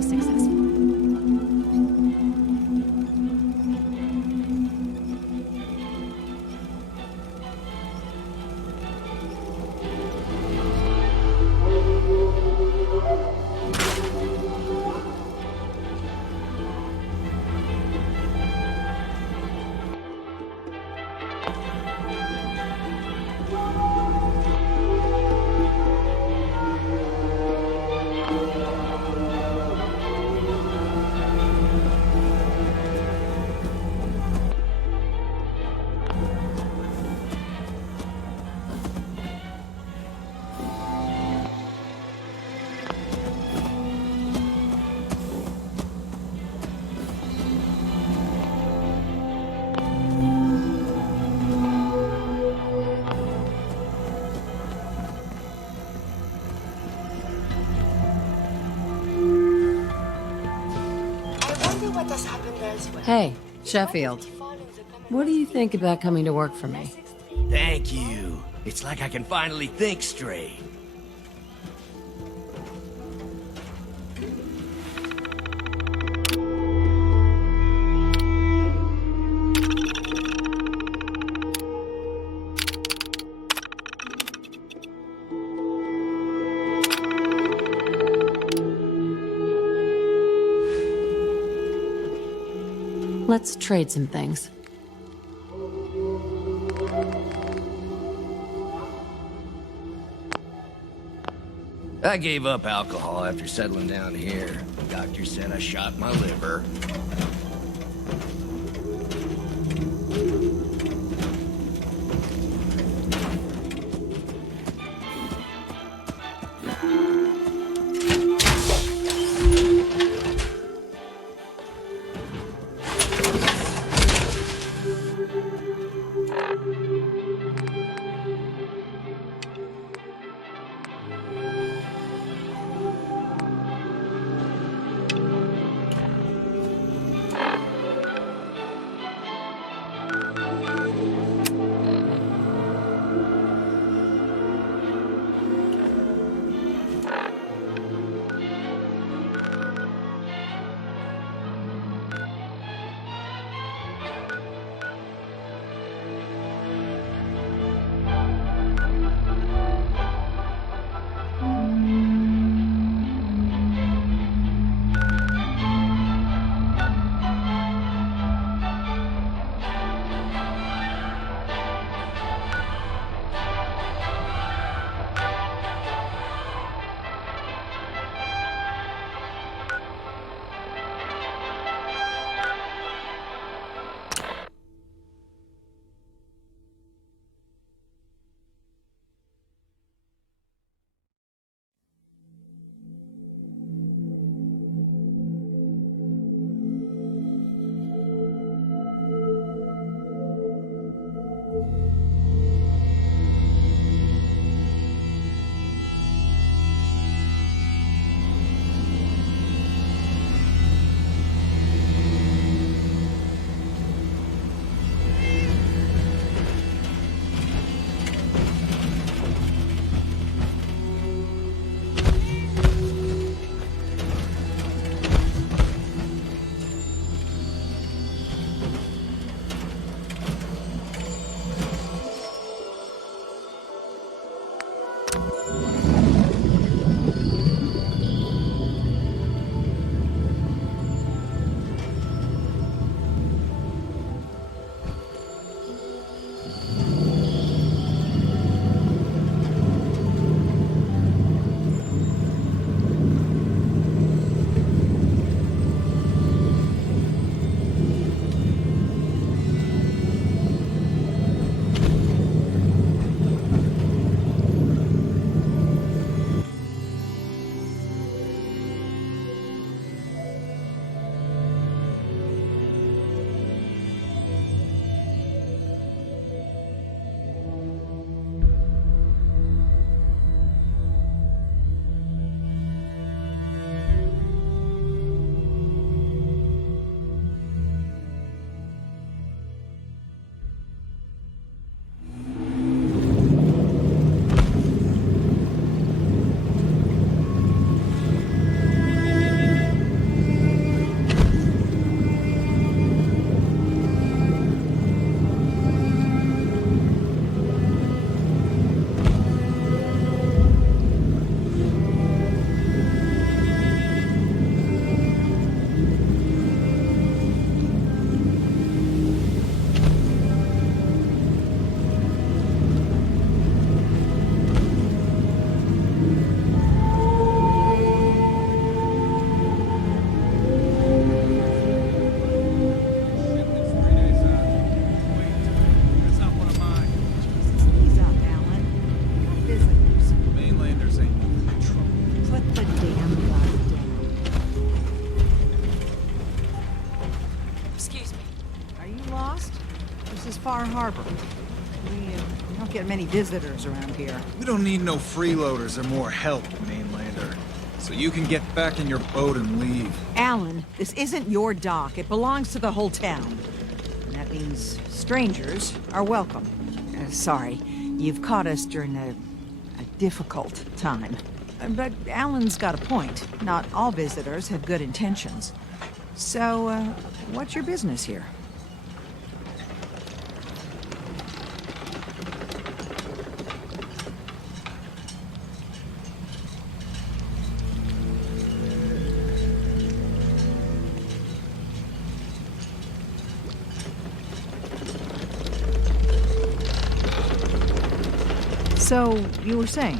very successful. Hey, Sheffield. What do you think about coming to work for me? Thank you. It's like I can finally think straight. Let's trade some things. I gave up alcohol after settling down here. The doctor said I shot my liver. Far Harbor. We don't get many visitors around here. We don't need no freeloaders or more help, mainlander. So you can get back in your boat and leave. Alan, this isn't your dock. It belongs to the whole town. And that means strangers are welcome. Sorry, you've caught us during a difficult time. But Alan's got a point. Not all visitors have good intentions. So, what's your business here? So, you were saying?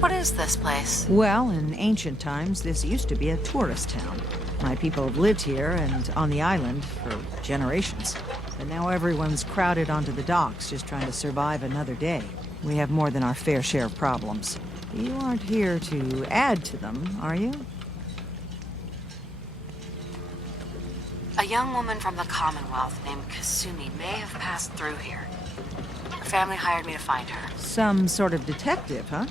What is this place? Well, in ancient times, this used to be a tourist town. My people have lived here and on the island for generations. But now everyone's crowded onto the docks, just trying to survive another day. We have more than our fair share of problems. You aren't here to add to them, are you? A young woman from the Commonwealth named Kasumi may have passed through here. Her family hired me to find her. Some sort of detective, huh?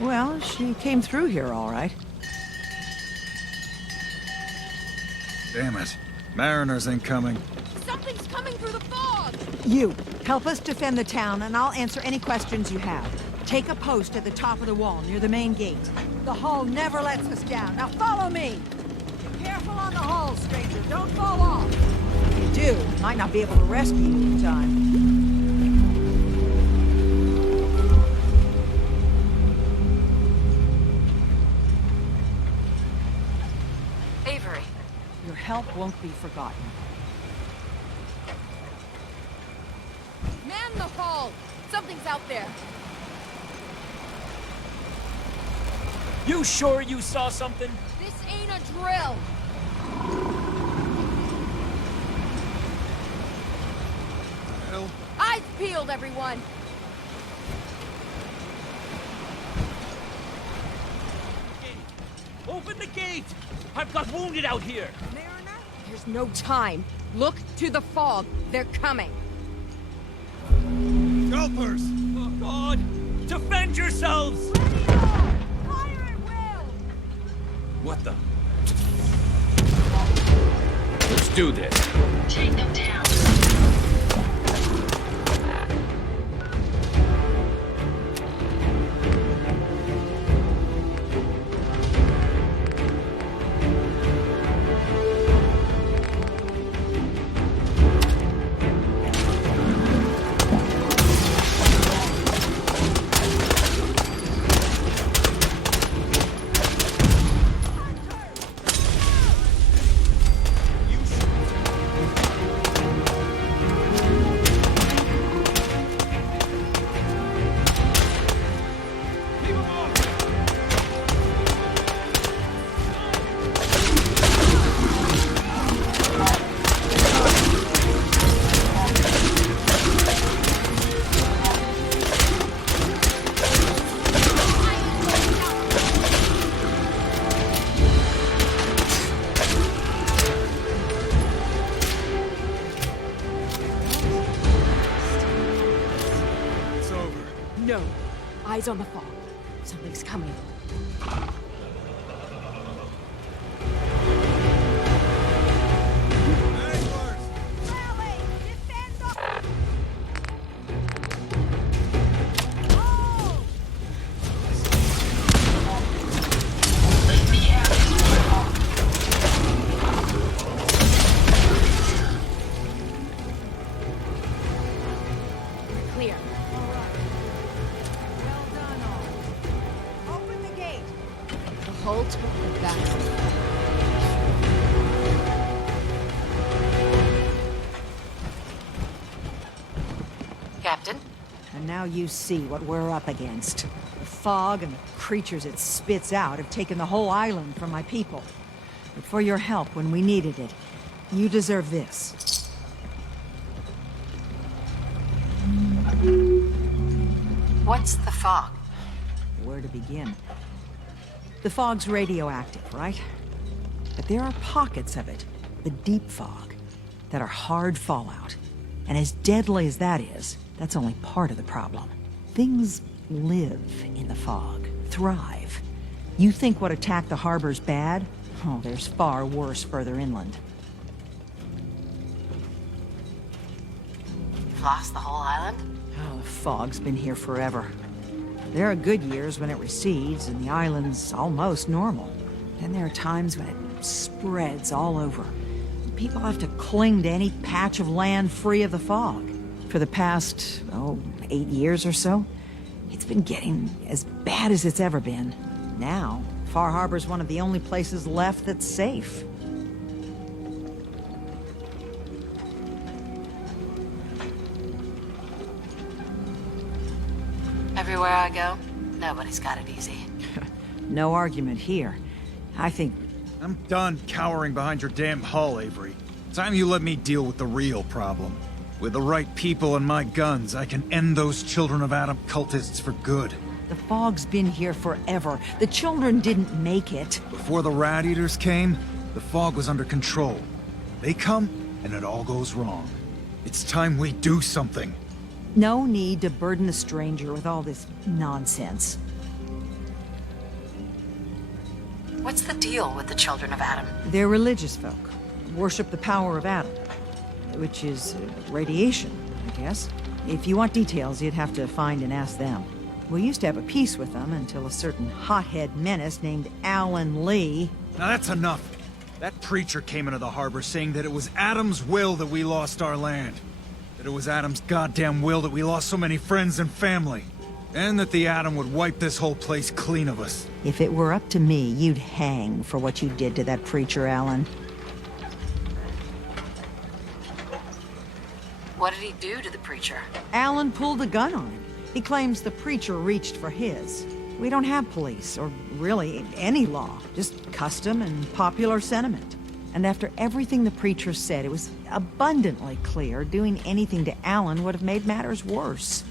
Well, she came through here all right. Damn it. Mariners ain't coming. Something's coming through the fog! You, help us defend the town, and I'll answer any questions you have. Take a post at the top of the wall, near the main gate. The hull never lets us down. Now follow me! Be careful on the hull, stranger. Don't fall off. If you do, might not be able to rescue you in time. Avery. Your help won't be forgotten. Man the hull! Something's out there! You sure you saw something? This ain't a drill! Hell? Eyes peeled, everyone! Open the gate! I've got wounded out here! Mariner? There's no time. Look to the fog. They're coming. Gulpers! Oh, God! Defend yourselves! Fire at will! What the? Let's do this. Take them down. No. Eyes on the fog. Something's coming. Clear. Well done, all. Open the gate. The hull took the battle. Captain? And now you see what we're up against. The fog and the creatures it spits out have taken the whole island from my people. but for your help when we needed it. You deserve this. What's the fog? Where to begin? The fog's radioactive, right? But there are pockets of it, the deep fog, that are hard fallout. And as deadly as that is, that's only part of the problem. Things live in the fog, thrive. You think what attacked the harbor's bad? Oh, there's far worse further inland. You've lost the whole island? Oh, the fog's been here forever. There are good years when it recedes and the island's almost normal. Then there are times when it spreads all over. People have to cling to any patch of land free of the fog. For the past, 8 years or so, it's been getting as bad as it's ever been. Now, Far Harbor's one of the only places left that's safe. Everywhere I go, nobody's got it easy. No argument here. I think... I'm done cowering behind your damn hull, Avery. Time you let me deal with the real problem. With the right people and my guns, I can end those Children of Adam cultists for good. The fog's been here forever. The children didn't make it. Before the Rat Eaters came, the fog was under control. They come, and it all goes wrong. It's time we do something. No need to burden the stranger with all this nonsense. What's the deal with the Children of Adam? They're religious folk. Worship the power of Adam. Which is radiation, I guess. If you want details, you'd have to find and ask them. We used to have a peace with them until a certain hothead menace named Alan Lee... Now that's enough. That preacher came into the harbor saying that it was Adam's will that we lost our land. That it was Adam's goddamn will that we lost so many friends and family. And that the Atom would wipe this whole place clean of us. If it were up to me, you'd hang for what you did to that preacher, Alan. What did he do to the preacher? Alan pulled a gun on him. He claims the preacher reached for his. We don't have police, or really any law, just custom and popular sentiment. And after everything the preacher said, it was abundantly clear doing anything to Alan would have made matters worse.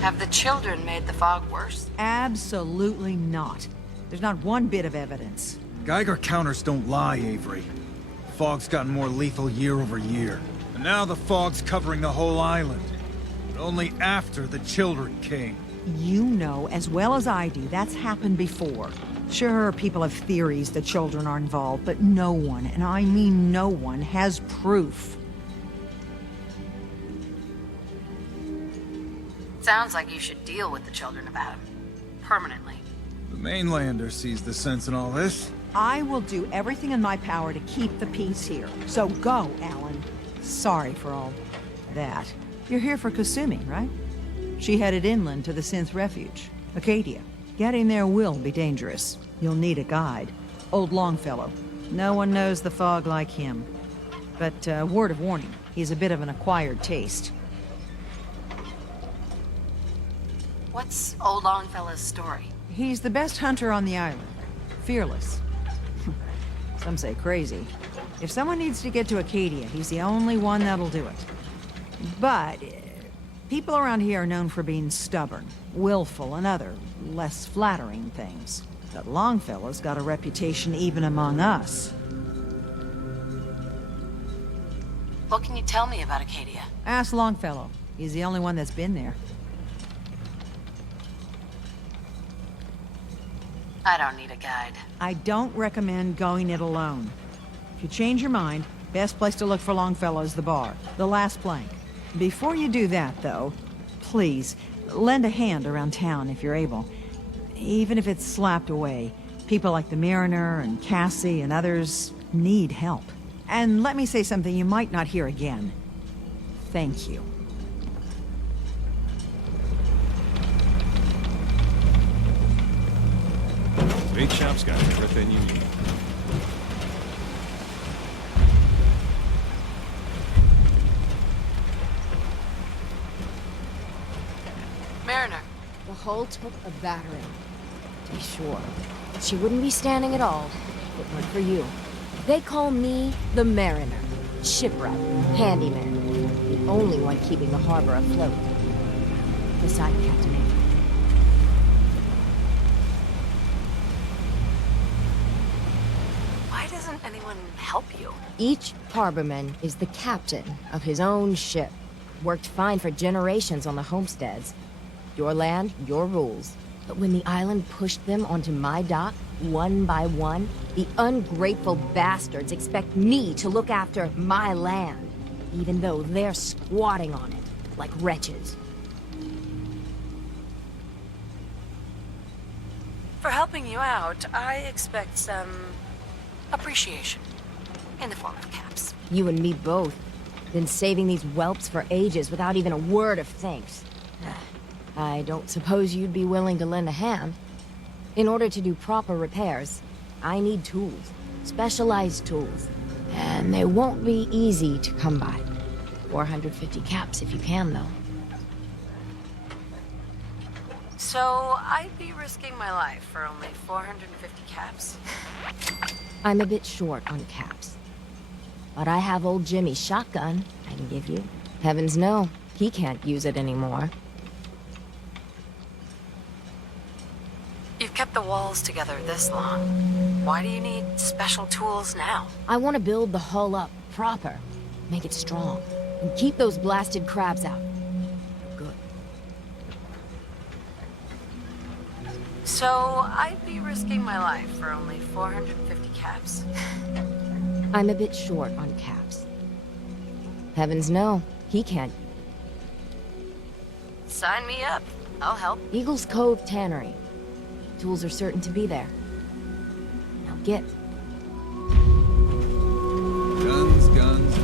Have the children made the fog worse? Absolutely not. There's not one bit of evidence. Geiger counters don't lie, Avery. The fog's gotten more lethal year over year. And now the fog's covering the whole island. But only after the children came. You know as well as I do that's happened before. Sure, people have theories the children are involved, but no one, and I mean no one, has proof. Sounds like you should deal with the Children of Adam. Permanently. The mainlander sees the sense in all this. I will do everything in my power to keep the peace here. So go, Alan. Sorry for all that. You're here for Kasumi, right? She headed inland to the Synth Refuge, Acadia. Getting there will be dangerous. You'll need a guide. Old Longfellow. No one knows the fog like him. But word of warning, he's a bit of an acquired taste. What's Old Longfellow's story? He's the best hunter on the island. Fearless. Some say crazy. If someone needs to get to Acadia, he's the only one that'll do it. But people around here are known for being stubborn, willful, and other, less flattering things. But Longfellow's got a reputation even among us. What can you tell me about Acadia? Ask Longfellow. He's the only one that's been there. I don't need a guide. I don't recommend going it alone. If you change your mind, best place to look for Longfellow is the bar, the last plank. Before you do that, though, please, lend a hand around town if you're able. Even if it's slapped away, people like the Mariner and Cassie and others need help. And let me say something you might not hear again. Thank you. Big shop's got everything you need. Hull took a battering, to be sure. She wouldn't be standing at all if it weren't for you. They call me the Mariner, shipwright, handyman, the only one keeping the harbor afloat. Beside Captain Avery. Why doesn't anyone help you? Each harborman is the captain of his own ship. Worked fine for generations on the homesteads. Your land, your rules. But when the island pushed them onto my dock, one by one, the ungrateful bastards expect me to look after my land, even though they're squatting on it, like wretches. For helping you out, I expect some appreciation. In the form of caps. You and me both. Been saving these whelps for ages without even a word of thanks. I don't suppose you'd be willing to lend a hand. In order to do proper repairs, I need tools. Specialized tools. And they won't be easy to come by. 450 caps if you can, though. So, I'd be risking my life for only 450 caps. I'm a bit short on caps. But I have old Jimmy's shotgun I can give you. Heavens no, he can't use it anymore. You've kept the walls together this long. Why do you need special tools now? I want to build the hull up proper. Make it strong. And keep those blasted crabs out. Good. So, I'd be risking my life for only 450 caps. I'm a bit short on caps. Heavens no, he can't. Sign me up. I'll help. Eagle's Cove Tannery. Tools are certain to be there. Now get. Guns, guns.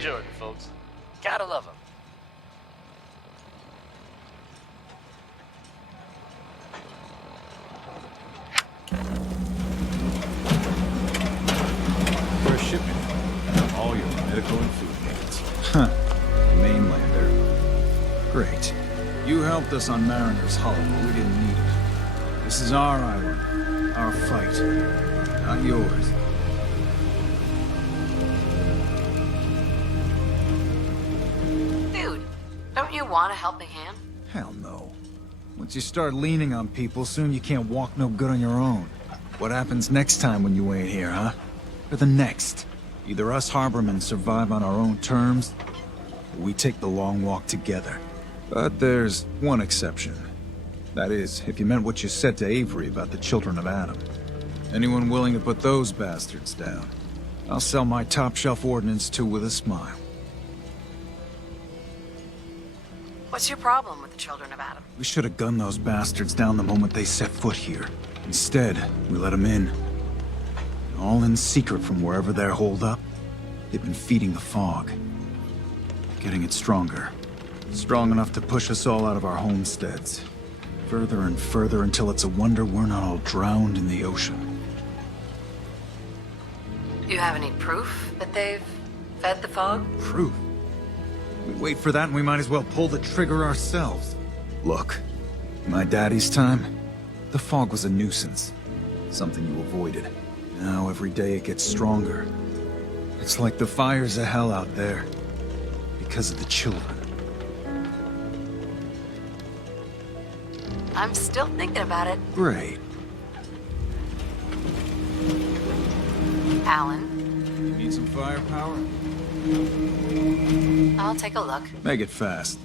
Jordan, folks. Gotta love him. For a shipment. All your medical and food needs. Huh. Mainlander. Great. You helped us on Mariner's Hull, but we didn't need it. This is our island. Our fight. Not yours. Dude, don't you want a helping hand? Hell no. Once you start leaning on people, soon you can't walk no good on your own. What happens next time when you ain't here, huh? Or the next? Either us harbormen survive on our own terms, or we take the long walk together. But there's one exception. That is, if you meant what you said to Avery about the children of Adam. Anyone willing to put those bastards down, I'll sell my top-shelf ordnance to with a smile. What's your problem with the children of Adam? We should have gunned those bastards down the moment they set foot here. Instead, we let them in. All in secret from wherever they're holed up. They've been feeding the fog. Getting it stronger. Strong enough to push us all out of our homesteads. Further and further until it's a wonder we're not all drowned in the ocean. You have any proof that they've fed the fog? Proof? We wait for that and we might as well pull the trigger ourselves. Look, in my daddy's time, the fog was a nuisance. Something you avoided. Now every day it gets stronger. It's like the fires of hell out there. Because of the children. I'm still thinking about it. Great. Alan, Need some firepower? I'll take a look. Make it fast.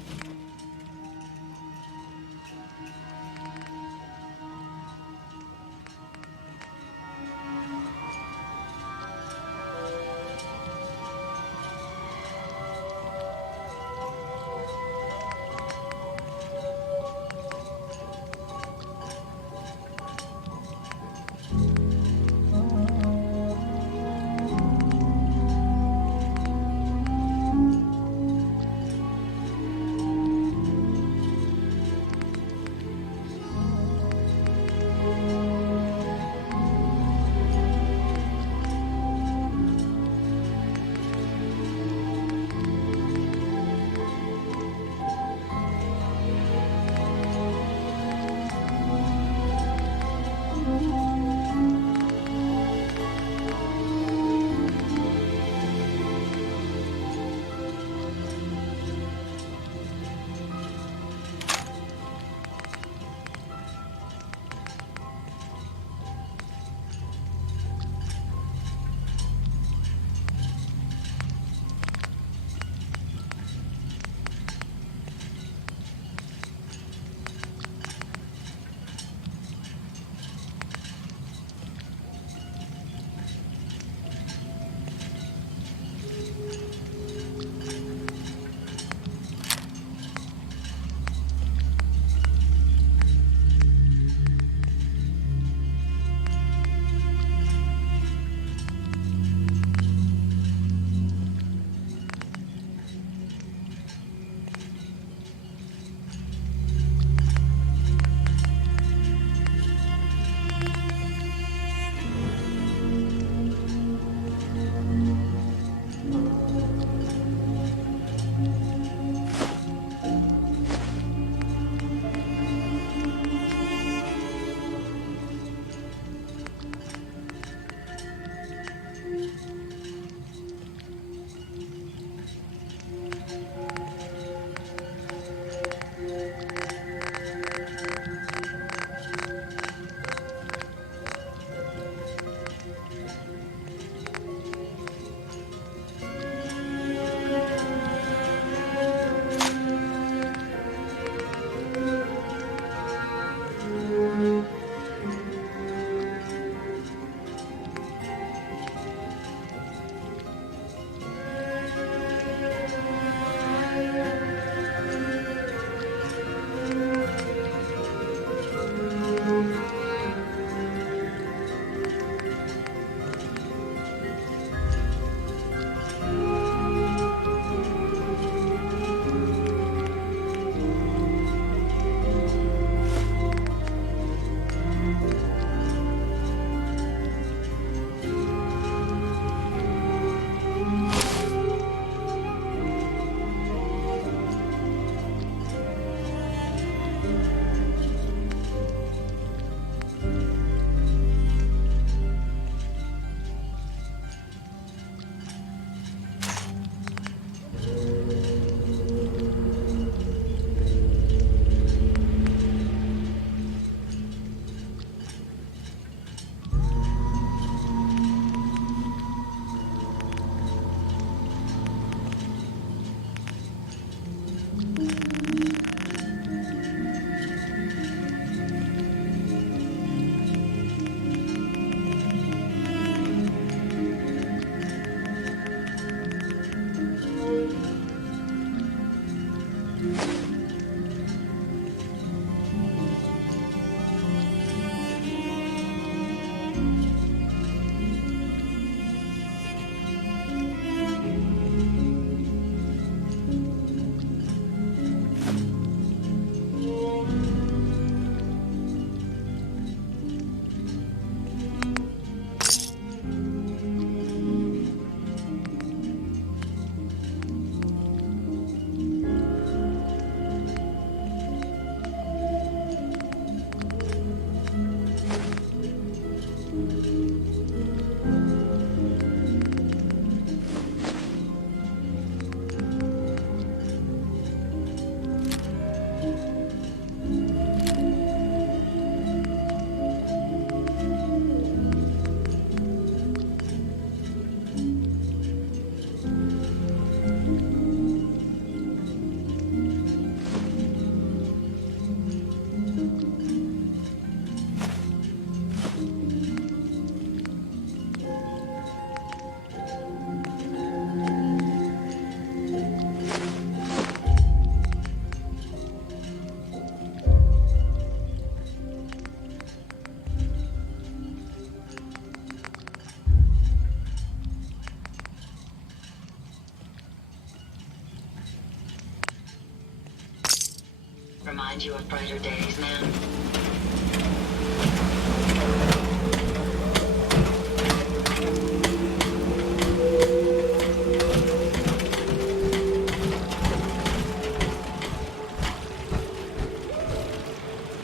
remind you of brighter days, man?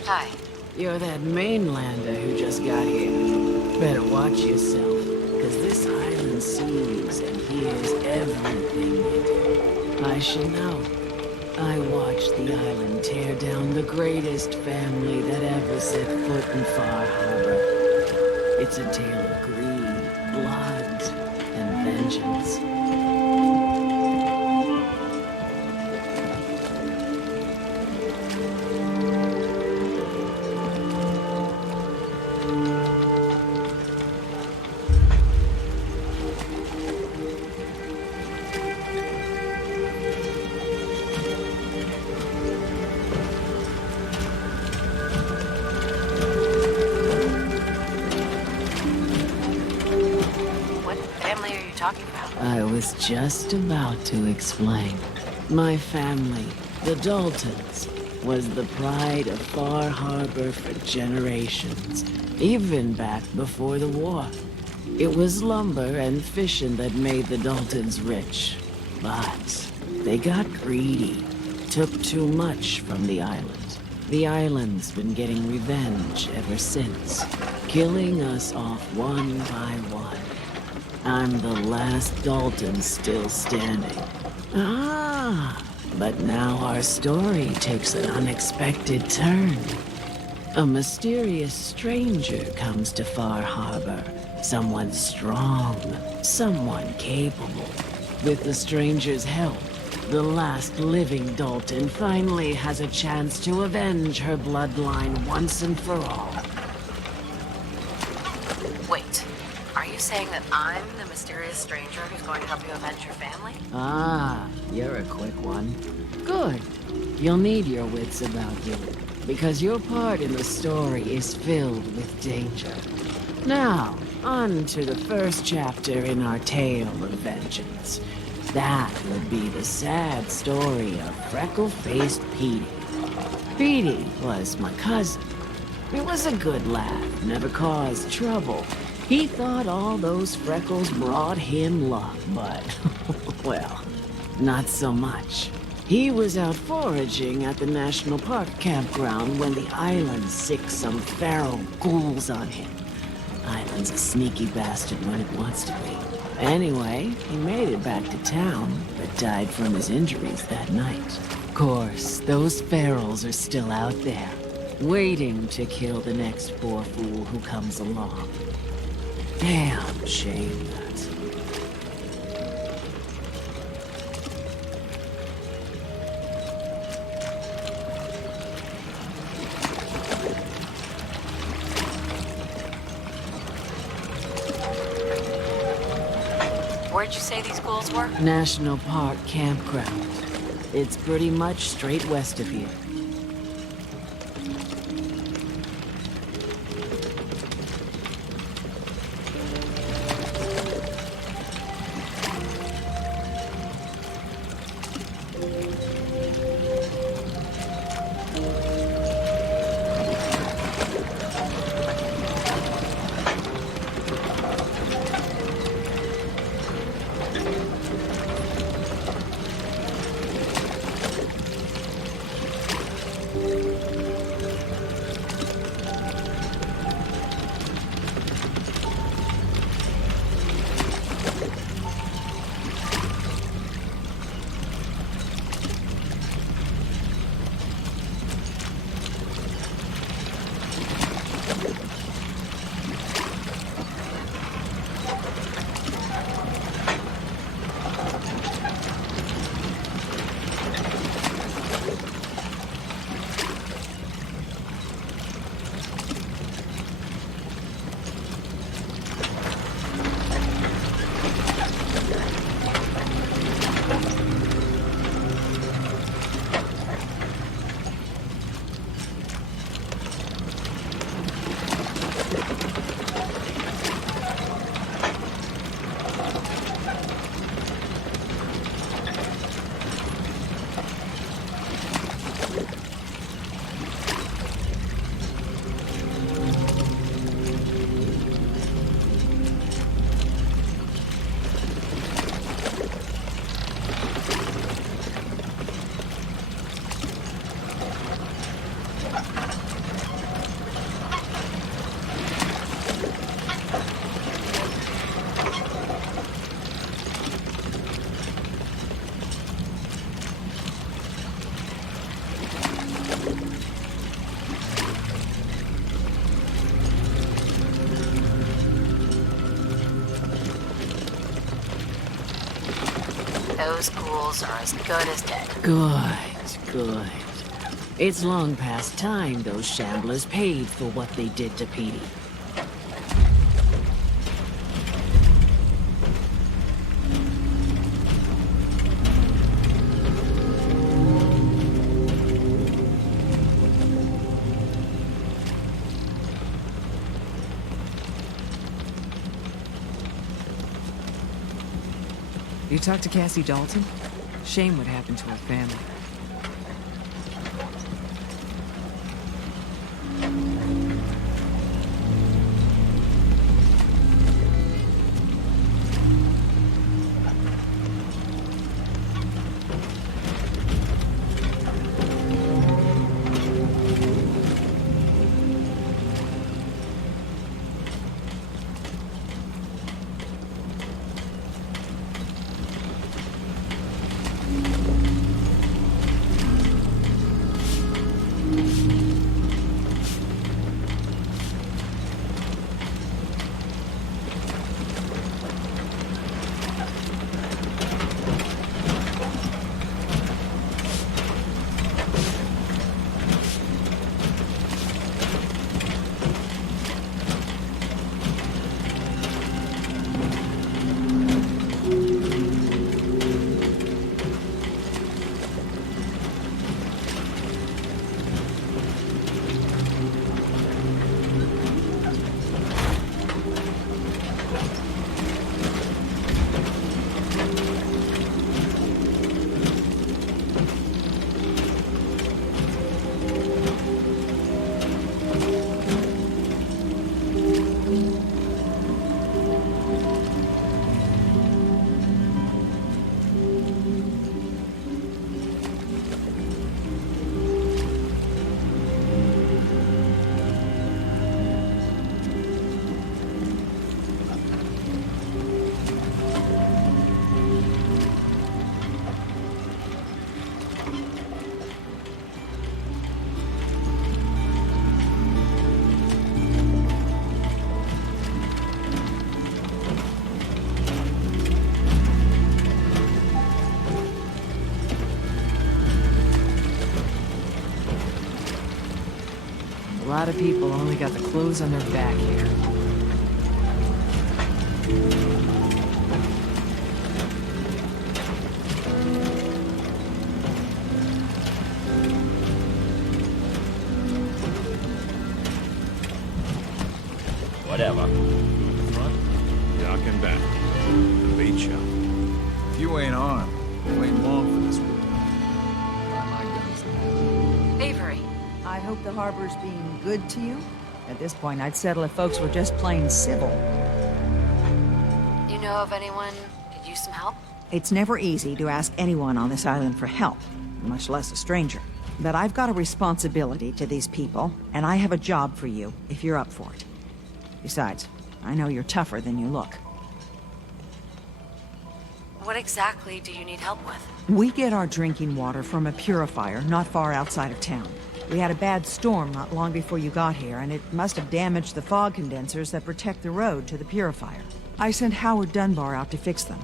Hi. You're that mainlander who just got here. Better watch yourself, because this island sees and hears everything you do. I should know. I watched the island tear down the greatest family that ever set foot in Far Harbor. It's a tale of greed, blood, and vengeance. Talking about? I was just about to explain. My family, the Daltons, was the pride of Far Harbor for generations, even back before the war. It was lumber and fishing that made the Daltons rich. But they got greedy, took too much from the island. The island's been getting revenge ever since, killing us off one by one. I'm the last Dalton still standing. Ah, but now our story takes an unexpected turn. A mysterious stranger comes to Far Harbor. Someone strong, someone capable. With the stranger's help, the last living Dalton finally has a chance to avenge her bloodline once and for all. Wait. Are you saying that I'm the mysterious stranger who's going to help you avenge your family? Ah, you're a quick one. Good. You'll need your wits about you, because your part in the story is filled with danger. Now, on to the first chapter in our tale of vengeance. That would be the sad story of freckle-faced Petey. Petey was my cousin. He was a good lad, never caused trouble. He thought all those freckles brought him luck, but, well, not so much. He was out foraging at the National Park campground when the island sicked some feral ghouls on him. Island's a sneaky bastard when it wants to be. Anyway, he made it back to town, but died from his injuries that night. Of course, those ferals are still out there, waiting to kill the next poor fool who comes along. Damn shame that. Where'd you say these ghouls were? National Park campground. It's pretty much straight west of here. Those ghouls are as good as dead. Good. It's long past time those shamblers paid for what they did to Petey. You talked to Cassie Dalton? Shame what happened to her family. A lot of people only got the clothes on their back here. Whatever. Front, dock and back. Bait shop. If you ain't armed, you ain't long for this war. Buy my guns now. Avery, I hope the harbor's being good to you. At this point, I'd settle if folks were just plain civil. you know of anyone could use some help? It's never easy to ask anyone on this island for help, much less a stranger. But I've got a responsibility to these people, and I have a job for you, if you're up for it. Besides, I know you're tougher than you look. What exactly do you need help with? We get our drinking water from a purifier not far outside of town. We had a bad storm not long before you got here, and it must have damaged the fog condensers that protect the road to the purifier. I sent Howard Dunbar out to fix them.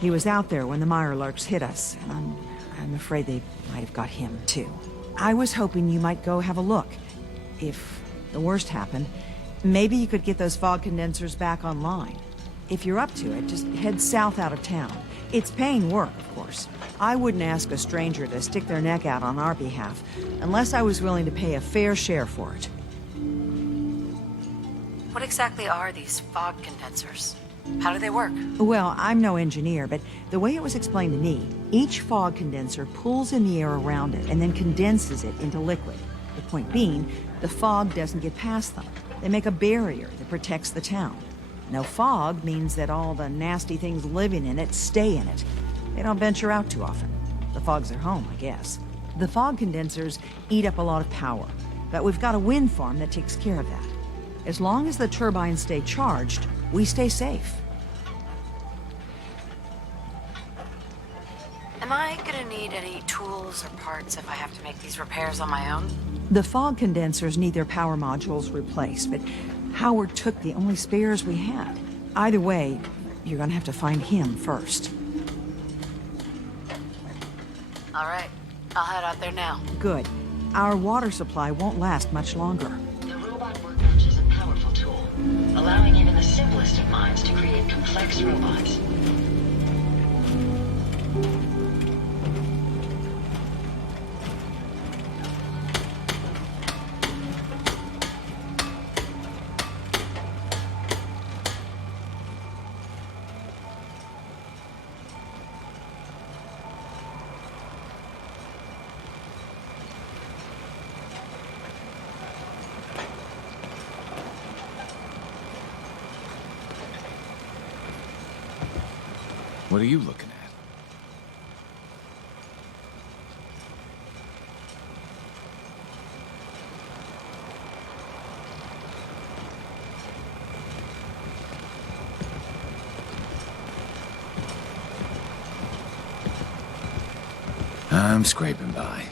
He was out there when the Mirelurks hit us, and I'm afraid they might have got him, too. I was hoping you might go have a look. If the worst happened, maybe you could get those fog condensers back online. If you're up to it, just head south out of town. It's paying work, of course. I wouldn't ask a stranger to stick their neck out on our behalf, unless I was willing to pay a fair share for it. What exactly are these fog condensers? How do they work? Well, I'm no engineer, but the way it was explained to me, each fog condenser pulls in the air around it and then condenses it into liquid. The point being, the fog doesn't get past them. They make a barrier that protects the town. No fog means that all the nasty things living in it stay in it. They don't venture out too often. The fog's their home, I guess. The fog condensers eat up a lot of power, but we've got a wind farm that takes care of that. As long as the turbines stay charged, we stay safe. Am I good need any tools or parts if I have to make these repairs on my own? The fog condensers need their power modules replaced, but Howard took the only spares we had. Either way, you're gonna have to find him first. All right, I'll head out there now. Good. Our water supply won't last much longer. The robot workbench is a powerful tool, allowing even the simplest of minds to create complex robots. What are you looking at? I'm scraping by.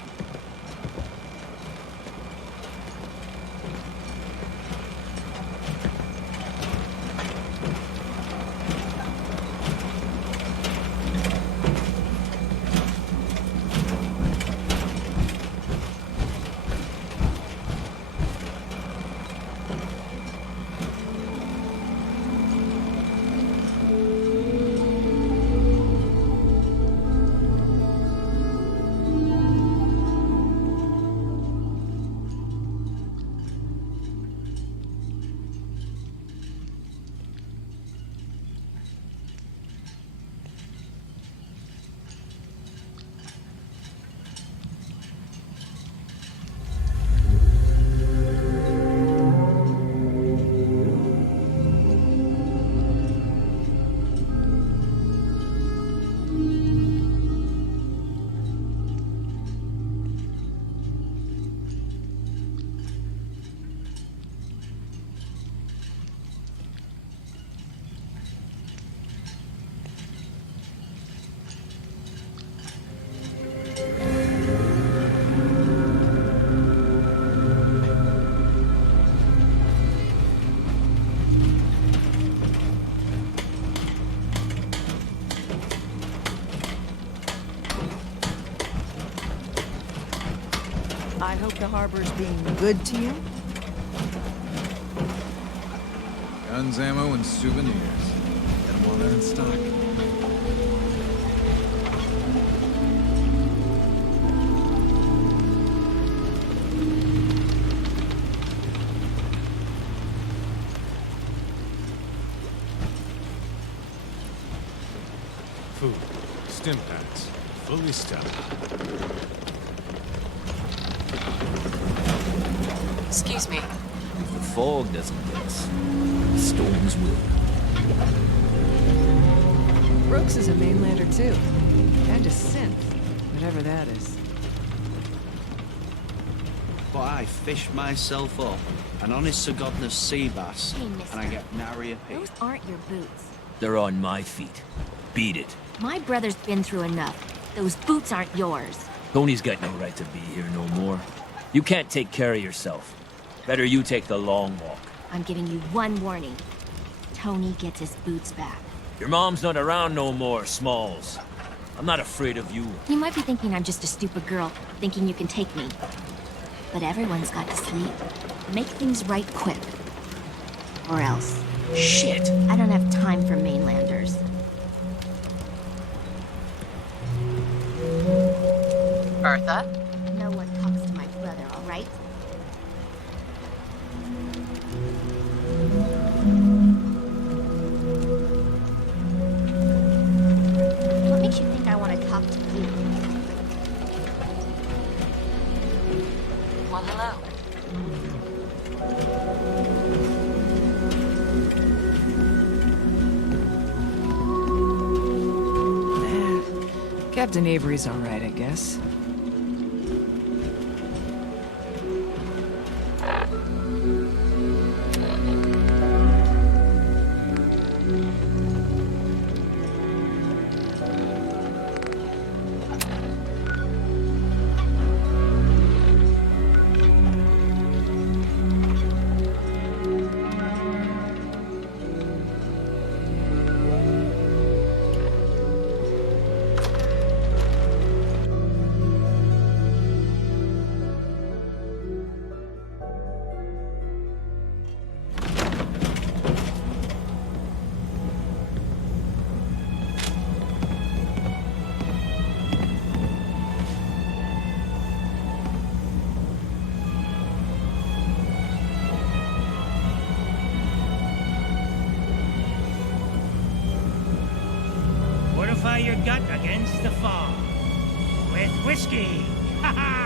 I hope the harbor's being good to you. Guns, ammo, and souvenirs. Got 'em all there in stock. Food, stim packs, fully stocked. Excuse me. If the fog doesn't get us, the storms will. Brooks is a mainlander too. And a synth, whatever that is. But I fish myself up an honest to goodness sea bass, Hey, and mister. I get nary a peep. Those aren't your boots. They're on my feet. Beat it. My brother's been through enough. Those boots aren't yours. Tony's got no right to be here no more. You can't take care of yourself. Better you take the long walk. I'm giving you one warning. Tony gets his boots back. Your mom's not around no more, Smalls. I'm not afraid of you. You might be thinking I'm just a stupid girl, thinking you can take me. But everyone's got to sleep. Make things right quick. Or else. Shit! I don't have time for mainlanders. Bertha? No one talks to my brother, all right? What makes you think I want to talk to you? Well, hello. Captain Avery's all right, I guess. fortify your gut against the fog. With whiskey. Ha ha!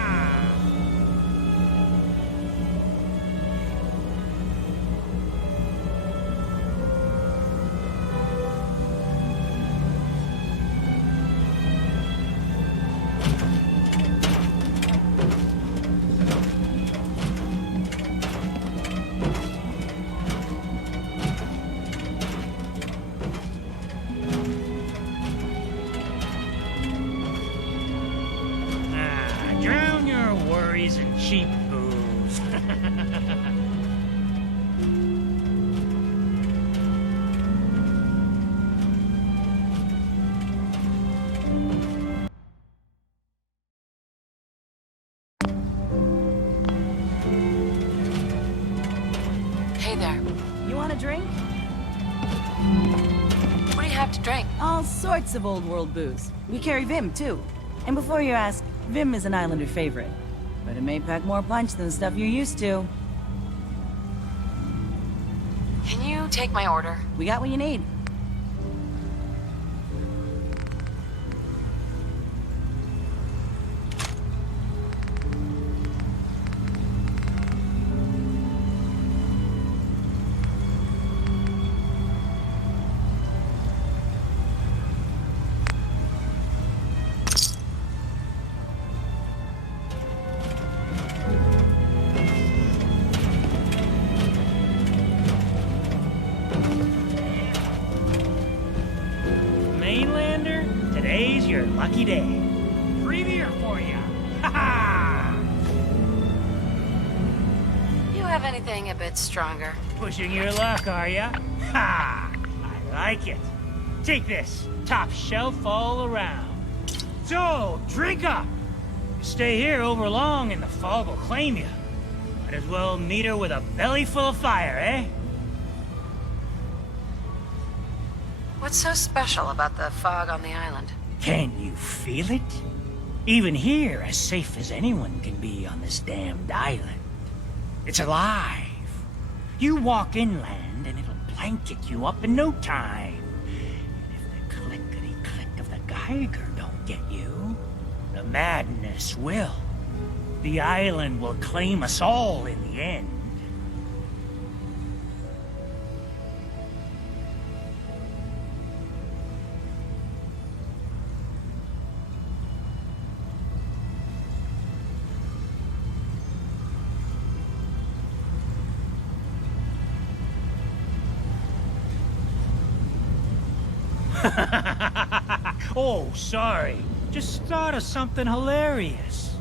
Drown your worries in cheap booze. Hey there. You want a drink? What do you have to drink? All sorts of old world booze. We carry Vim, too. And before you ask, Vim is an Islander favorite. But it may pack more punch than the stuff you're used to. Can you take my order? We got what you need. Mainlander, today's your lucky day. Free beer for ya. Ha ha! You have anything a bit stronger? Pushing your luck, are ya? Ha! I like it. Take this. Top shelf all around. So, drink up. You stay here over long and the fog will claim you. Might as well meet her with a belly full of fire, eh? What's so special about the fog on the island? Can you feel it? Even here, as safe as anyone can be on this damned island. It's alive. You walk inland and it'll blanket you up in no time. And if the clickety-click of the Geiger don't get you, the madness will. The island will claim us all in the end. Oh, sorry. Just thought of something hilarious.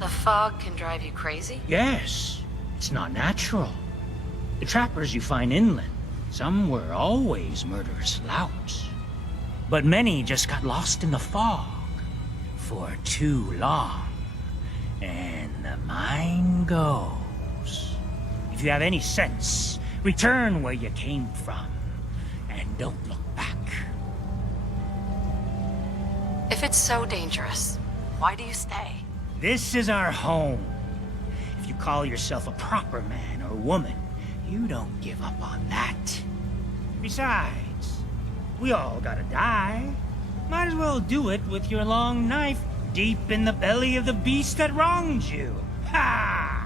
The fog can drive you crazy? Yes, it's not natural. The trappers you find inland, some were always murderous louts. But many just got lost in the fog for too long. And the mind goes. If you have any sense, return where you came from. And don't look back. If it's so dangerous, why do you stay? This is our home. If you call yourself a proper man or woman, you don't give up on that. Besides, we all gotta die. Might as well do it with your long knife deep in the belly of the beast that wronged you. Ha!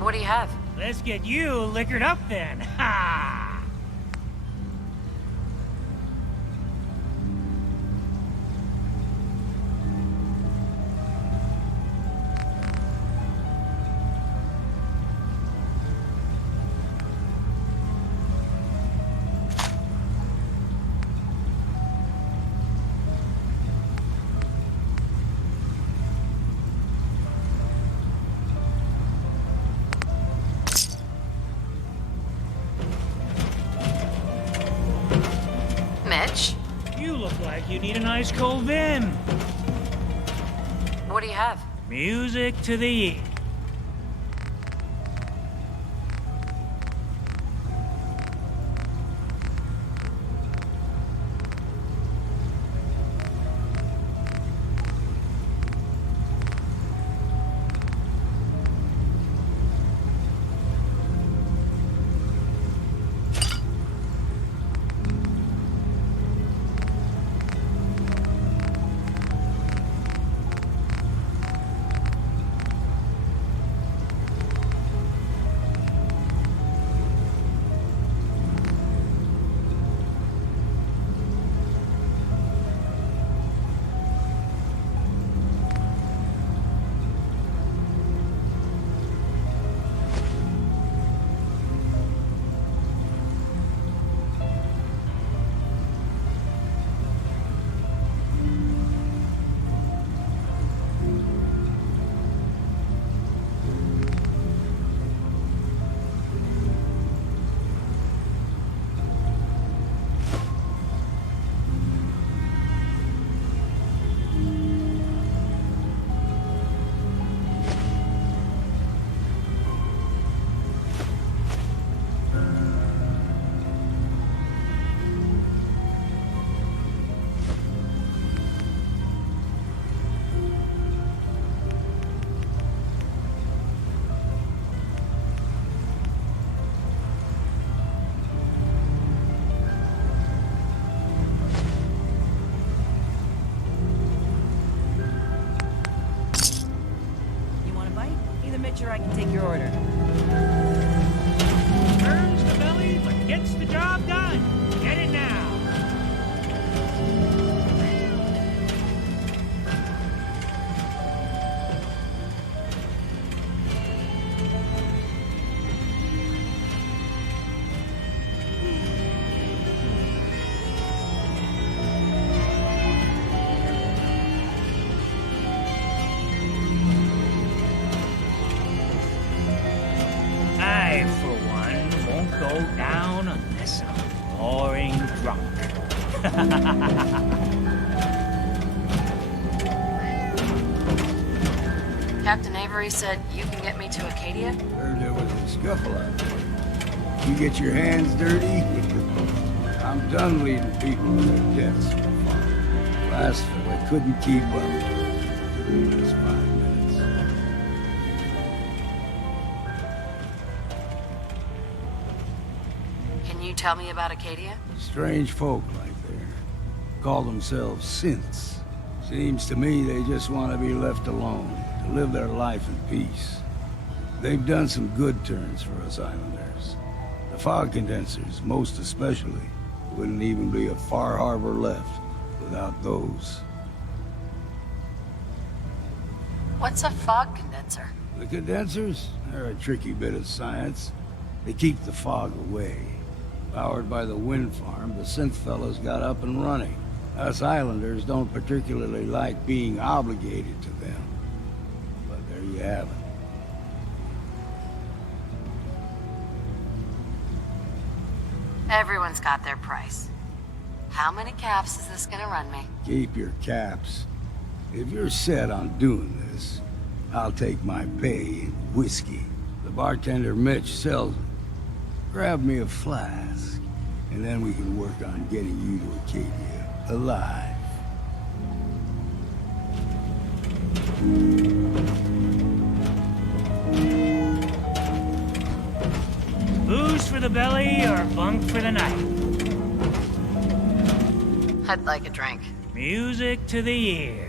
What do you have? Let's get you liquored up then. Ha! Mitch? You look like you need an ice cold Vim. What do you have? Music to the ear. Captain Avery said you can get me to Acadia? Heard there was a scuffle out there. You get your hands dirty? I'm done leading people to their deaths so far. Last fella couldn't keep up. Just 5 minutes. Can you tell me about Acadia? Strange folk like there. Call themselves synths. Seems to me they just want to be left alone, to live their life in peace. They've done some good turns for us islanders. The fog condensers, most especially, wouldn't even be a Far Harbor left without those. What's a fog condenser? The condensers? They're a tricky bit of science. They keep the fog away. Powered by the wind farm, the synth fellas got up and running. Us islanders don't particularly like being obligated to them. But there you have it. Everyone's got their price. How many caps is this gonna run me? Keep your caps. If you're set on doing this, I'll take my pay in whiskey. The bartender Mitch sells it. Grab me a flask, and then we can work on getting you to Acadia alive. Booze for the belly or bunk for the night? I'd like a drink. Music to the ears.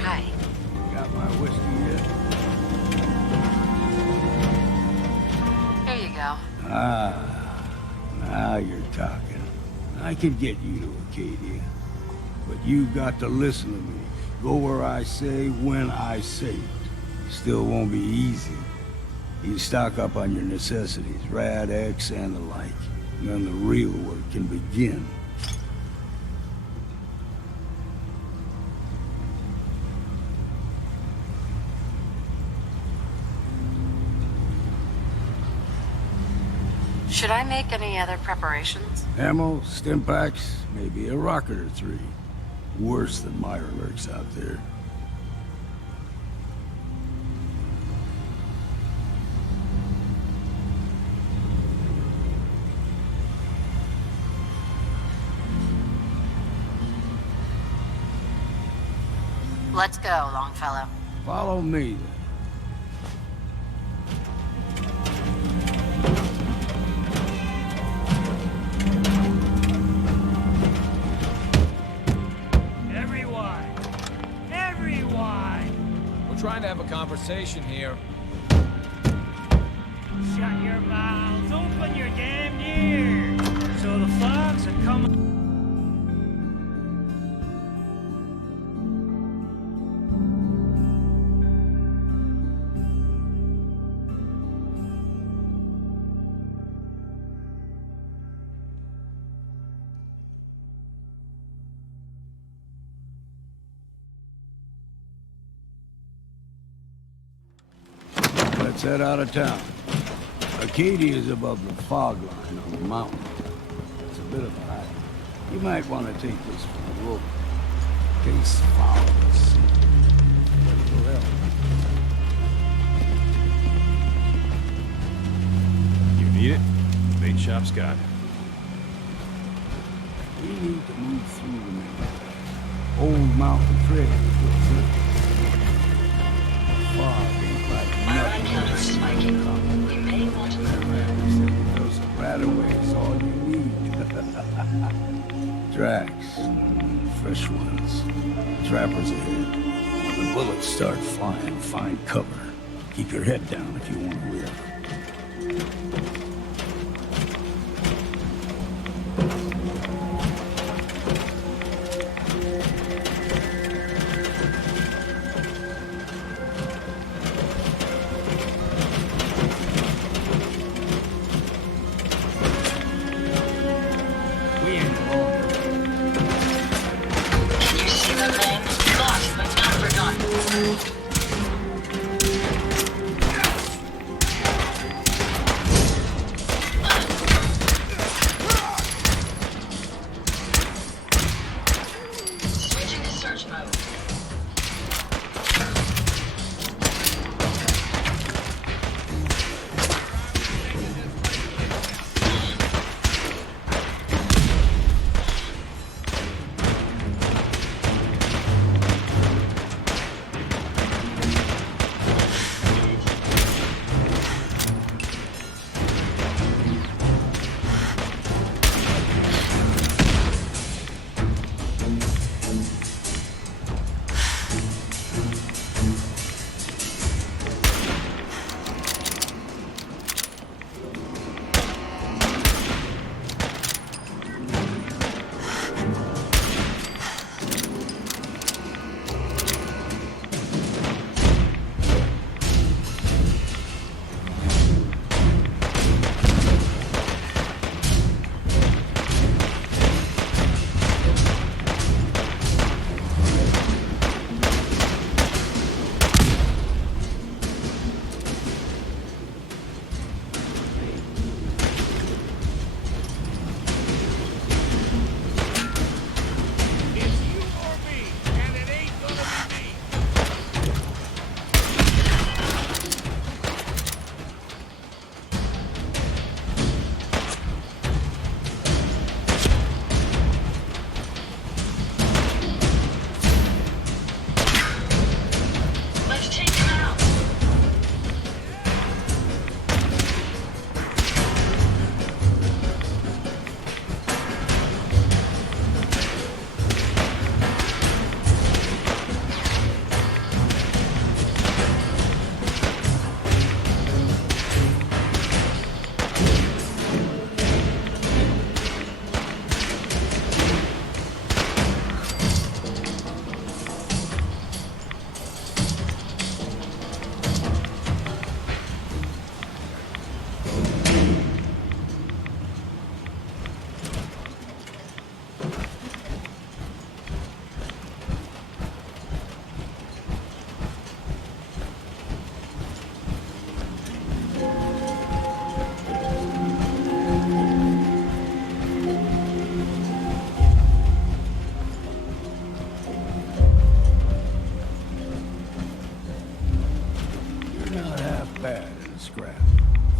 Hi. Got my whiskey yet? Here you go. Ah, now you're talking. I could get you to Acadia. But you got to listen to me. Go where I say, when I say it. Still won't be easy. You stock up on your necessities, Rad X and the like. And then the real work can begin. Should I make any other preparations? Ammo, stim packs, maybe a rocket or 3. Worse than Myra lurks out there. Let's go, Longfellow. Follow me, then. Trying to have a conversation here. Shut your mouths, open your damn ears. So the fogs are coming. Let's head out of town. Acadia is above the fog line on the mountain. It's a bit of a hike. You might want to take this for the road. In case fog is seen. But it'll help. You need it? Bait shop's got it. We need to move through the main old mountain trail. Fog ain't like nothing. We may want to Those right-of-ways, all you need. Tracks, fresh ones. Trappers ahead. When the bullets start flying, find cover. Keep your head down if you want to live.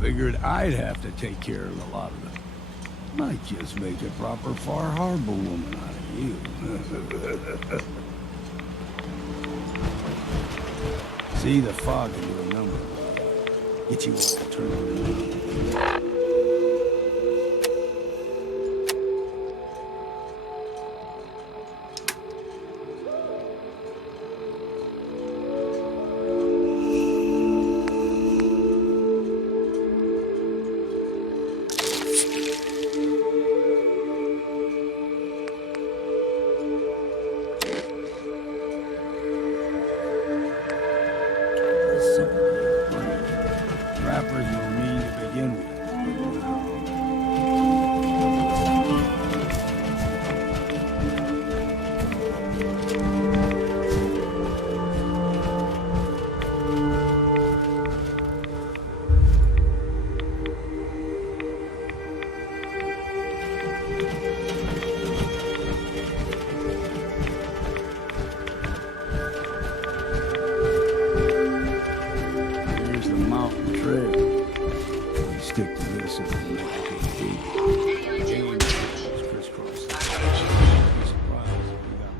Figured I'd have to take care of a lot of them. Might just make a proper Far Harbor woman out of you. See, the fog can do a number. Get you all turned around. Rappers were mean to begin with. Here's the mountain trail. We stick to this if we make it big. Crisscross. Be surprised if we got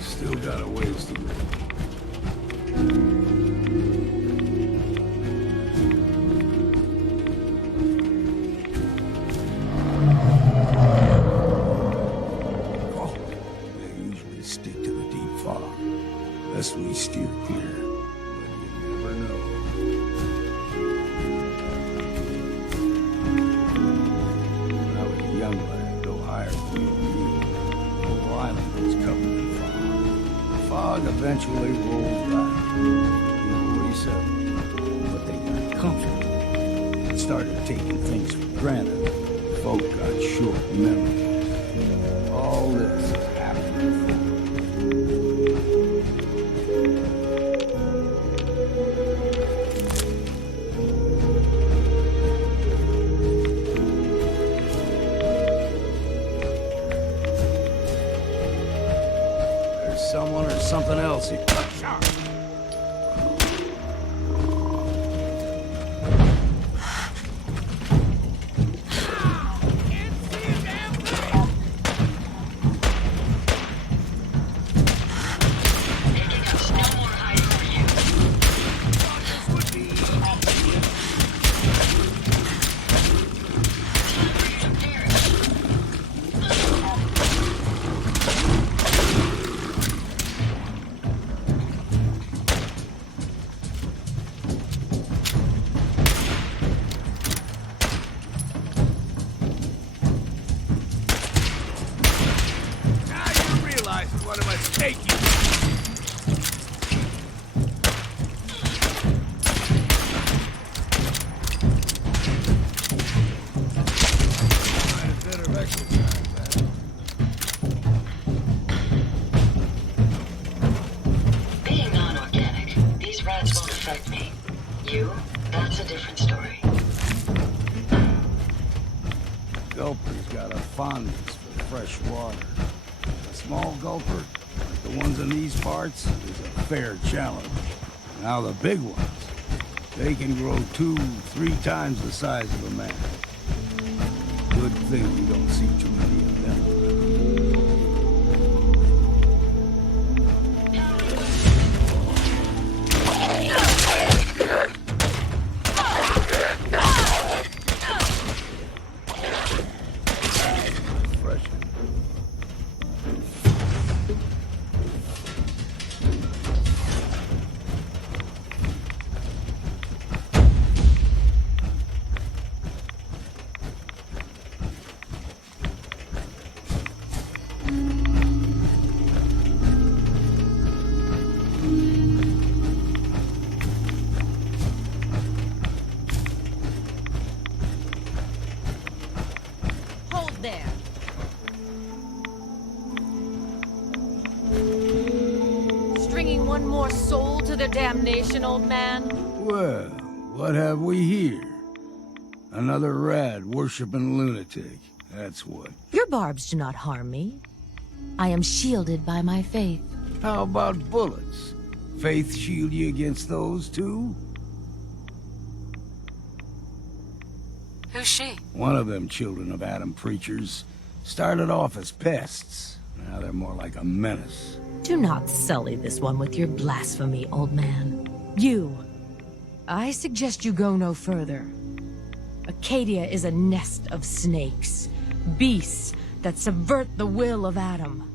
still got a ways to go. Oh, they usually stick to the deep fog. Lest we steer clear. But you never know. When I was a young lad, though higher than me, the whole island was covered in fog. The fog eventually rolled back. People resettled, but they got comfortable and started taking things for granted. Folk got short memories. All this has happened before. There's someone or something else here. What am I taking? Being non-organic, these rats won't affect me. You, that's a different story. Gulper's got a fondness for fresh water. A small gulper, like the ones in these parts, is a fair challenge. Now the big ones, they can grow 2-3 times the size of a man. Good thing we don't see too many of them. bringing one more soul to their damnation, old man? Well, what have we here? Another rad-worshipping lunatic, that's what. Your barbs do not harm me. I am shielded by my faith. How about bullets? Faith shield you against those, too? Who's she? One of them children of Adam preachers started off as pests. Now they're more like a menace. Do not sully this one with your blasphemy, old man. You. I suggest you go no further. Acadia is a nest of snakes. Beasts that subvert the will of Adam.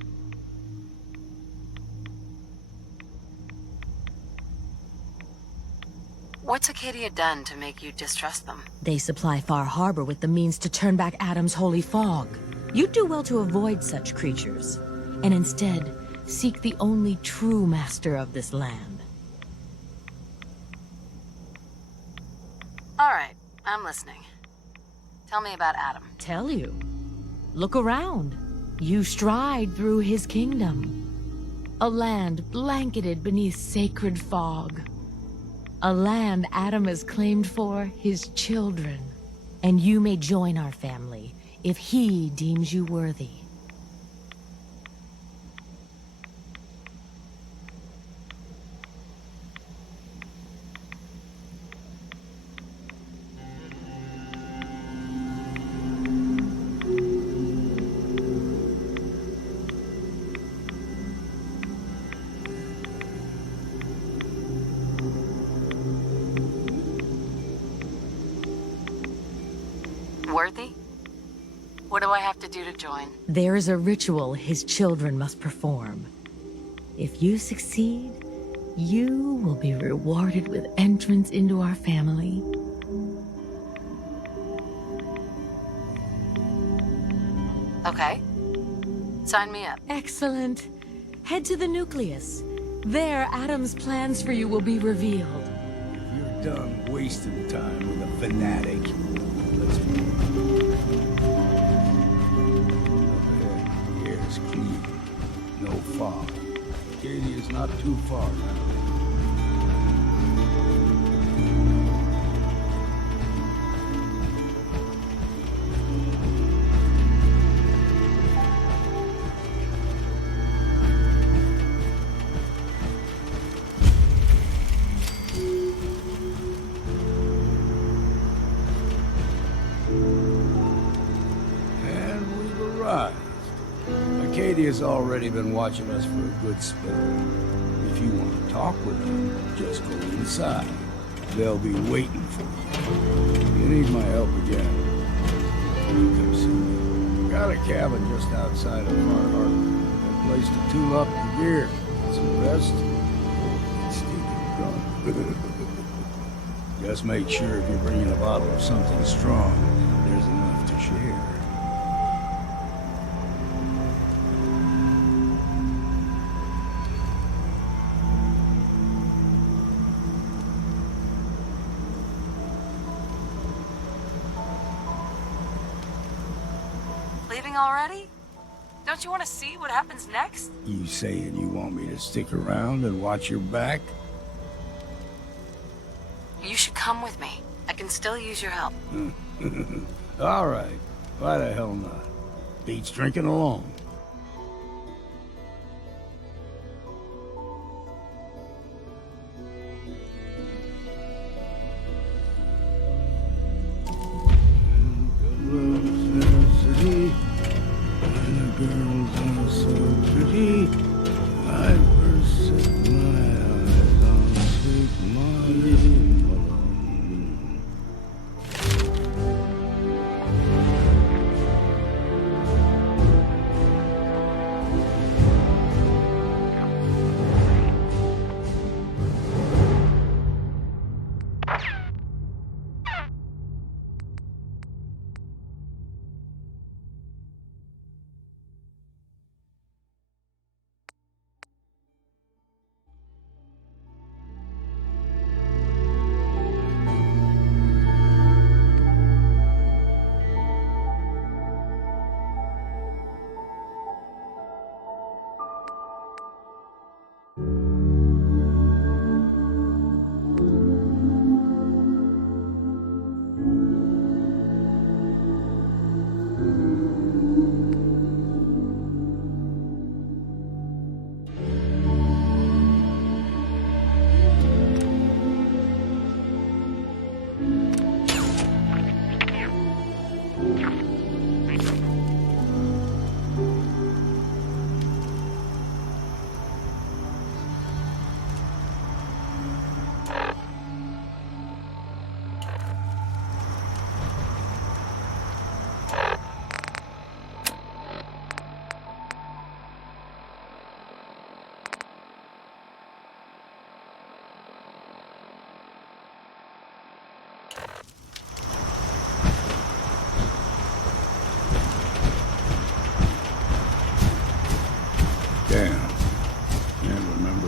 What's Acadia done to make you distrust them? They supply Far Harbor with the means to turn back Adam's holy fog. You'd do well to avoid such creatures, and instead seek the only true master of this land. All right, I'm listening. Tell me about Adam. Tell you. Look around. You stride through his kingdom. A land blanketed beneath sacred fog. A land Adam has claimed for his children. And you may join our family if he deems you worthy. Worthy? What do I have to do to join? There is a ritual his children must perform. If you succeed, you will be rewarded with entrance into our family. Okay. Sign me up. Excellent. Head to the nucleus. There, Adam's plans for you will be revealed. If you're done wasting time with a fanatic, let's move. Here is clean. No fog. Acadia's not too far now. Acadia's already been watching us for a good spell. If you want to talk with them, just go inside. They'll be waiting for you. If you need my help again, you come see me. Got a cabin just outside of Far Harbor. A place to tool up your gear. Some rest. And sneaking drunk. Just make sure if you're bringing a bottle of something strong, there's enough to share. Leaving already? Don't you want to see what happens next? You saying you want me to stick around and watch your back? You should come with me. I can still use your help. All right. Why the hell not? Beats drinking alone.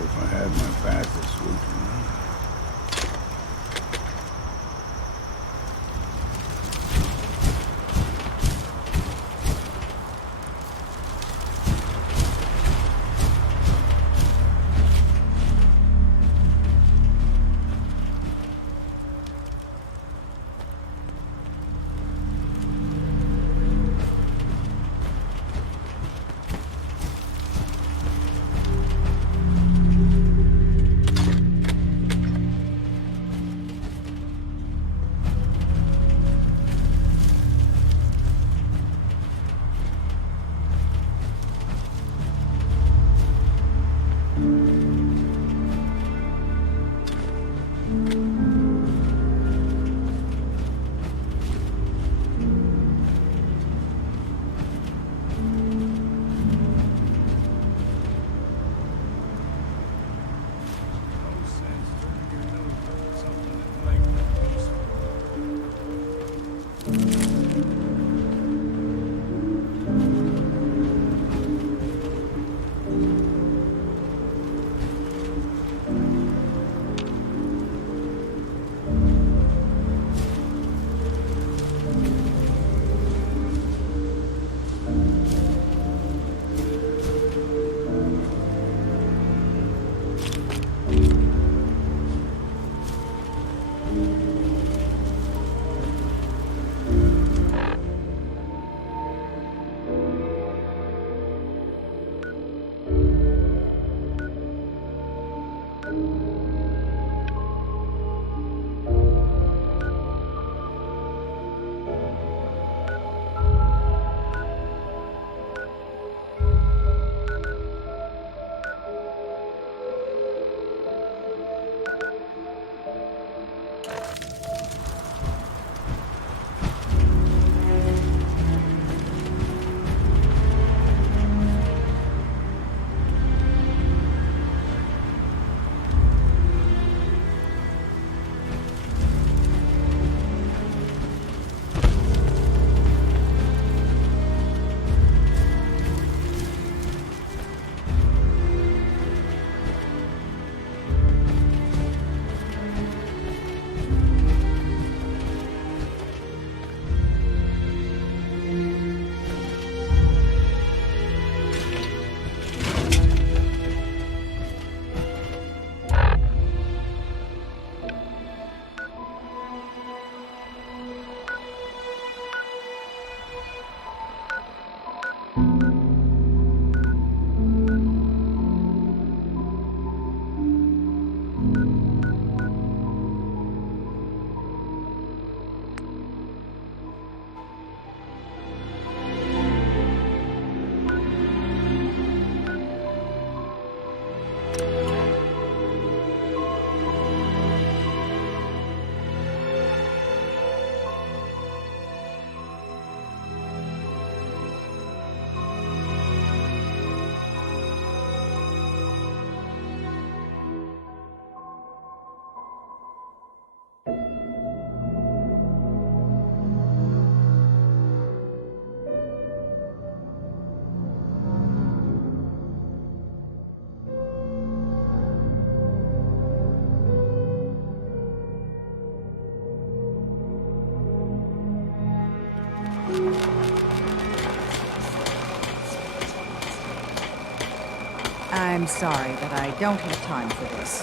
if I had my back this weekend. I'm sorry, but I don't have time for this.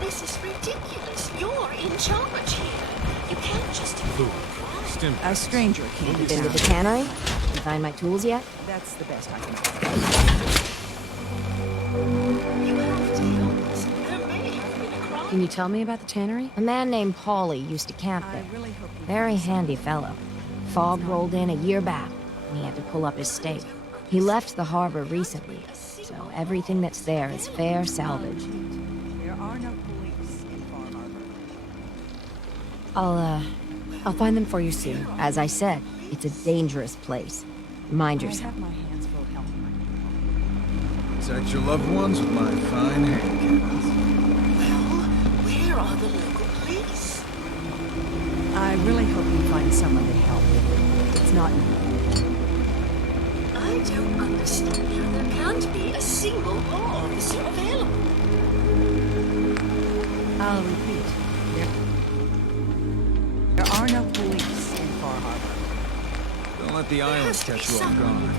This is ridiculous. You're in charge here. You can't just... A stranger came to Been to the town. tannery? You find my tools yet? That's the best I can do. You have to help us. There may have been a crime. Can you tell me about the tannery? A man named Paulie used to camp there. Really hope you Very handy fellow. Fog rolled in a year back, and he had to pull up his stake. He left the harbor recently, so everything that's there is fair salvage. There are no police in Far Harbor. I'll find them for you soon. As I said, it's a dangerous place. Mind I yourself. have my hands full helping my people. Protect your loved ones with my fine hand cannons. Well, where are the local police? I really hope you find someone to help. It's not me. I'd don't understand how there can't be a single law officer available. I'll repeat. There are no police in Far Harbor. Don't let the islands catch you off guard.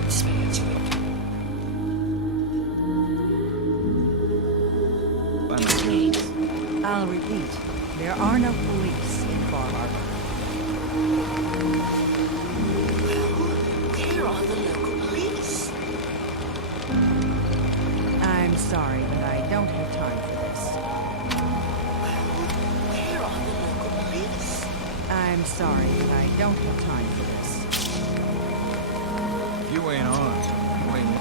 I'll repeat. There are no police in Far Harbor. Where are the local police? I'm sorry, but I don't have time for this. Where are the local police? I'm sorry, but I don't have time for this. If you ain't on, you ain't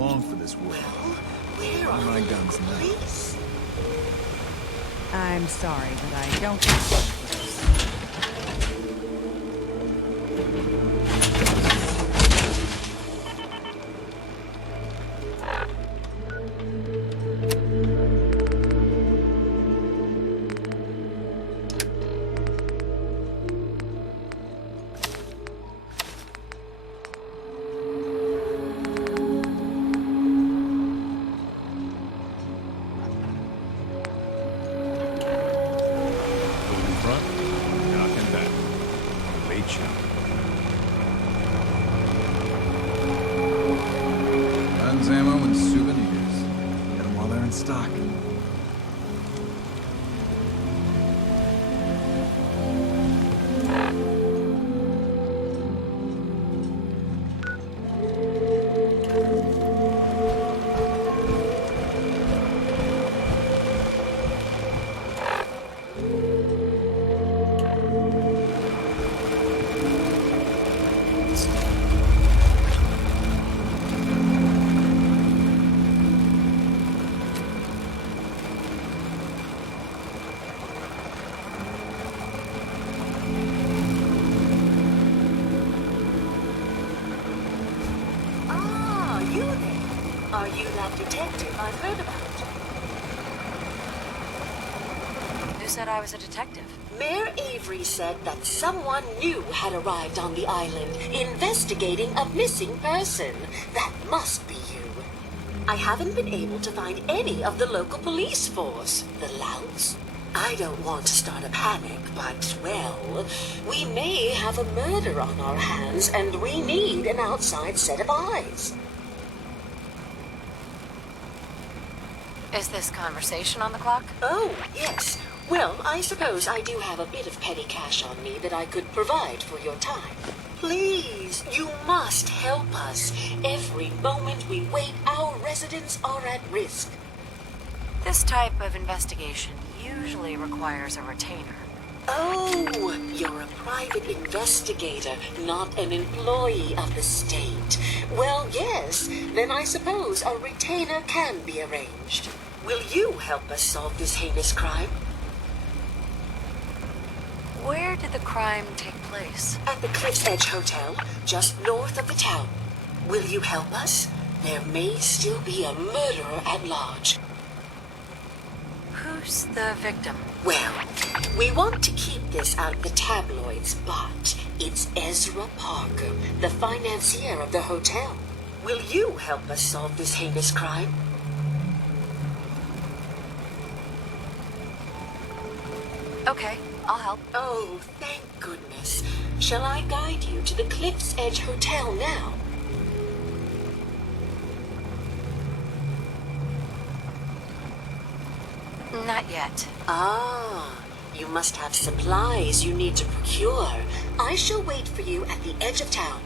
long for this world. Where are My the guns local now. police? I'm sorry, but I don't have time for this. Guns, ammo, and souvenirs. Get them while they're in stock. Ah, you there. Are you that detective I've heard about? Who said I was a detective? Mayor Avery said that someone new had arrived on the island, investigating a missing person. That must be you. I haven't been able to find any of the local police force. The louts? I don't want to start a panic, but, well, we may have a murder on our hands, and we need an outside set of eyes. Is this conversation on the clock? Oh, yes. Well, I suppose I do have a bit of petty cash on me that I could provide for your time. Please, you must help us. Every moment we wait, our residents are at risk. This type of investigation usually requires a retainer. Oh, you're a private investigator, not an employee of the state. Well, yes, then I suppose a retainer can be arranged. Will you help us solve this heinous crime? Where did the crime take place? At the Cliff's Edge Hotel, just north of the town. Will you help us? There may still be a murderer at large. Who's the victim? Well, we want to keep this out of the tabloids, but it's Ezra Parker, the financier of the hotel. Will you help us solve this heinous crime? Okay, I'll help. Oh, thank goodness. Shall I guide you to the Cliff's Edge Hotel now? Not yet. Ah, you must have supplies you need to procure. I shall wait for you at the edge of town.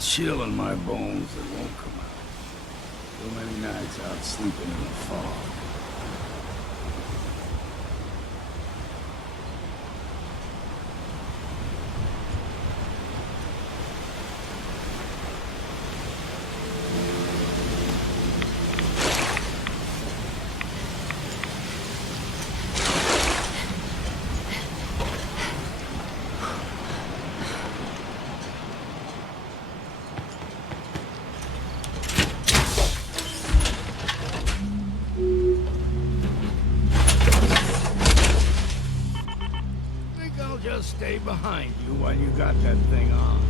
chill in my bones that won't come out. So many nights out sleeping in the fog. Just stay behind you while you got that thing on.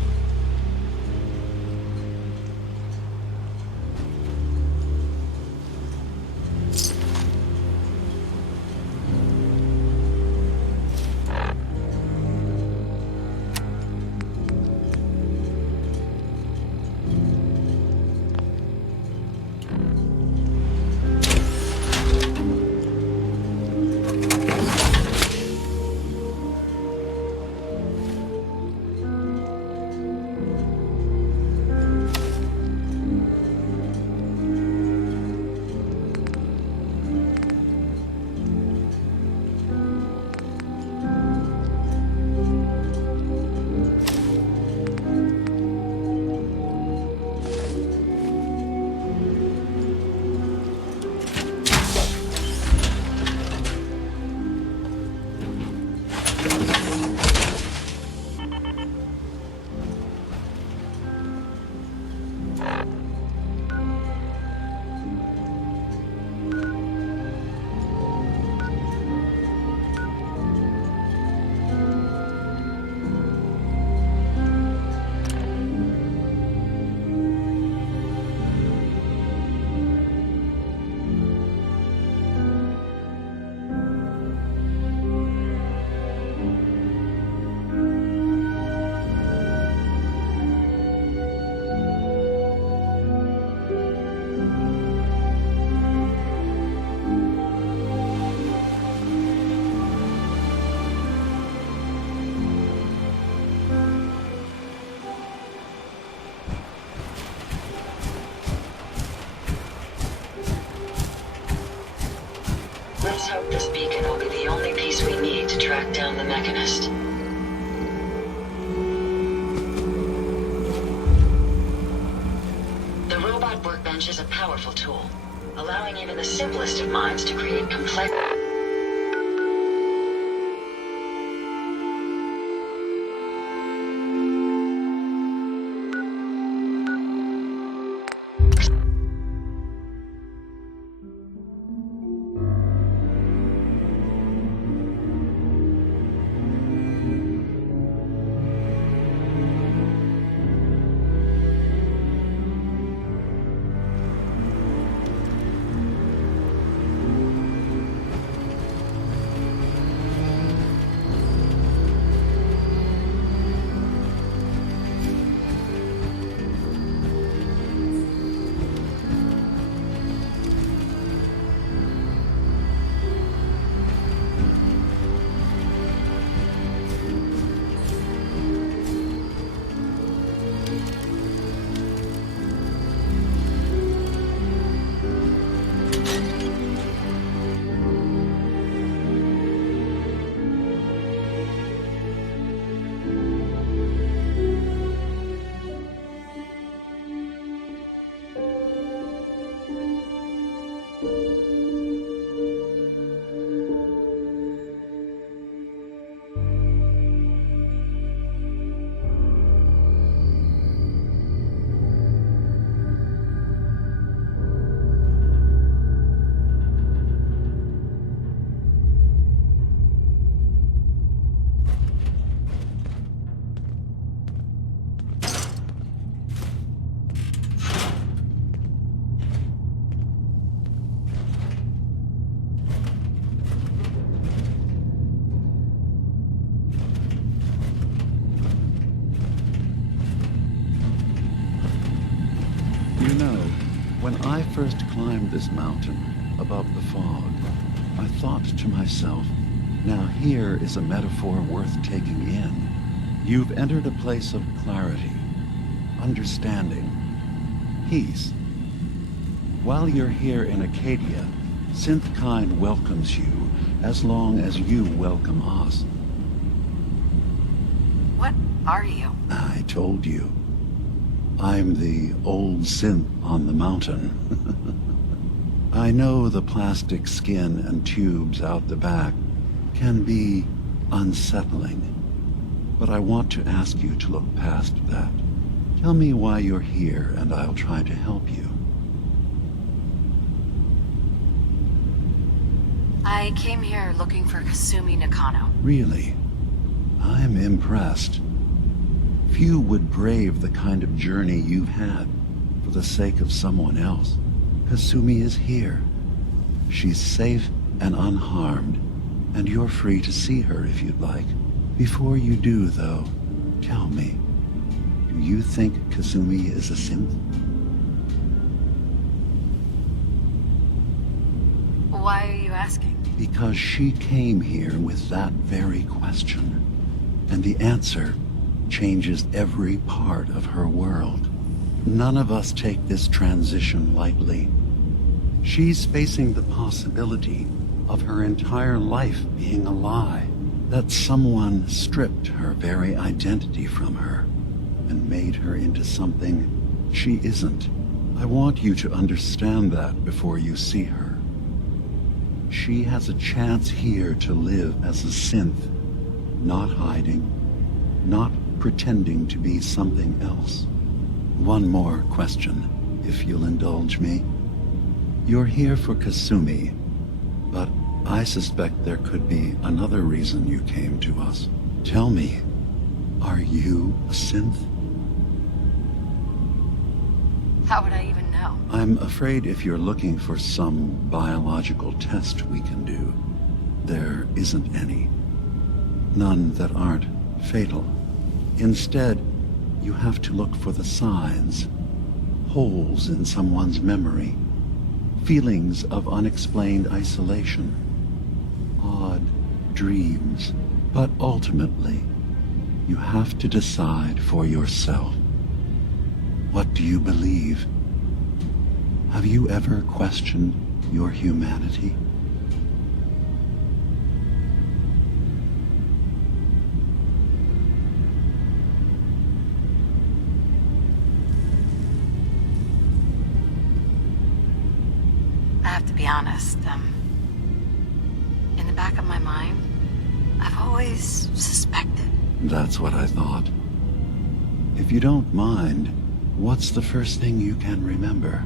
Let's hope this beacon will be the only piece we need to track down the Mechanist. The robot workbench is a powerful tool, allowing even the simplest of minds to create complex... When I first climbed this mountain above the fog, I thought to myself, now here is a metaphor worth taking in. You've entered a place of clarity, understanding, peace. While you're here in Acadia, Synthkind welcomes you as long as you welcome us. What are you? I told you. I'm the old synth on the mountain. I know the plastic skin and tubes out the back can be unsettling, but I want to ask you to look past that. Tell me why you're here, and I'll try to help you. I came here looking for Kasumi Nakano. Really? I'm impressed. Few would brave the kind of journey you've had for the sake of someone else. Kasumi is here. She's safe and unharmed, and you're free to see her if you'd like. Before you do, though, tell me, do you think Kasumi is a synth? Why are you asking? Because she came here with that very question, and the answer changes every part of her world. None of us take this transition lightly. She's facing the possibility of her entire life being a lie, that someone stripped her very identity from her and made her into something she isn't. I want you to understand that before you see her. She has a chance here to live as a synth, not hiding, not pretending to be something else. One more question, if you'll indulge me. You're here for Kasumi, but I suspect there could be another reason you came to us. Tell me, are you a synth? How would I even know? I'm afraid if you're looking for some biological test we can do, there isn't any. None that aren't fatal. Instead, you have to look for the signs, holes in someone's memory, feelings of unexplained isolation, odd dreams. But ultimately, you have to decide for yourself. What do you believe? Have you ever questioned your humanity? I have to be honest, in the back of my mind, I've always suspected. That's what I thought. If you don't mind, what's the first thing you can remember?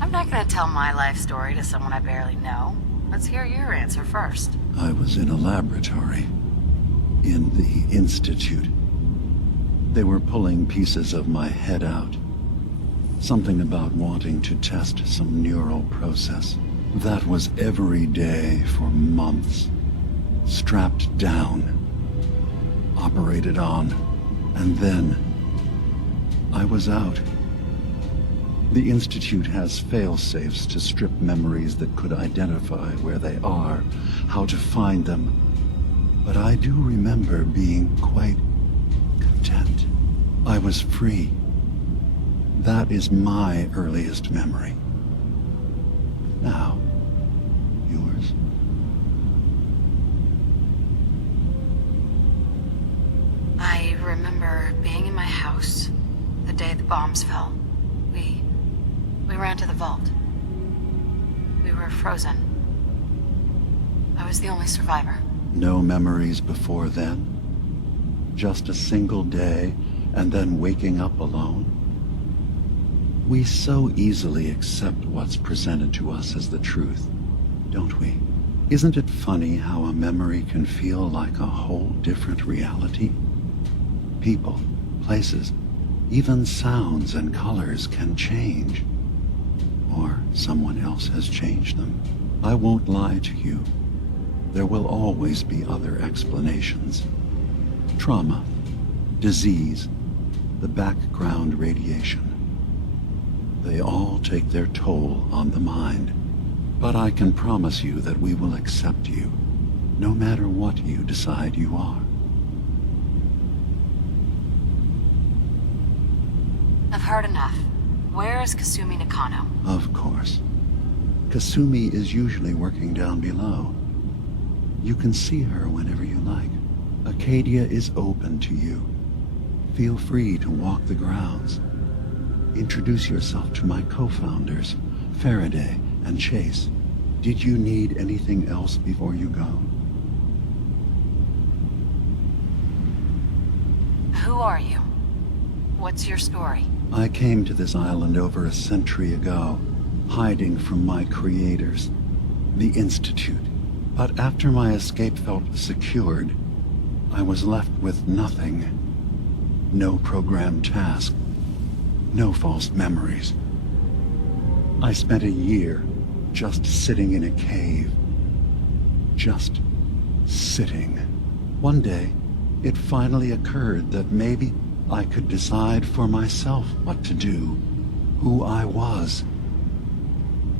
I'm not gonna tell my life story to someone I barely know. Let's hear your answer first. I was in a laboratory. In the Institute. They were pulling pieces of my head out. Something about wanting to test some neural process. That was every day for months. Strapped down. Operated on. And then I was out. The Institute has fail-safes to strip memories that could identify where they are, how to find them. But I do remember being quite content. I was free. That is my earliest memory. Now, yours? I remember being in my house the day the bombs fell. We ran to the vault. We were frozen. I was the only survivor. No memories before then? Just a single day, and then waking up alone? We so easily accept what's presented to us as the truth, don't we? Isn't it funny how a memory can feel like a whole different reality? People, places, even sounds and colors can change. Or someone else has changed them. I won't lie to you. There will always be other explanations. Trauma, disease, the background radiation. They all take their toll on the mind. But I can promise you that we will accept you, no matter what you decide you are. heard enough. Where is Kasumi Nakano? Of course. Kasumi is usually working down below. You can see her whenever you like. Acadia is open to you. Feel free to walk the grounds. Introduce yourself to my co-founders, Faraday and Chase. Did you need anything else before you go? Who are you? What's your story? I came to this island over a century ago, hiding from my creators, the Institute. But after my escape felt secured, I was left with nothing. No programmed task. No false memories. I spent a year just sitting in a cave. Just sitting. One day, it finally occurred that maybe I could decide for myself what to do, who I was.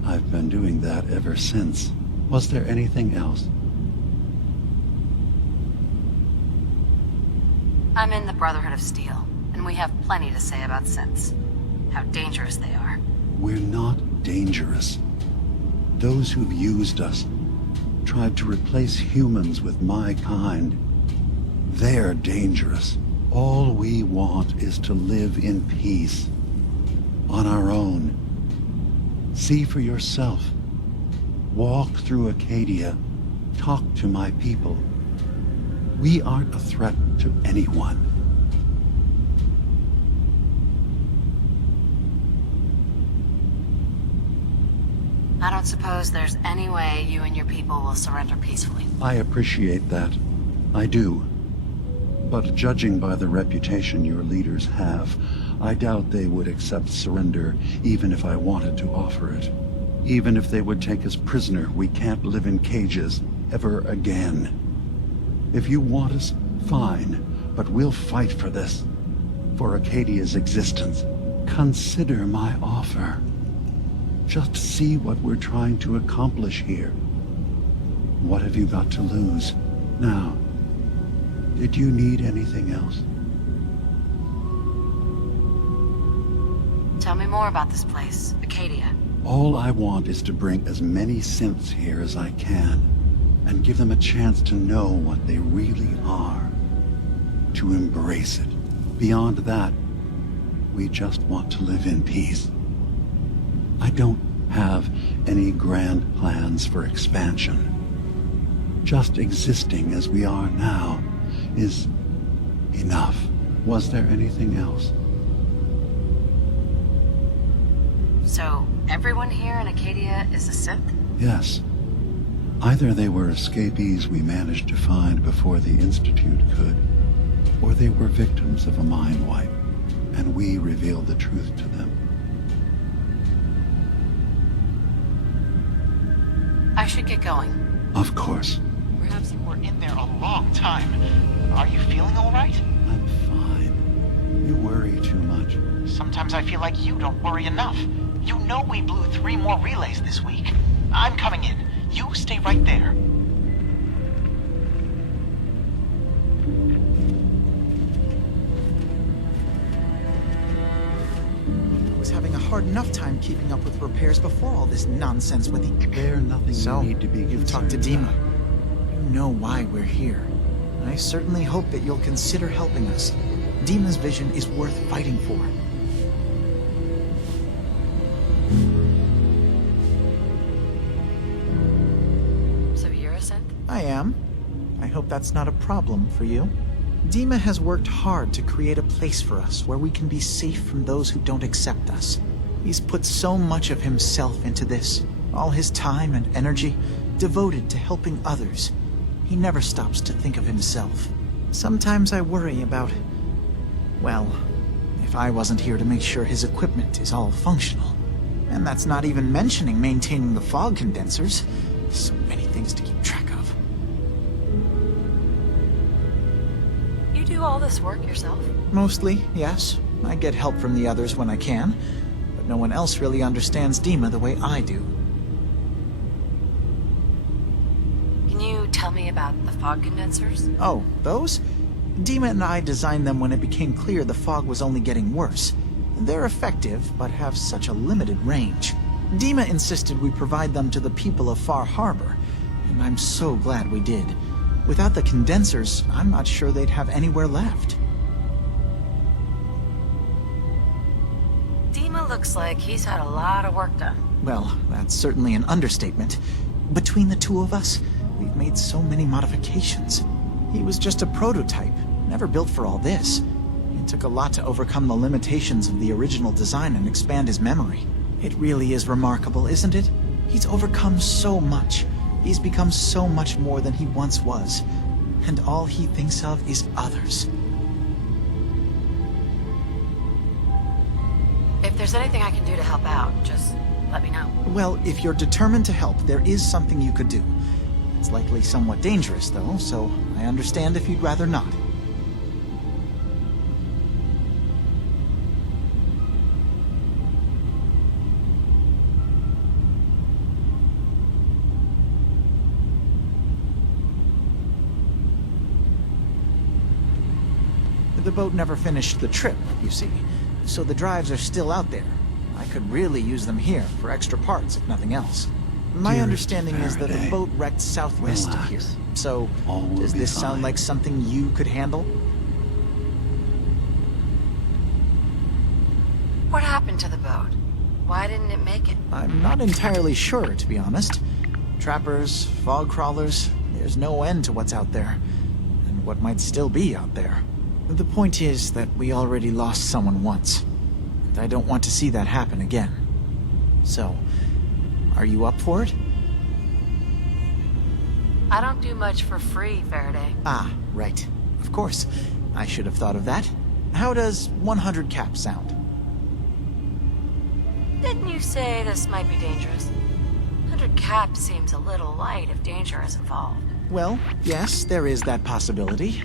I've been doing that ever since. Was there anything else? I'm in the Brotherhood of Steel, and we have plenty to say about synths. How dangerous they are. We're not dangerous. Those who've used us, tried to replace humans with my kind, they're dangerous. All we want is to live in peace. On our own. See for yourself. Walk through Acadia. Talk to my people. We aren't a threat to anyone. I don't suppose there's any way you and your people will surrender peacefully. I appreciate that. I do. But judging by the reputation your leaders have, I doubt they would accept surrender even if I wanted to offer it. Even if they would take us prisoner, we can't live in cages ever again. If you want us, fine, but we'll fight for this. For Acadia's existence. Consider my offer. Just see what we're trying to accomplish here. What have you got to lose? Now, did you need anything else? Tell me more about this place, Acadia. All I want is to bring as many synths here as I can, and give them a chance to know what they really are. To embrace it. Beyond that, we just want to live in peace. I don't have any grand plans for expansion. Just existing as we are now is enough. Was there anything else? So, everyone here in Acadia is a synth? Yes. Either they were escapees we managed to find before the Institute could, or they were victims of a mind wipe, and we revealed the truth to them. I should get going. Of course. Perhaps you were in there a long time. Are you feeling all right? I'm fine. You worry too much. Sometimes I feel like you don't worry enough. You know we blew 3 more relays this week. I'm coming in. You stay right there. I was having a hard enough time keeping up with repairs before all this nonsense with the... They're nothing so, you need to be you've talked to Dima. about. You know why we're here. I certainly hope that you'll consider helping us. Dima's vision is worth fighting for. So you're a synth? I am. I hope that's not a problem for you. Dima has worked hard to create a place for us where we can be safe from those who don't accept us. He's put so much of himself into this, all his time and energy devoted to helping others. He never stops to think of himself. Sometimes I worry about, well, if I wasn't here to make sure his equipment is all functional. And that's not even mentioning maintaining the fog condensers. So many things to keep track of. You do all this work yourself? Mostly, yes. I get help from the others when I can, but no one else really understands Dima the way I do. Can you tell me about the fog condensers? Oh, those? Dima and I designed them when it became clear the fog was only getting worse. They're effective, but have such a limited range. Dima insisted we provide them to the people of Far Harbor, and I'm so glad we did. Without the condensers, I'm not sure they'd have anywhere left. Dima looks like he's had a lot of work done. Well, that's certainly an understatement. Between the two of us, we've made so many modifications. He was just a prototype, never built for all this. It took a lot to overcome the limitations of the original design and expand his memory. It really is remarkable, isn't it? He's overcome so much. He's become so much more than he once was. And all he thinks of is others. If there's anything I can do to help out, just let me know. Well, if you're determined to help, there is something you could do. It's likely somewhat dangerous, though, so I understand if you'd rather not. The boat never finished the trip, you see, so the drives are still out there. I could really use them here for extra parts, if nothing else. My Dearest understanding is that the Faraday, boat wrecked southwest of here. So, does this sound like something you could handle? What happened to the boat? Why didn't it make it? I'm not entirely sure, to be honest. Trappers, fog crawlers, there's no end to what's out there. And what might still be out there. The point is that we already lost someone once. And I don't want to see that happen again. So, are you up for it? I don't do much for free, Faraday. Ah, right. Of course. I should have thought of that. How does 100 caps sound? Didn't you say this might be dangerous? 100 caps seems a little light if danger is involved. Well, yes, there is that possibility.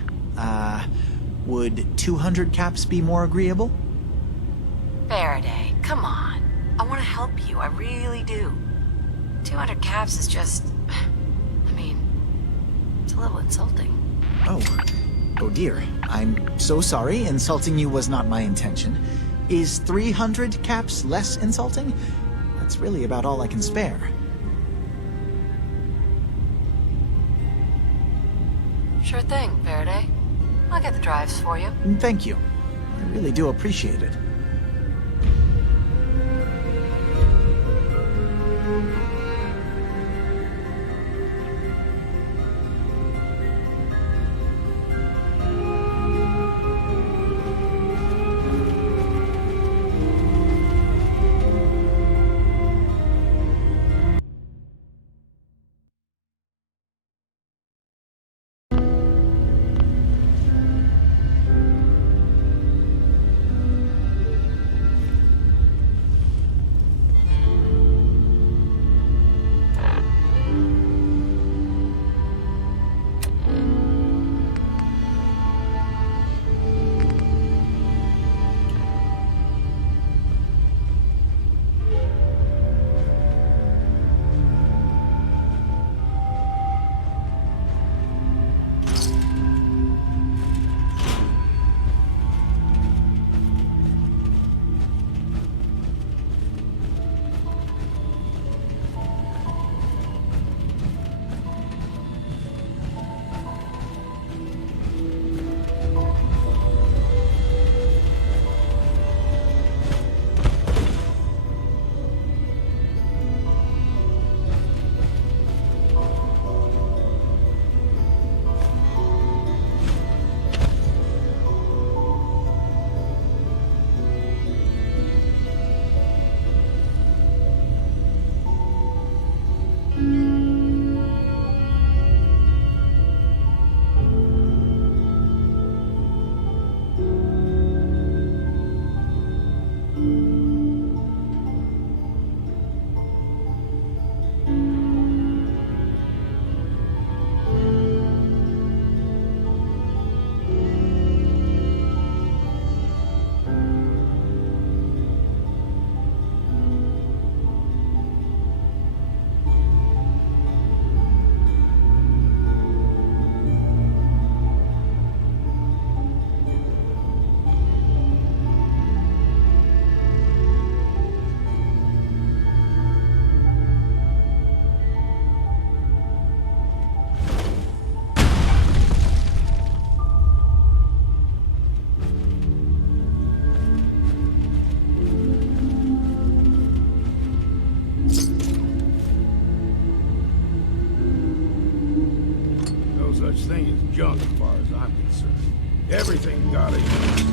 Would 200 caps be more agreeable? Faraday, come on. I want to help you, I really do. 200 caps is just... I mean, it's a little insulting. Oh dear. I'm so sorry. Insulting you was not my intention. Is 300 caps less insulting? That's really about all I can spare. Sure thing, Faraday. I'll get the drives for you. Thank you. I really do appreciate it. such thing as junk as far as I'm concerned. Everything gotta use.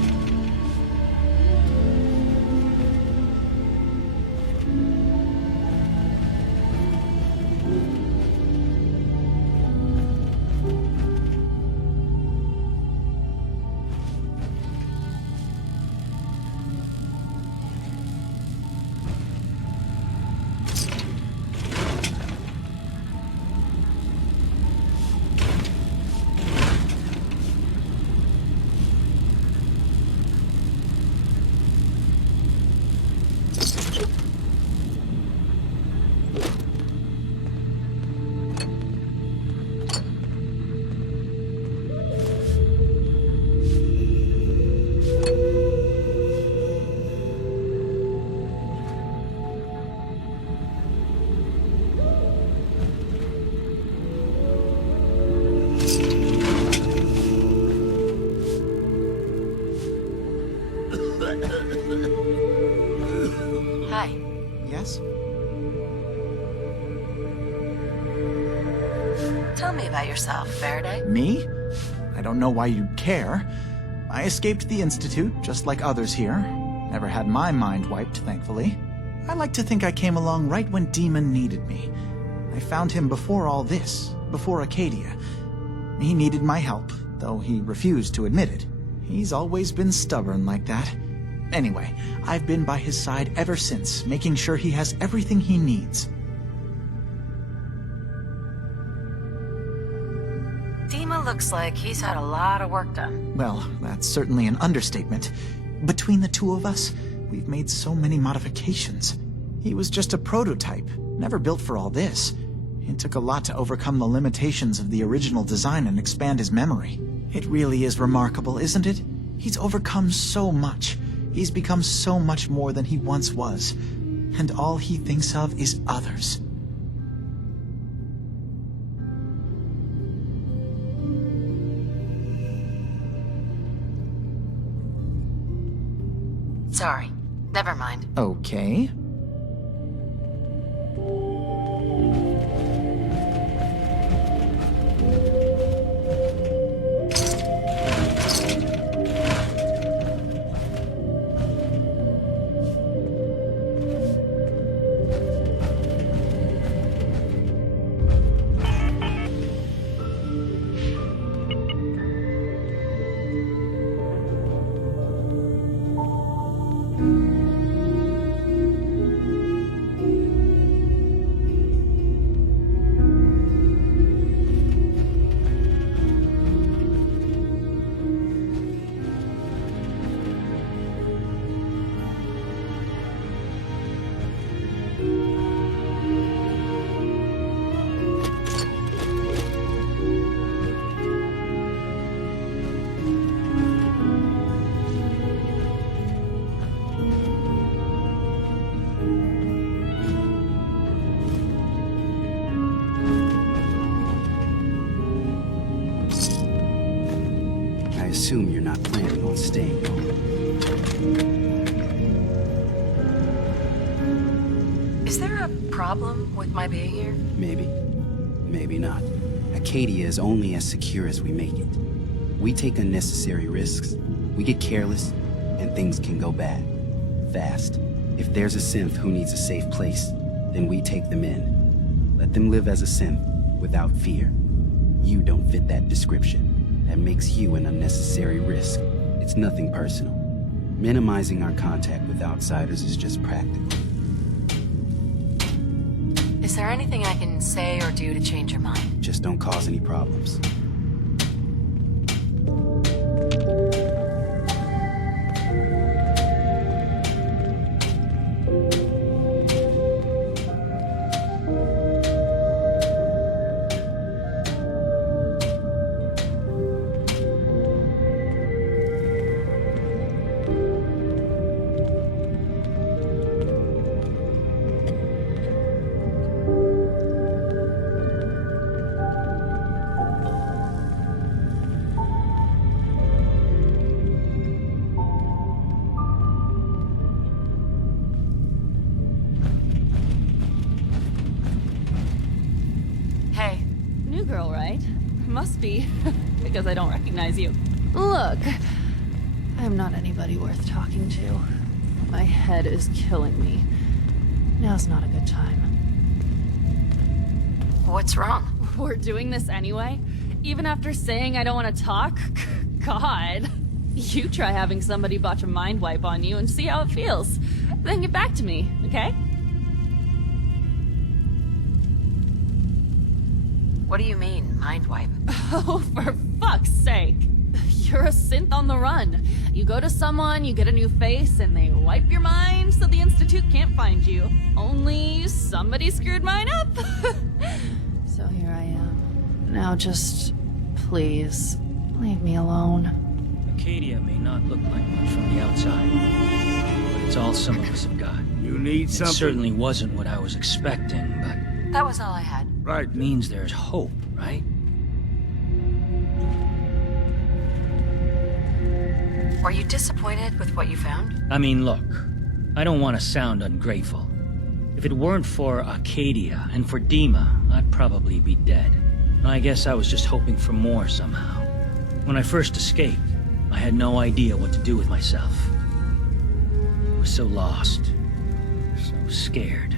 Hi. Yes? Tell me about yourself, Faraday. Me? I don't know why you'd care. I escaped the Institute, just like others here. Never had my mind wiped, thankfully. I like to think I came along right when Demon needed me. I found him before all this, before Acadia. He needed my help, though he refused to admit it. He's always been stubborn like that. Anyway, I've been by his side ever since, making sure he has everything he needs. Dima looks like he's had a lot of work done. Well, that's certainly an understatement. Between the two of us, we've made so many modifications. He was just a prototype, never built for all this. It took a lot to overcome the limitations of the original design and expand his memory. It really is remarkable, isn't it? He's overcome so much. He's become so much more than he once was. And all he thinks of is others. Sorry. Never mind. Okay. I assume you're not planning on staying long. Is there a problem with my being here? Maybe. Maybe not. Acadia is only as secure as we make it. We take unnecessary risks, we get careless, and things can go bad. Fast. If there's a synth who needs a safe place, then we take them in. Let them live as a synth, without fear. You don't fit that description. That makes you an unnecessary risk. It's nothing personal. Minimizing our contact with outsiders is just practical. Is there anything I can say or do to change your mind? Just don't cause any problems. New girl, right? Must be, because I don't recognize you. Look, I'm not anybody worth talking to. My head is killing me. Now's not a good time. What's wrong? We're doing this anyway? Even after saying I don't want to talk? God. You try having somebody botch a mind wipe on you and see how it feels. Then get back to me, okay? What do you mean, mind wipe? Oh, for fuck's sake. You're a synth on the run. You go to someone, you get a new face, and they wipe your mind so the Institute can't find you. Only somebody screwed mine up. So here I am. Now just, please, leave me alone. Acadia may not look like much from the outside, but it's all some of us have got. You need something? It certainly wasn't what I was expecting, but... That was all I had. Right. It means there's hope, right? Were you disappointed with what you found? I mean, look, I don't want to sound ungrateful. If it weren't for Acadia and for Dima, I'd probably be dead. I guess I was just hoping for more somehow. When I first escaped, I had no idea what to do with myself. I was so lost, so scared.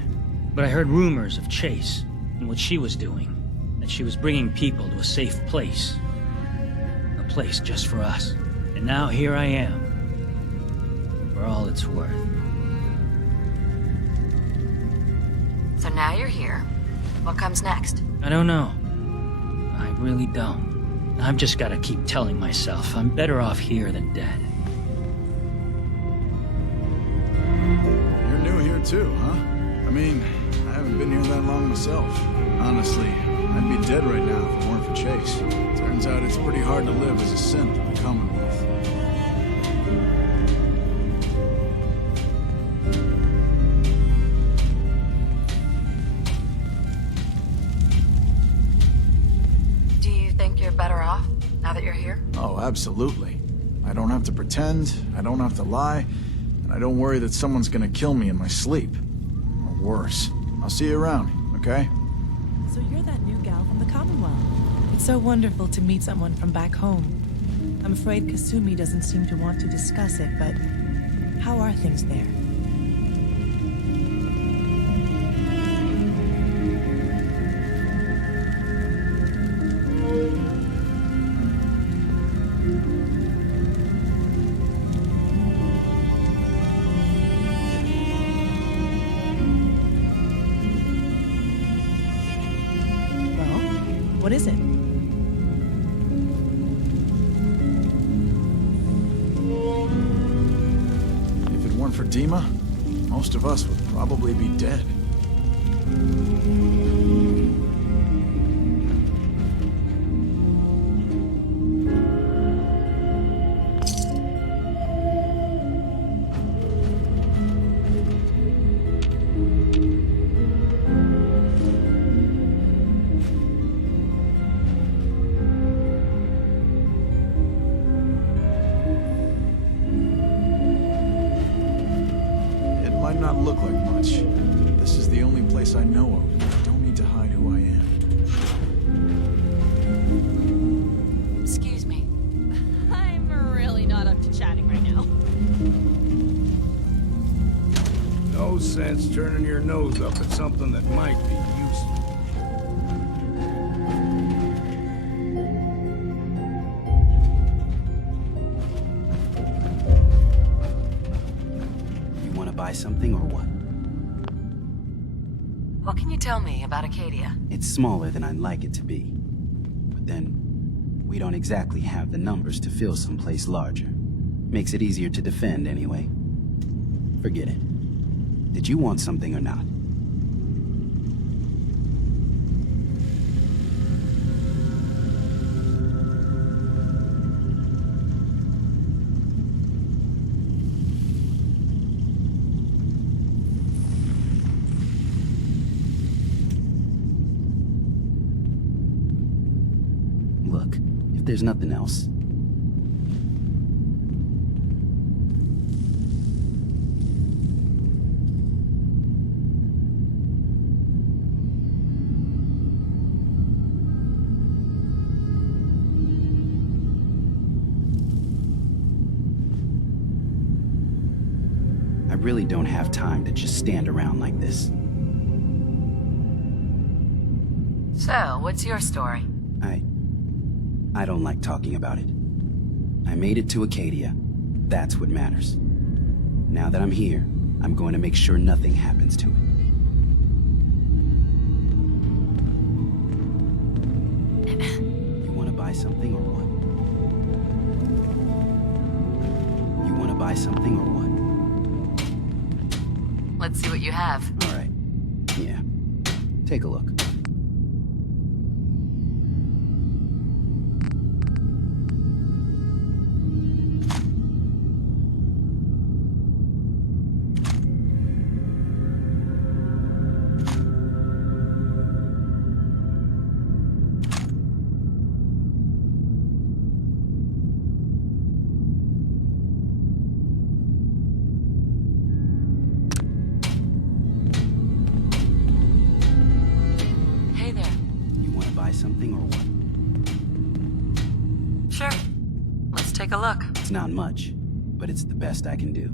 But I heard rumors of Chase and what she was doing, that she was bringing people to a safe place. A place just for us. And now here I am, for all it's worth. So now you're here. What comes next? I don't know. I really don't. I've just gotta keep telling myself I'm better off here than dead. You're new here too, huh? I mean, I haven't been here that long myself. Honestly, I'd be dead right now if it weren't for Chase. Turns out it's pretty hard to live as a synth in the Commonwealth. Do you think you're better off now that you're here? Oh, absolutely. I don't have to pretend, I don't have to lie, and I don't worry that someone's gonna kill me in my sleep. Or worse. I'll see you around, okay? So you're that new gal from the Commonwealth. It's so wonderful to meet someone from back home. I'm afraid Kasumi doesn't seem to want to discuss it, but how are things there? What is it? If it weren't for Dima, most of us would probably be dead. Not look like much. This is the only place I know of. I don't need to hide who I am. Excuse me. I'm really not up to chatting right now. No sense turning your nose up at something that might be useful. Buy something or what? What can you tell me about Acadia? It's smaller than I'd like it to be. But then, we don't exactly have the numbers to fill someplace larger. Makes it easier to defend anyway. Forget it. Did you want something or not? If there's nothing else. really don't have time to just stand around like this. So, what's your story? I don't like talking about it. I made it to Acadia. That's what matters. Now that I'm here, I'm going to make sure nothing happens to it. You want to buy something or what? You want to buy something or what? Let's see what you have. All right. Yeah. Take a look. Hey there. You want to buy something or what? Sure. Let's take a look. It's not much, but it's the best I can do.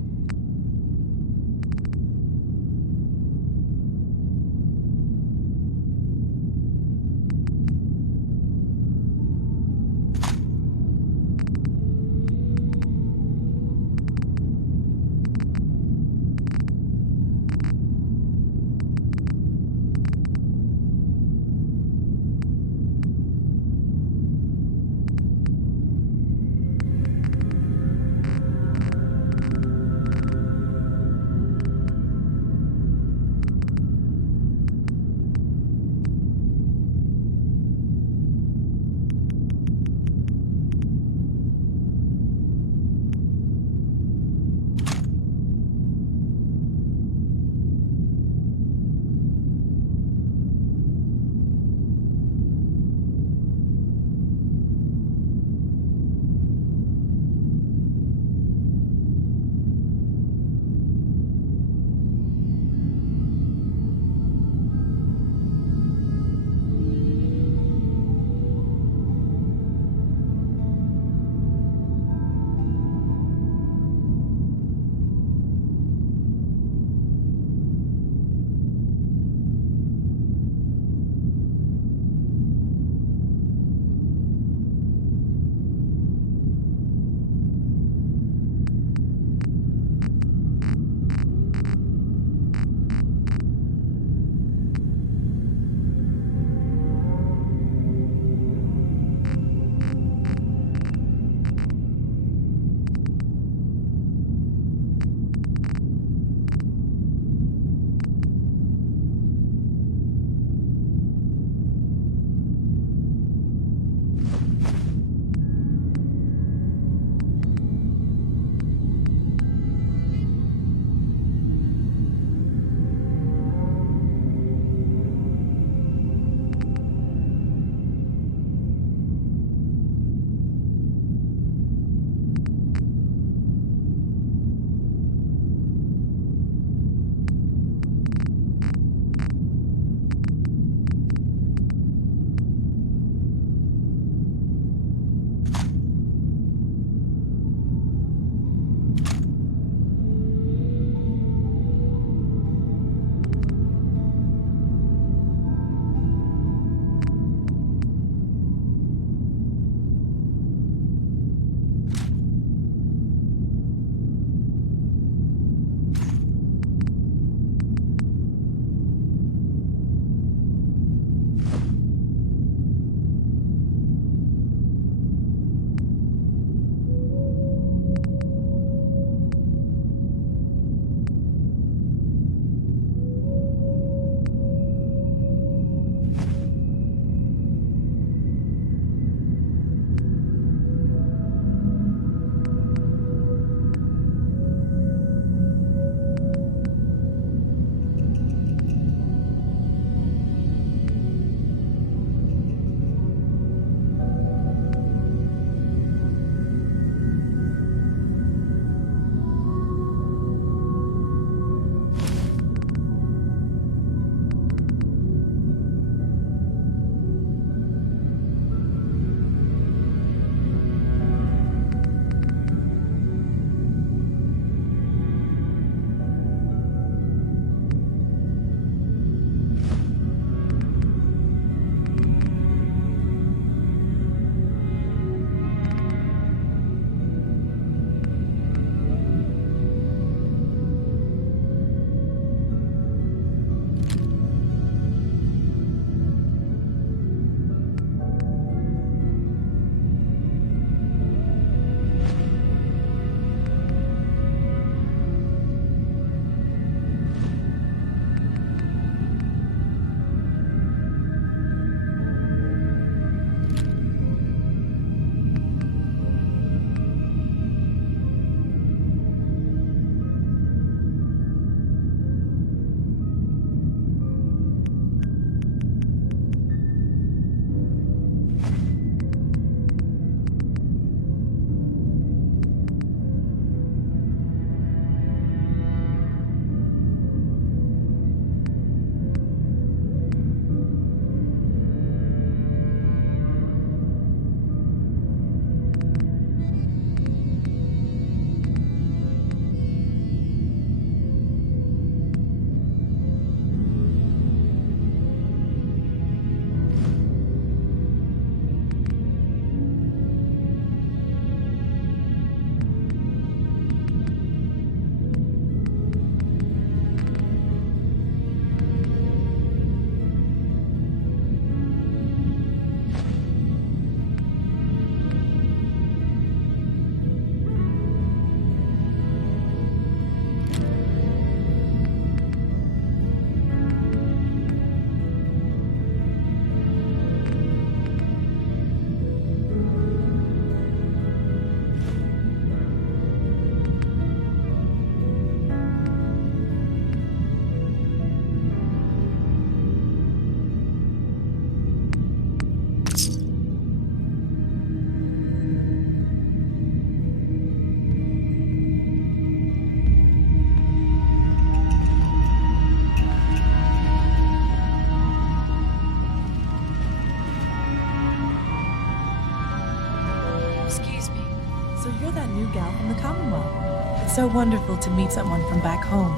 You're that new gal from the Commonwealth. It's so wonderful to meet someone from back home.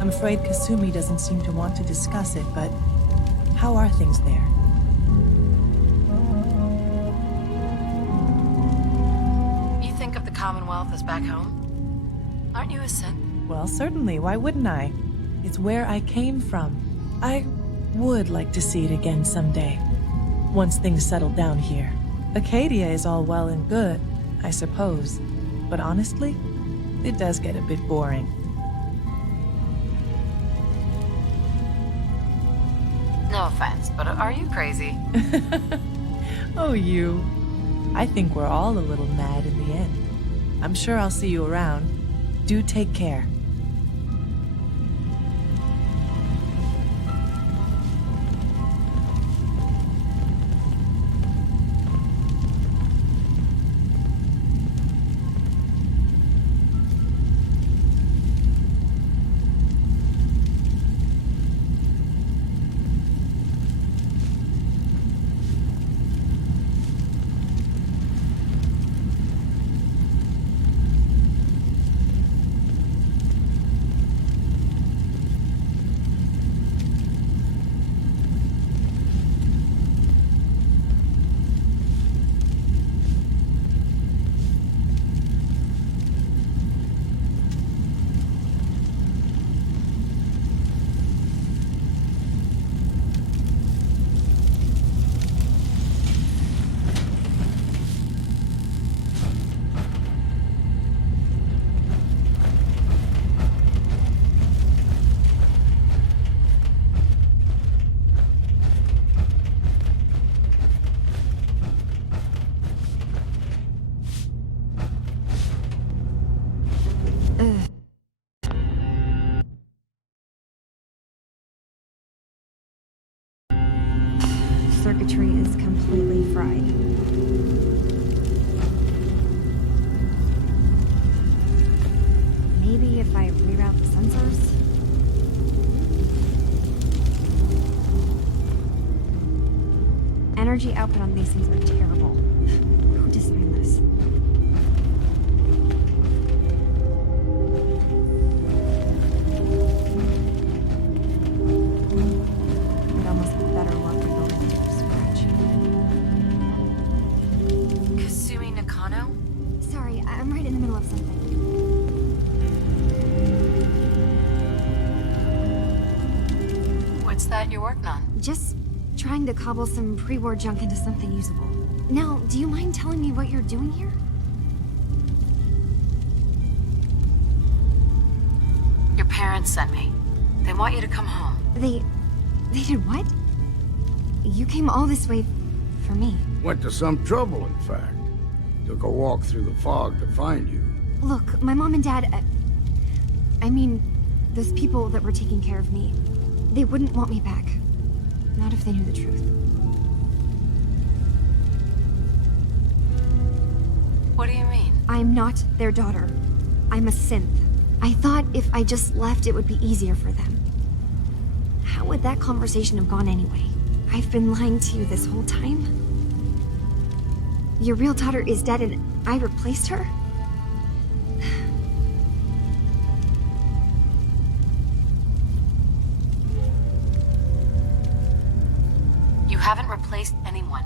I'm afraid Kasumi doesn't seem to want to discuss it, but how are things there? You think of the Commonwealth as back home? Aren't you a Sin? Well, certainly. Why wouldn't I? It's where I came from. I would like to see it again someday, once things settle down here. Acadia is all well and good, I suppose, but honestly, it does get a bit boring. No offense, but are you crazy? Oh, you. I think we're all a little mad in the end. I'm sure I'll see you around. Do take care. Circuitry is completely fried. Maybe if I reroute the sensors? Energy output on these things are terrible. Who designed this? I'd almost have better luck rebuilding it from scratch. Kasumi Nakano? Sorry, I'm right in the middle of something. What's that you're working on? Just trying to cobble some pre-war junk into something usable. Now, do you mind telling me what you're doing here? Your parents sent me. They want you to come home. They did what? You came all this way for me. Went to some trouble, in fact. Took a walk through the fog to find you. Look, my mom and dad, I mean, those people that were taking care of me, they wouldn't want me back. Not if they knew the truth. What do you mean? I'm not their daughter. I'm a synth. I thought if I just left, it would be easier for them. How would that conversation have gone anyway? I've been lying to you this whole time? Your real daughter is dead and I replaced her? You haven't replaced anyone.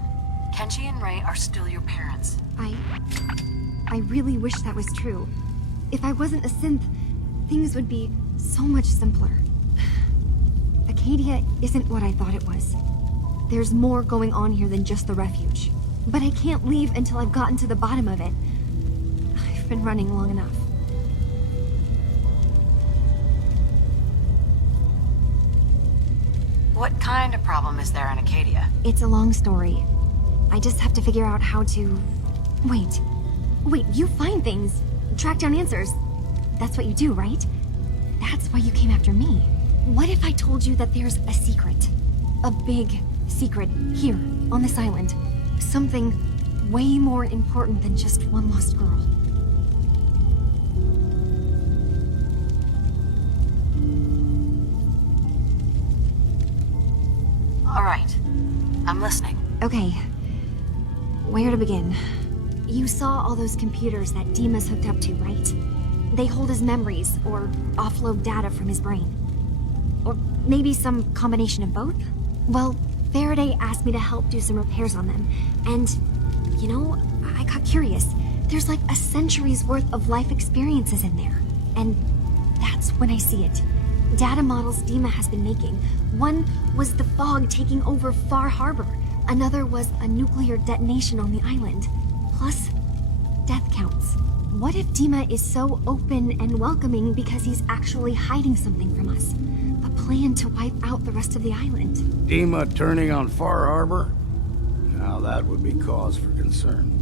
Kenji and Ray are still your parents. I really wish that was true. If I wasn't a synth, things would be so much simpler. Acadia isn't what I thought it was. There's more going on here than just the refuge. But I can't leave until I've gotten to the bottom of it. I've been running long enough. What kind of problem is there in Acadia? It's a long story. I just have to figure out how to... Wait, you find things, track down answers. That's what you do, right? That's why you came after me. What if I told you that there's a secret? A big secret here, on this island. Something way more important than just one lost girl. All right. I'm listening. Okay. Where to begin? You saw all those computers that Dima's hooked up to, right? They hold his memories, or offload data from his brain. Or maybe some combination of both? Well, Faraday asked me to help do some repairs on them, and, you know, I got curious. There's like a century's worth of life experiences in there, and that's when I see it. Data models Dima has been making. One was the fog taking over Far Harbor. Another was a nuclear detonation on the island. Plus, death counts. What if Dima is so open and welcoming because he's actually hiding something from us? A plan to wipe out the rest of the island. Dima turning on Far Harbor? Now that would be cause for concern.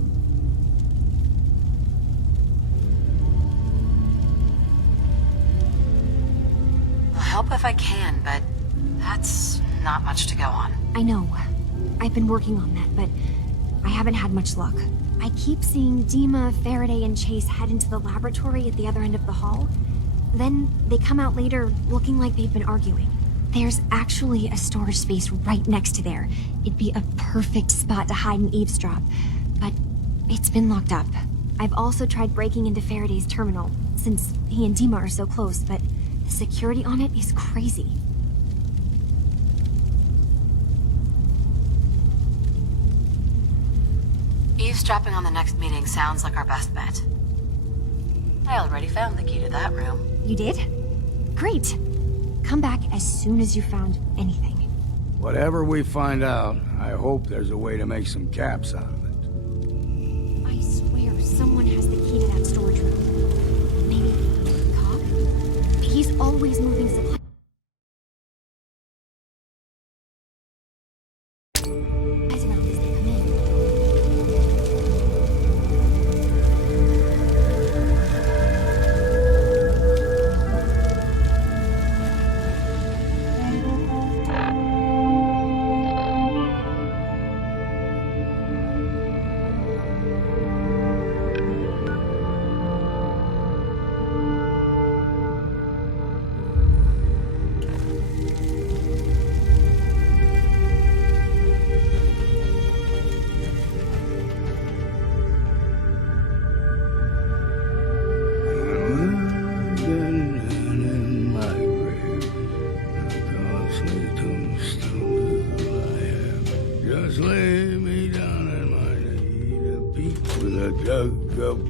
I'll help if I can, but that's not much to go on. I know. I've been working on that, but I haven't had much luck. I keep seeing Dima, Faraday, and Chase head into the laboratory at the other end of the hall. Then they come out later looking like they've been arguing. There's actually a storage space right next to there. It'd be a perfect spot to hide and eavesdrop, but it's been locked up. I've also tried breaking into Faraday's terminal, since he and Dima are so close, but the security on it is crazy. Eavesdropping on the next meeting sounds like our best bet. I already found the key to that room. You did? Great. Come back as soon as you found anything. Whatever we find out, I hope there's a way to make some caps out of it. I swear someone has the key to that storage room. Maybe Cog? He's always moving supplies.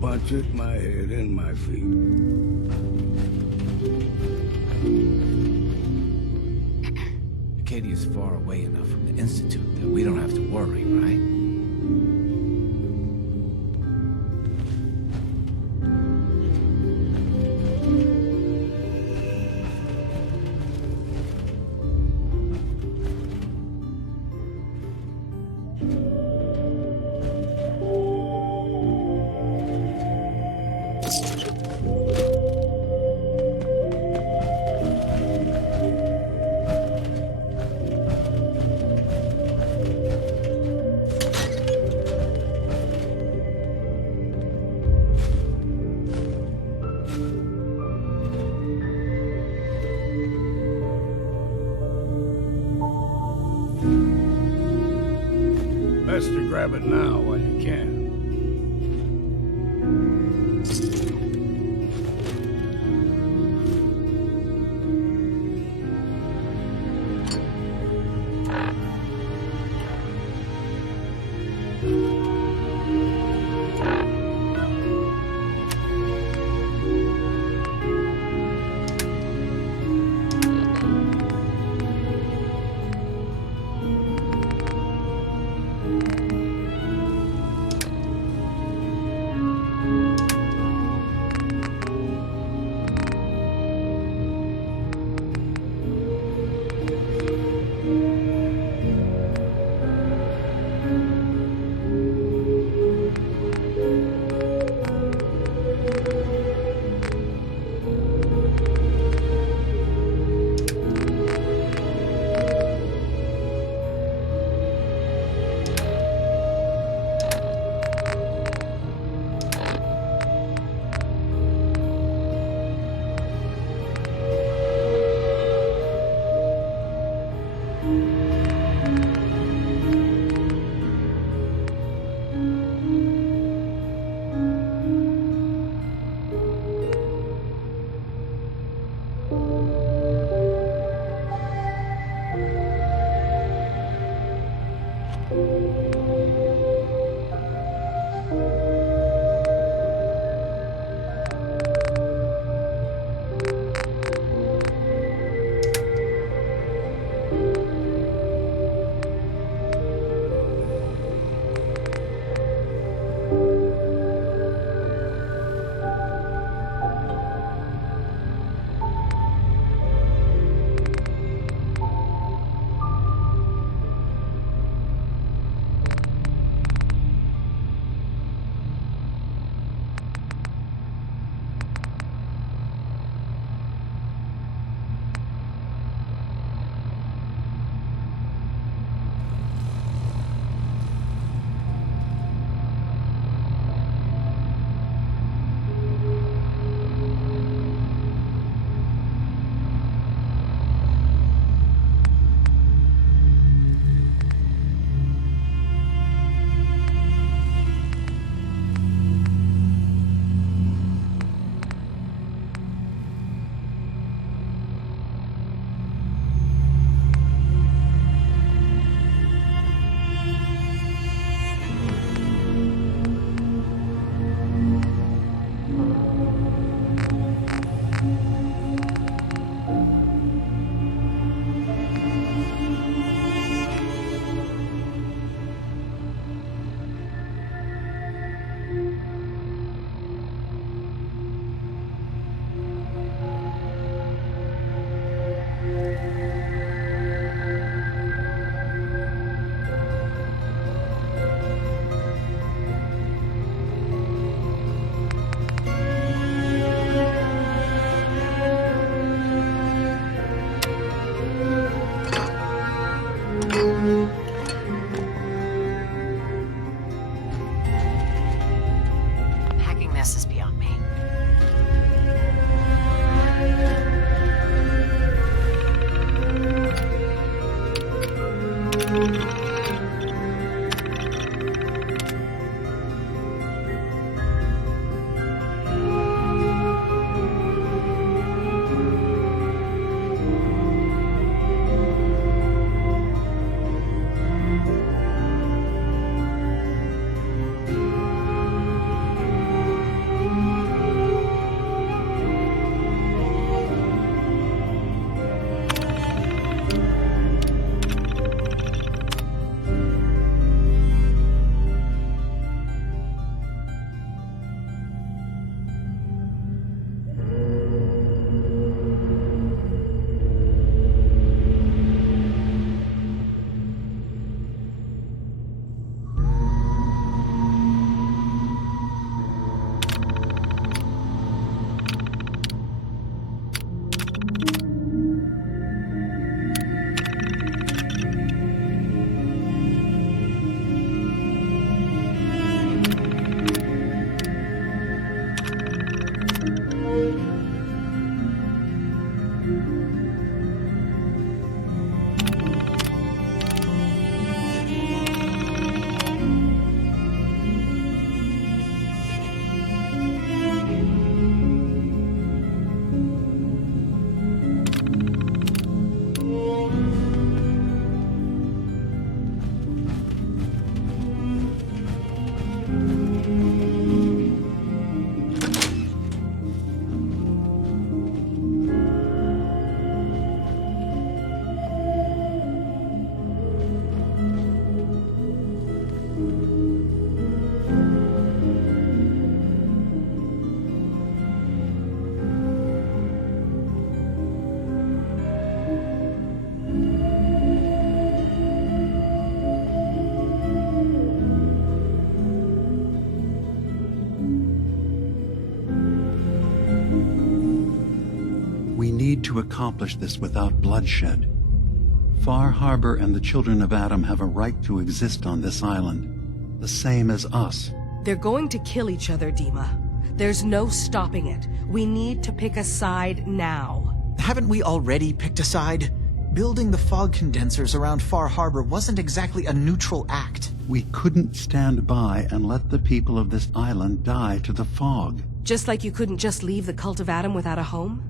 Punch my head and my feet. Acadia's far away enough from the Institute that we don't have to worry, right? Best to grab it now while you can. to accomplish this without bloodshed. Far Harbor and the children of Adam have a right to exist on this island, the same as us. They're going to kill each other, Dima. There's no stopping it. We need to pick a side now. Haven't we already picked a side? Building the fog condensers around Far Harbor wasn't exactly a neutral act. We couldn't stand by and let the people of this island die to the fog. Just like you couldn't just leave the Cult of Adam without a home?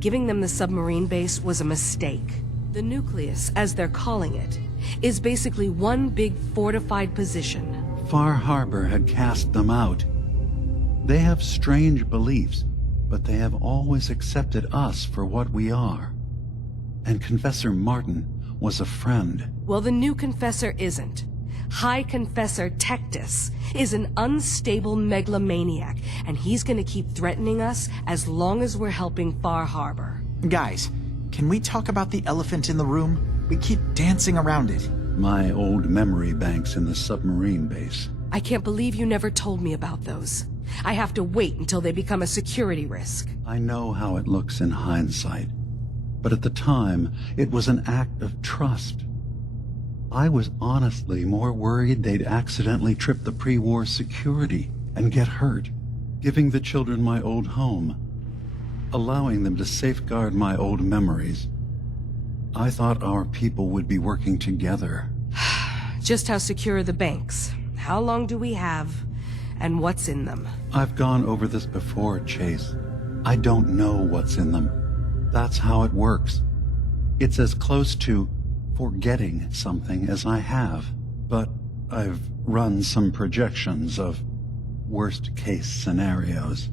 Giving them the submarine base was a mistake. The nucleus, as they're calling it, is basically one big fortified position. Far Harbor had cast them out. They have strange beliefs, but they have always accepted us for what we are. And Confessor Martin was a friend. Well, the new Confessor isn't. High Confessor Tectus is an unstable megalomaniac, and he's gonna keep threatening us as long as we're helping Far Harbor. Guys, can we talk about the elephant in the room? We keep dancing around it. My old memory banks in the submarine base. I can't believe you never told me about those. I have to wait until they become a security risk. I know how it looks in hindsight, but at the time, it was an act of trust. I was honestly more worried they'd accidentally trip the pre-war security and get hurt, giving the children my old home, allowing them to safeguard my old memories. I thought our people would be working together. Just how secure are the banks? How long do we have? And what's in them? I've gone over this before, Chase. I don't know what's in them. That's how it works. It's as close to forgetting something as I have. But I've run some projections of worst-case scenarios.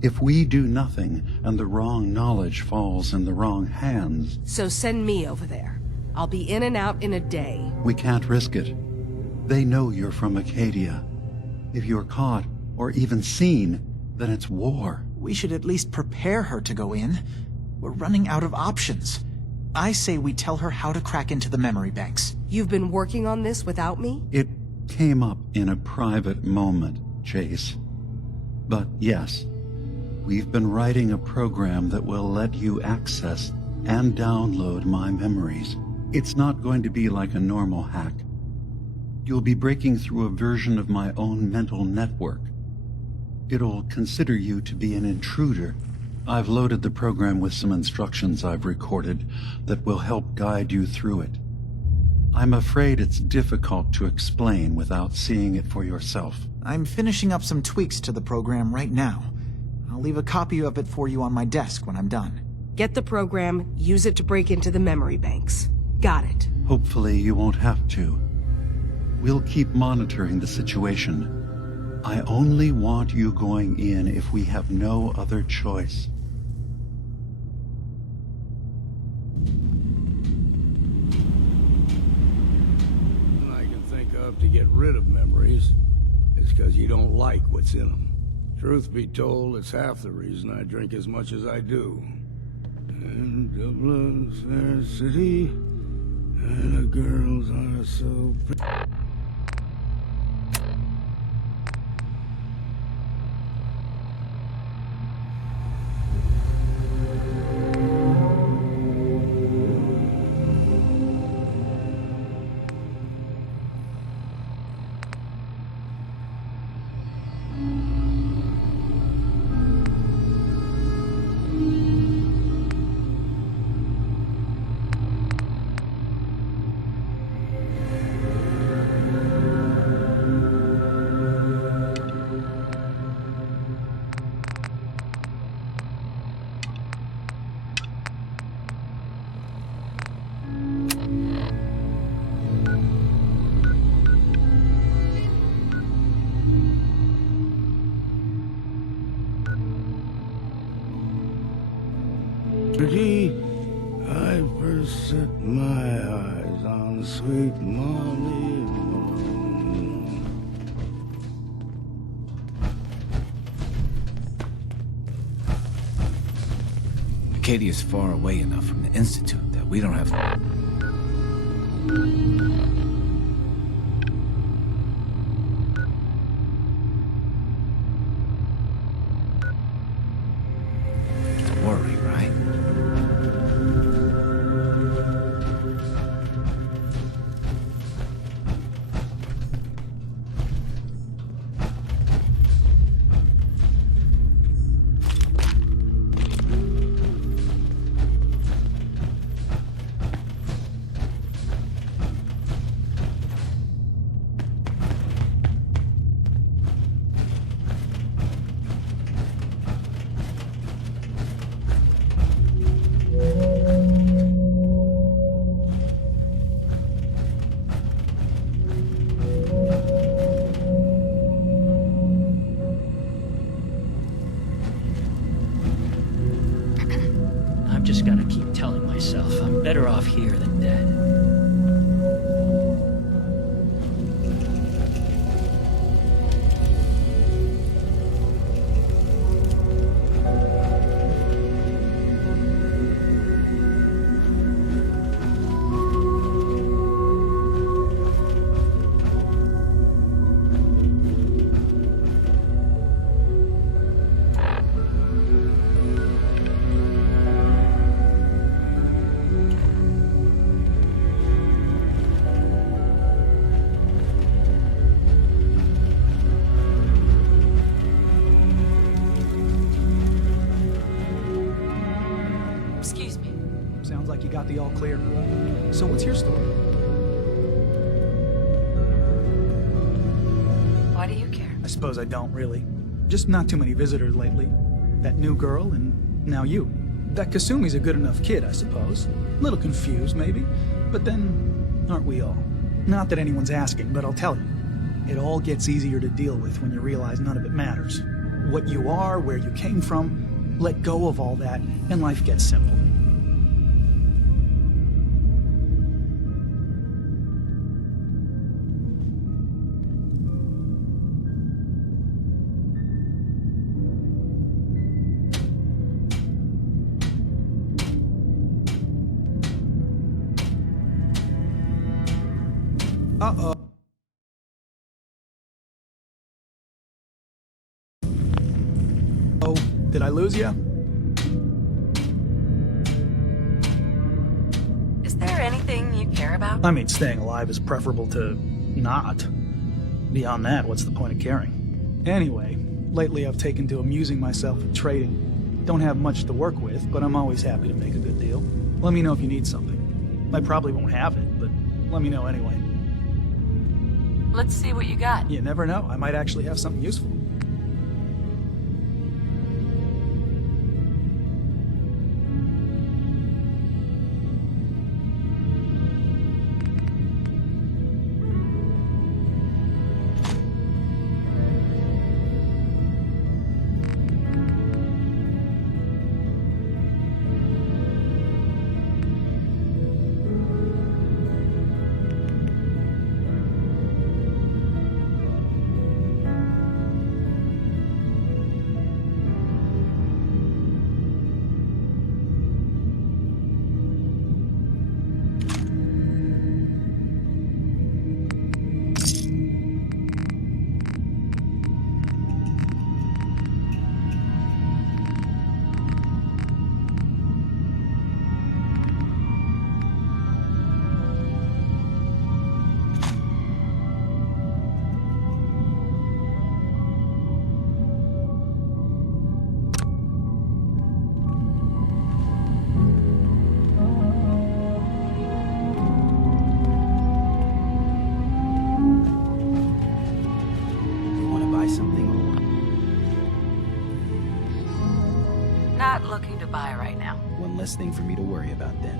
If we do nothing and the wrong knowledge falls in the wrong hands... So send me over there. I'll be in and out in a day. We can't risk it. They know you're from Acadia. If you're caught, or even seen, then it's war. We should at least prepare her to go in. We're running out of options. I say we tell her how to crack into the memory banks. You've been working on this without me? It came up in a private moment, Chase. But yes, we've been writing a program that will let you access and download my memories. It's not going to be like a normal hack. You'll be breaking through a version of my own mental network. It'll consider you to be an intruder. I've loaded the program with some instructions I've recorded that will help guide you through it. I'm afraid it's difficult to explain without seeing it for yourself. I'm finishing up some tweaks to the program right now. I'll leave a copy of it for you on my desk when I'm done. Get the program, use it to break into the memory banks. Got it. Hopefully you won't have to. We'll keep monitoring the situation. I only want you going in if we have no other choice. I can think of to get rid of memories is because you don't like what's in them. Truth be told, it's half the reason I drink as much as I do. And Dublin's fair city, and the girls are so pretty. I first set my eyes on sweet Molly. Acadia's far away enough from the Institute that we don't have to... worry, right? Better off here than dead. Excuse me. Sounds like you got the all clear. So what's your story? Why do you care? I suppose I don't really. Just not too many visitors lately. That new girl and now you. That Kasumi's a good enough kid, I suppose. Little confused, maybe. But then, aren't we all? Not that anyone's asking, but I'll tell you. It all gets easier to deal with when you realize none of it matters. What you are, where you came from, let go of all that, and life gets simple. Uh-oh. Oh, did I lose you? Is there anything you care about? I mean, staying alive is preferable to not. Beyond that, what's the point of caring? Anyway, lately I've taken to amusing myself with trading. Don't have much to work with, but I'm always happy to make a good deal. Let me know if you need something. I probably won't have it, but let me know anyway. Let's see what you got. You never know, I might actually have something useful. Not looking to buy right now. One less thing for me to worry about then.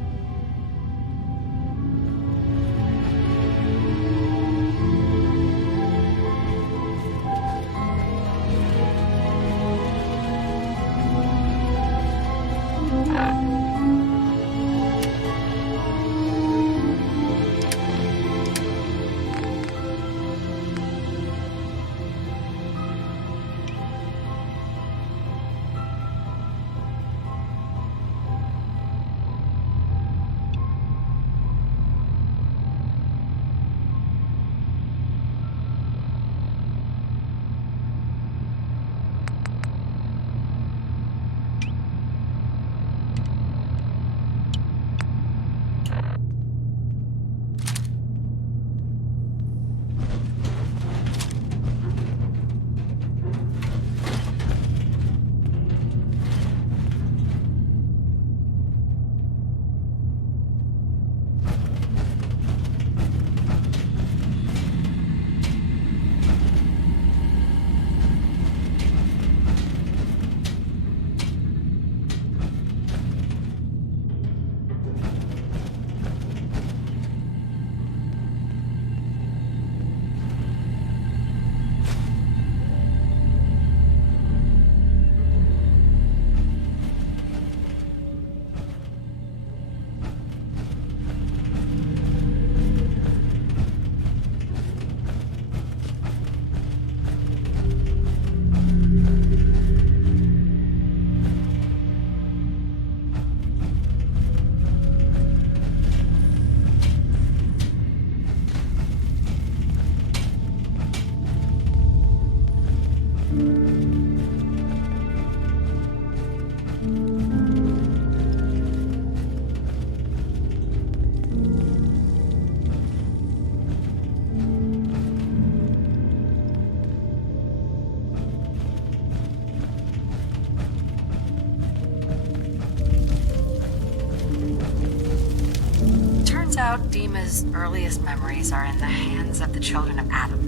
out Dima's earliest memories are in the hands of the children of Adam.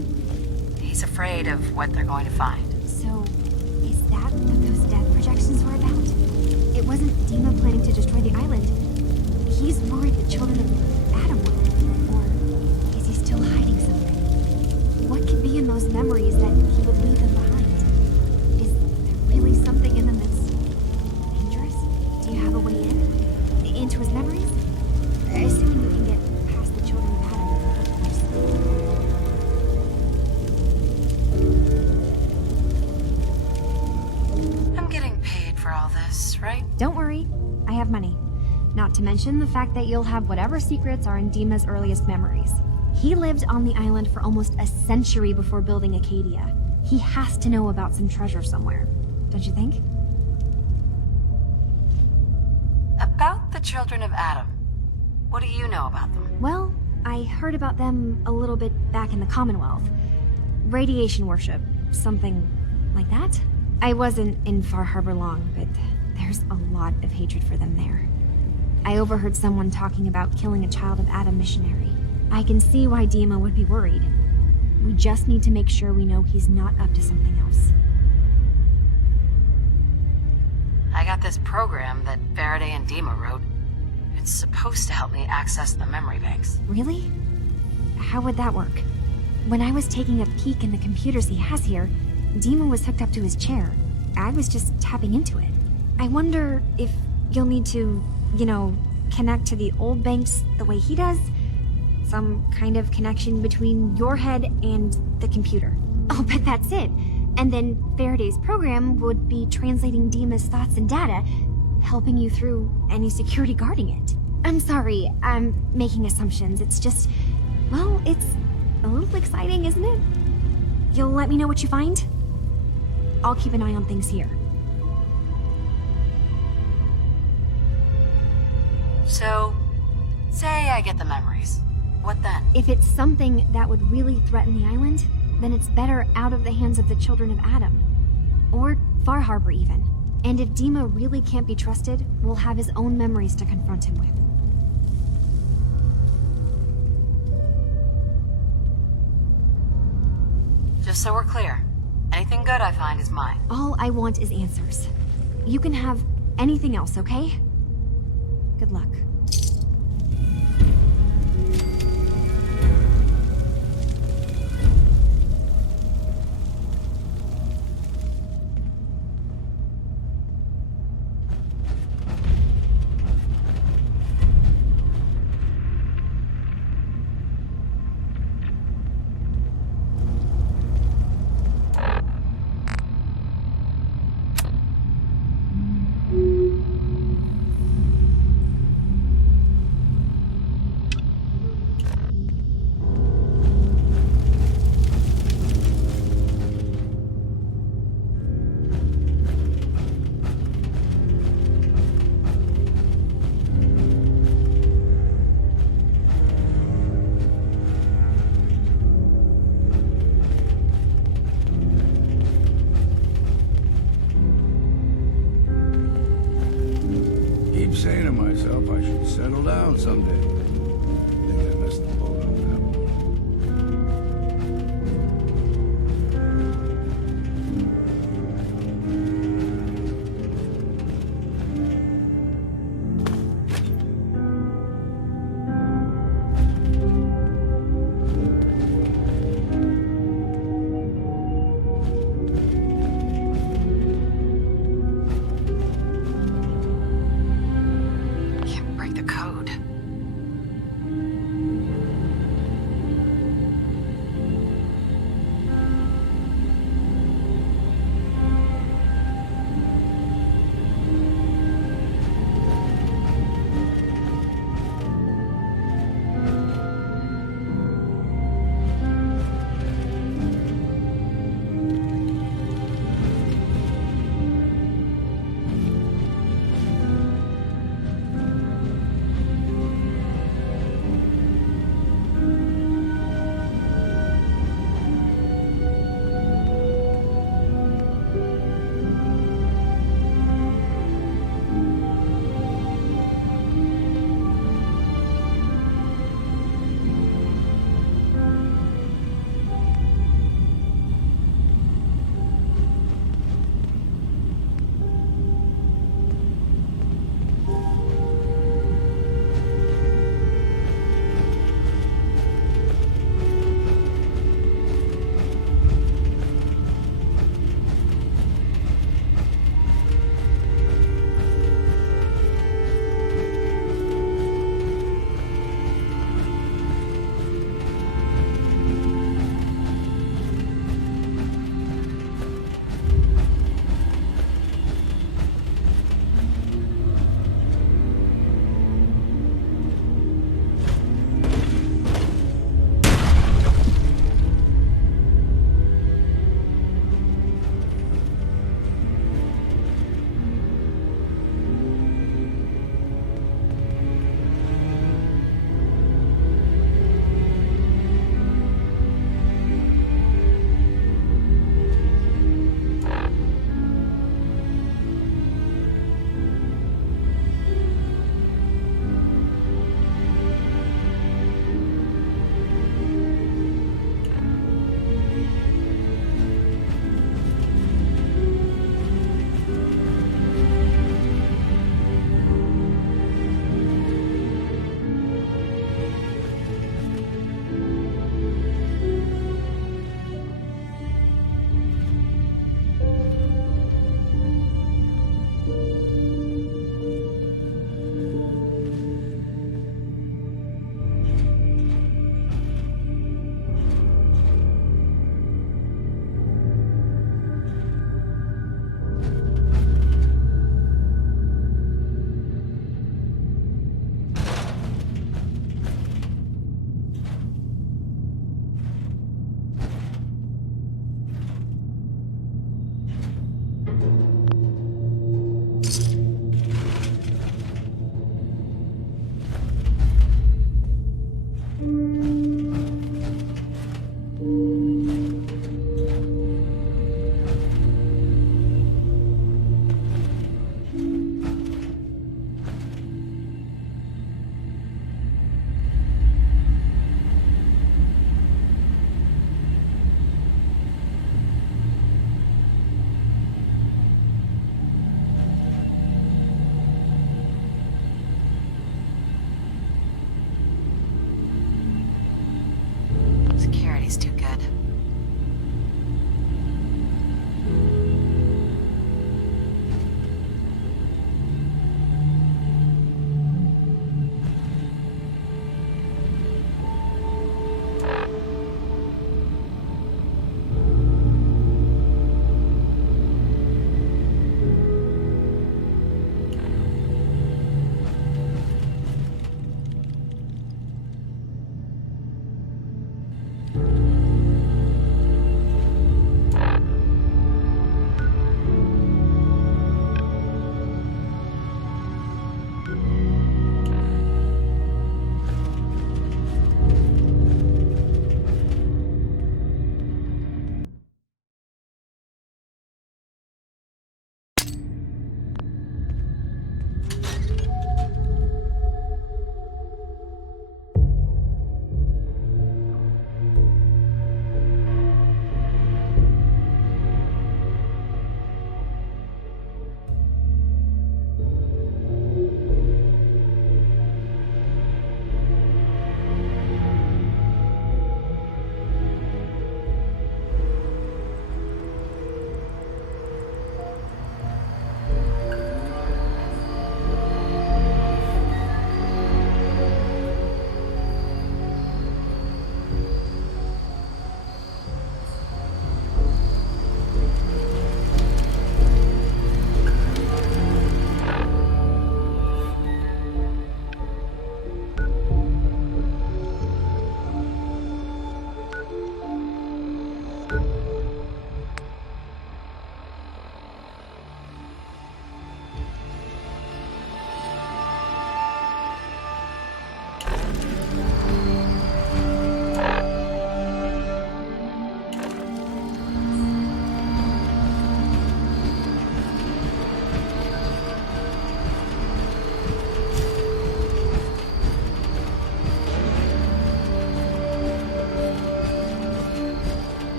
He's afraid of what they're going to find. So, is that what those death projections were about? It wasn't Dima planning to destroy the island. He's worried the children of Adam will. Or is he still hiding something? What could be in those memories that he would leave them behind? Is there really something in them that's dangerous? Do you have a way in? Into his memories? Assuming you can get past the children of Adam, of course. I'm getting paid for all this, right? Don't worry, I have money. Not to mention the fact that you'll have whatever secrets are in Dima's earliest memories. He lived on the island for almost a century before building Acadia. He has to know about some treasure somewhere, don't you think? About the children of Adam. What do you know about them? Well, I heard about them a little bit back in the Commonwealth. Radiation worship, something like that. I wasn't in Far Harbor long, but there's a lot of hatred for them there. I overheard someone talking about killing a child of Adam missionary. I can see why Dima would be worried. We just need to make sure we know he's not up to something else. I got this program that Faraday and Dima wrote. It's supposed to help me access the memory banks. Really? How would that work? When I was taking a peek in the computers he has here, Dima was hooked up to his chair. I was just tapping into it. I wonder if you'll need to, connect to the old banks the way he does? Some kind of connection between your head and the computer. Oh, but that's it. And then Faraday's program would be translating Dima's thoughts and data, helping you through any security guarding it. I'm sorry, I'm making assumptions. It's just, well, it's a little exciting, isn't it? You'll let me know what you find? I'll keep an eye on things here. So, say I get the memories. What then? If it's something that would really threaten the island, then it's better out of the hands of the children of Adam. Or Far Harbor, even. And if Dima really can't be trusted, we'll have his own memories to confront him with. Just so we're clear, anything good I find is mine. All I want is answers. You can have anything else, okay? Good luck. Keep saying to myself I should settle down someday. I think I missed the boat on that one.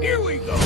Here we go!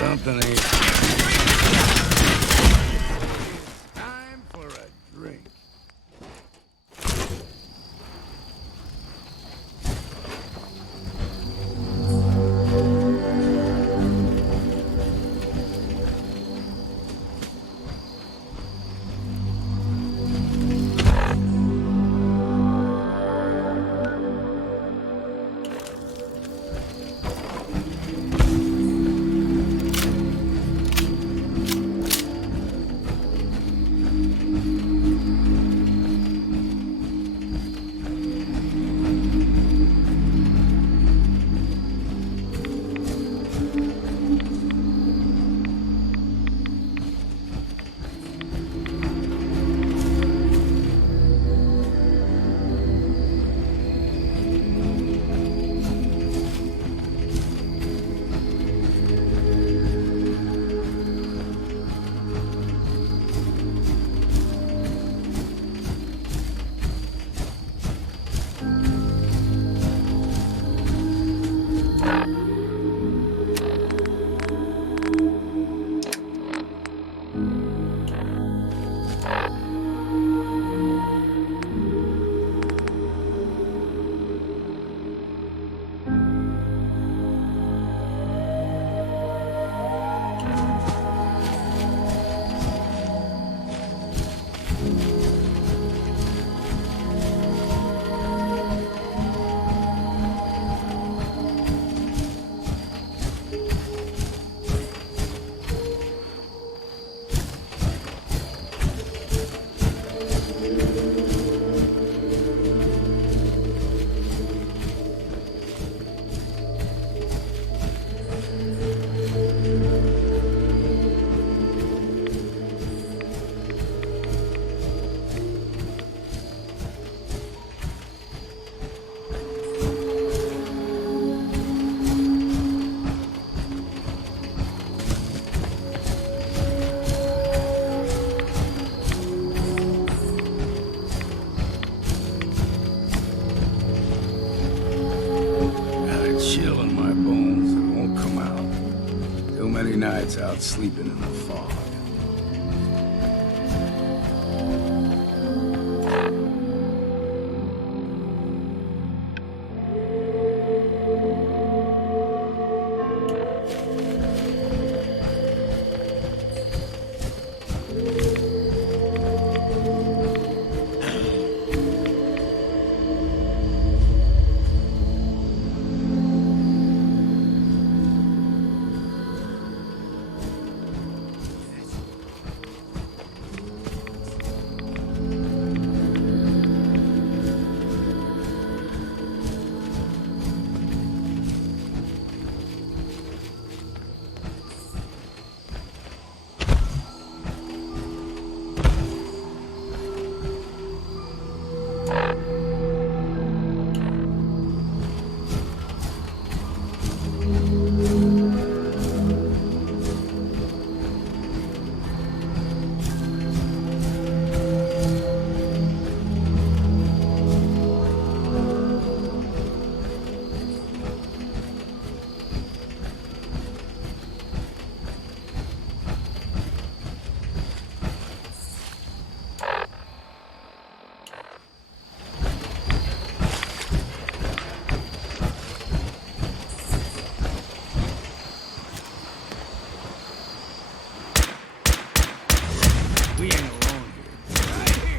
Something ain't... Time for a drink. That's out sleeping in the fog. We ain't alone here. Right here.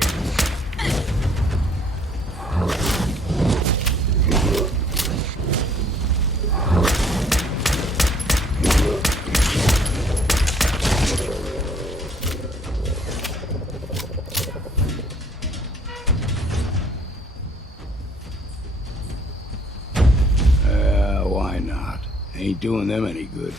Why not? Ain't doing them any good.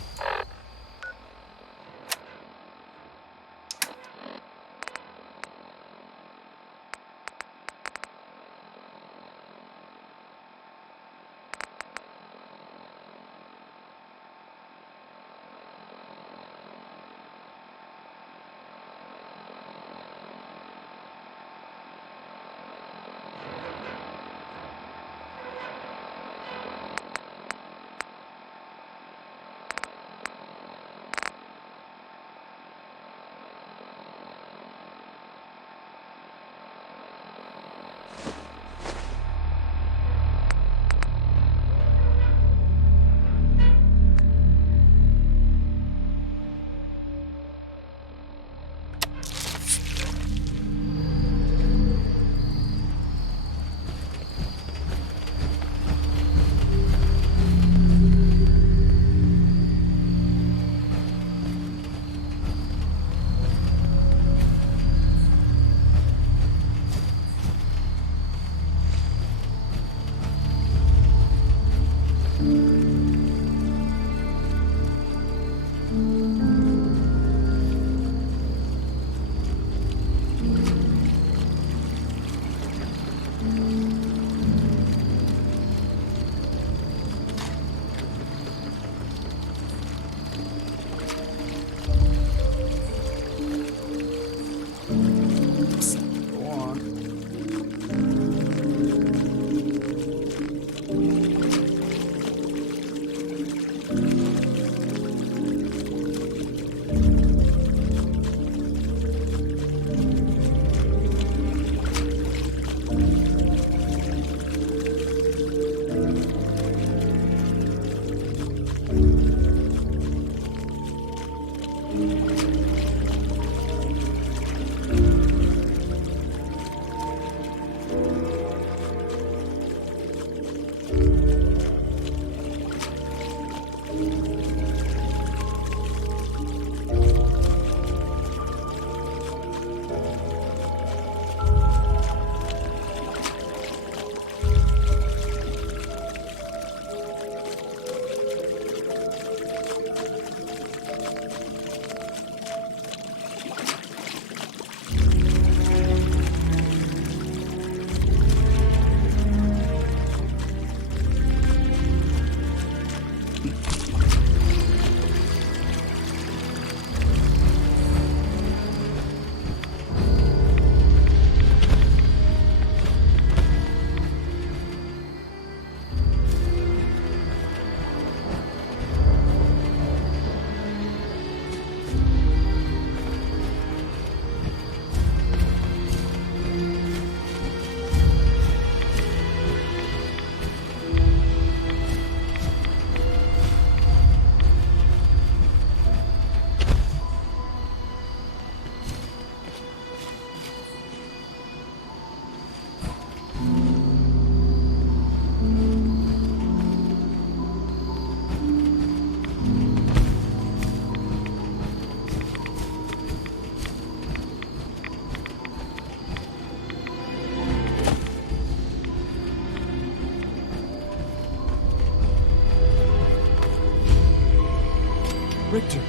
Richter,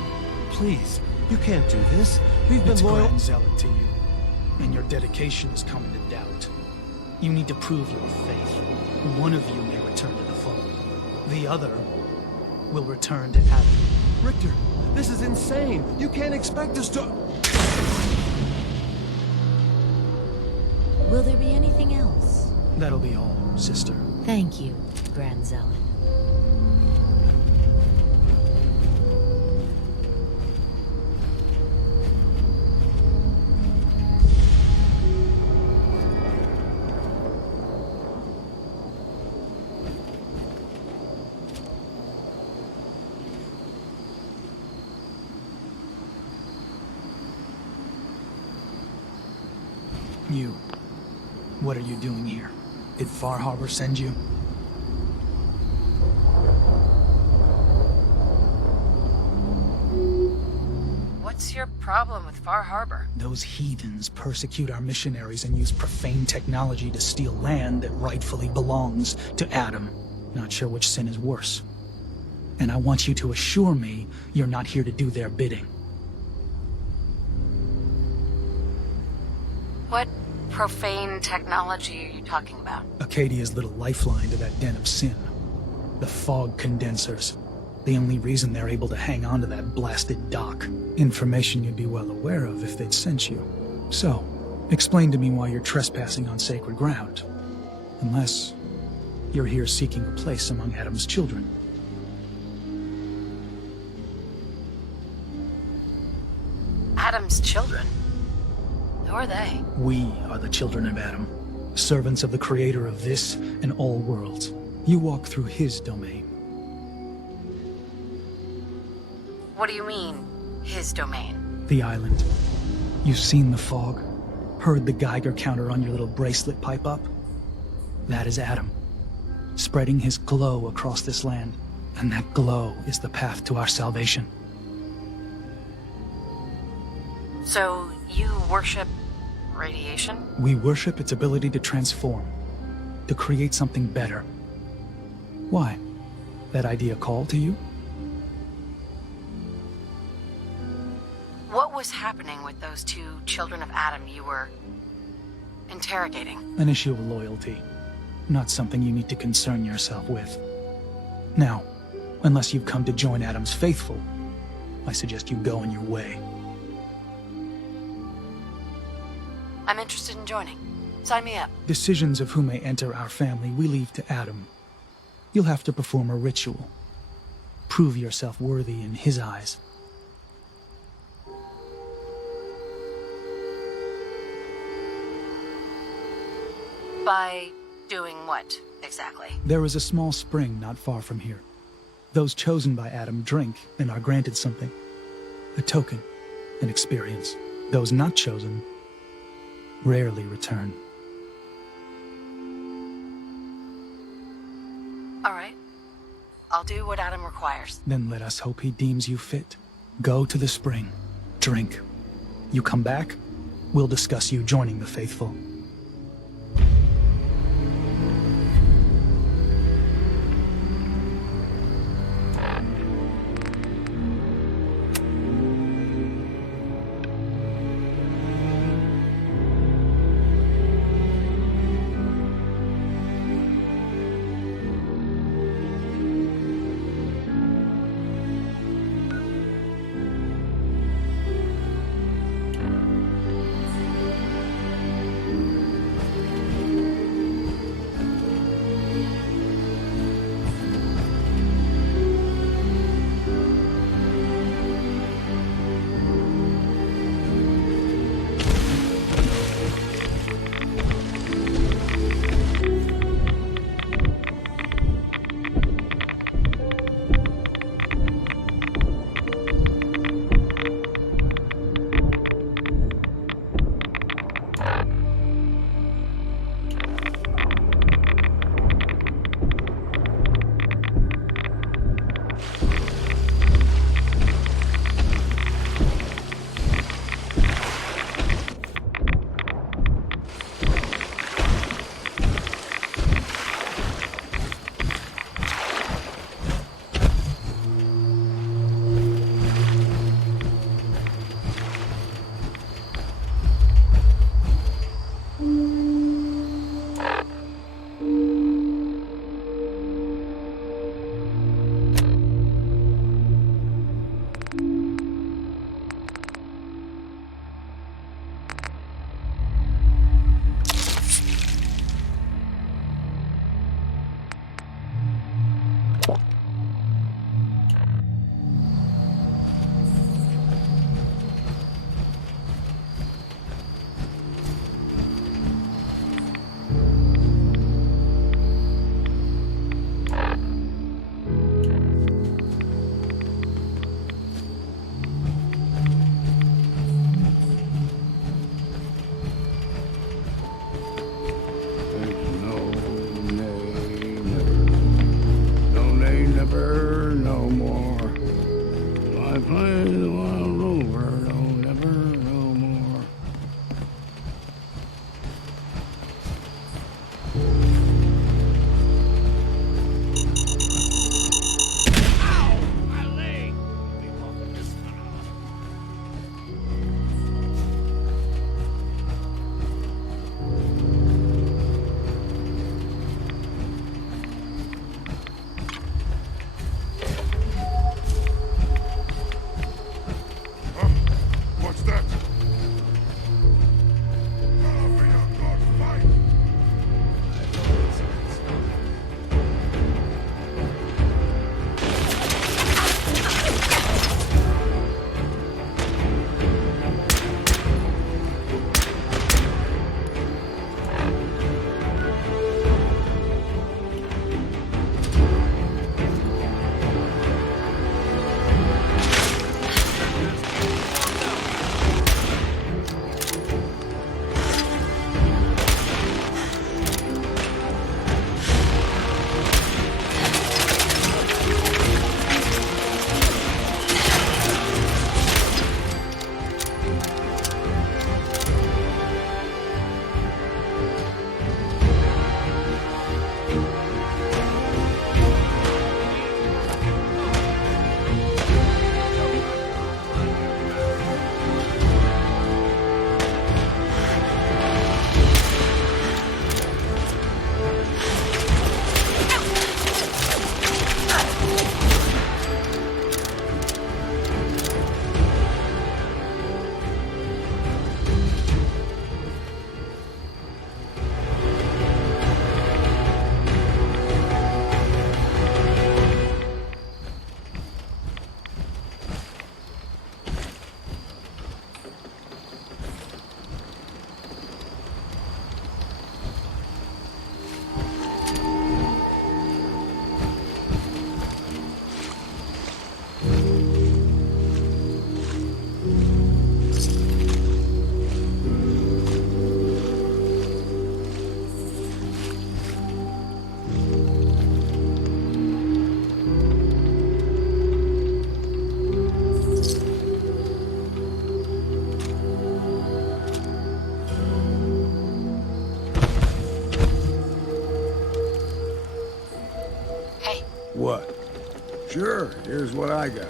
please, you can't do this. We've been It's loyal. grand zealot to you, and your dedication is coming to doubt. You need to prove your faith. One of you may return to the fold. The other will return to Adam. Richter, this is insane. You can't expect us to... Will there be anything else? That'll be all, sister. Thank you, Grand Zealot. You. What are you doing here? Did Far Harbor send you? What's your problem with Far Harbor? Those heathens persecute our missionaries and use profane technology to steal land that rightfully belongs to Adam. Not sure which sin is worse. And I want you to assure me you're not here to do their bidding. What profane technology are you talking about? Acadia's little lifeline to that den of sin. The fog condensers. The only reason they're able to hang on to that blasted dock. Information you'd be well aware of if they'd sent you. So, explain to me why you're trespassing on sacred ground. Unless you're here seeking a place among Adam's children. Adam's children? Who are they? We are the children of Adam, servants of the creator of this and all worlds. You walk through his domain. What do you mean, his domain? The island. You've seen the fog, heard the Geiger counter on your little bracelet pipe up? That is Adam, spreading his glow across this land, and that glow is the path to our salvation. So, you worship radiation? We worship its ability to transform, to create something better. Why? That idea call to you? What was happening with those two children of Adam you were interrogating? An issue of loyalty, not something you need to concern yourself with. Now, unless you've come to join Adam's faithful, I suggest you go on your way. I'm interested in joining. Sign me up. Decisions of who may enter our family we leave to Adam. You'll have to perform a ritual. Prove yourself worthy in his eyes. By doing what, exactly? There is a small spring not far from here. Those chosen by Adam drink and are granted something. A token, an experience. Those not chosen rarely return. All right. I'll do what Adam requires. Then let us hope he deems you fit. Go to the spring. Drink. You come back, we'll discuss you joining the faithful. No more. I play the wild rover, no, never, no more. Ow! My leg! Let me walk this one off. What's that? What? Sure, here's what I got.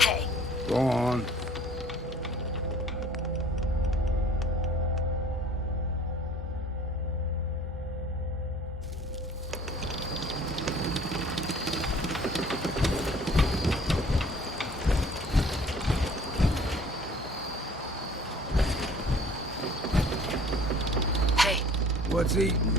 Hey. Go on. What's eating?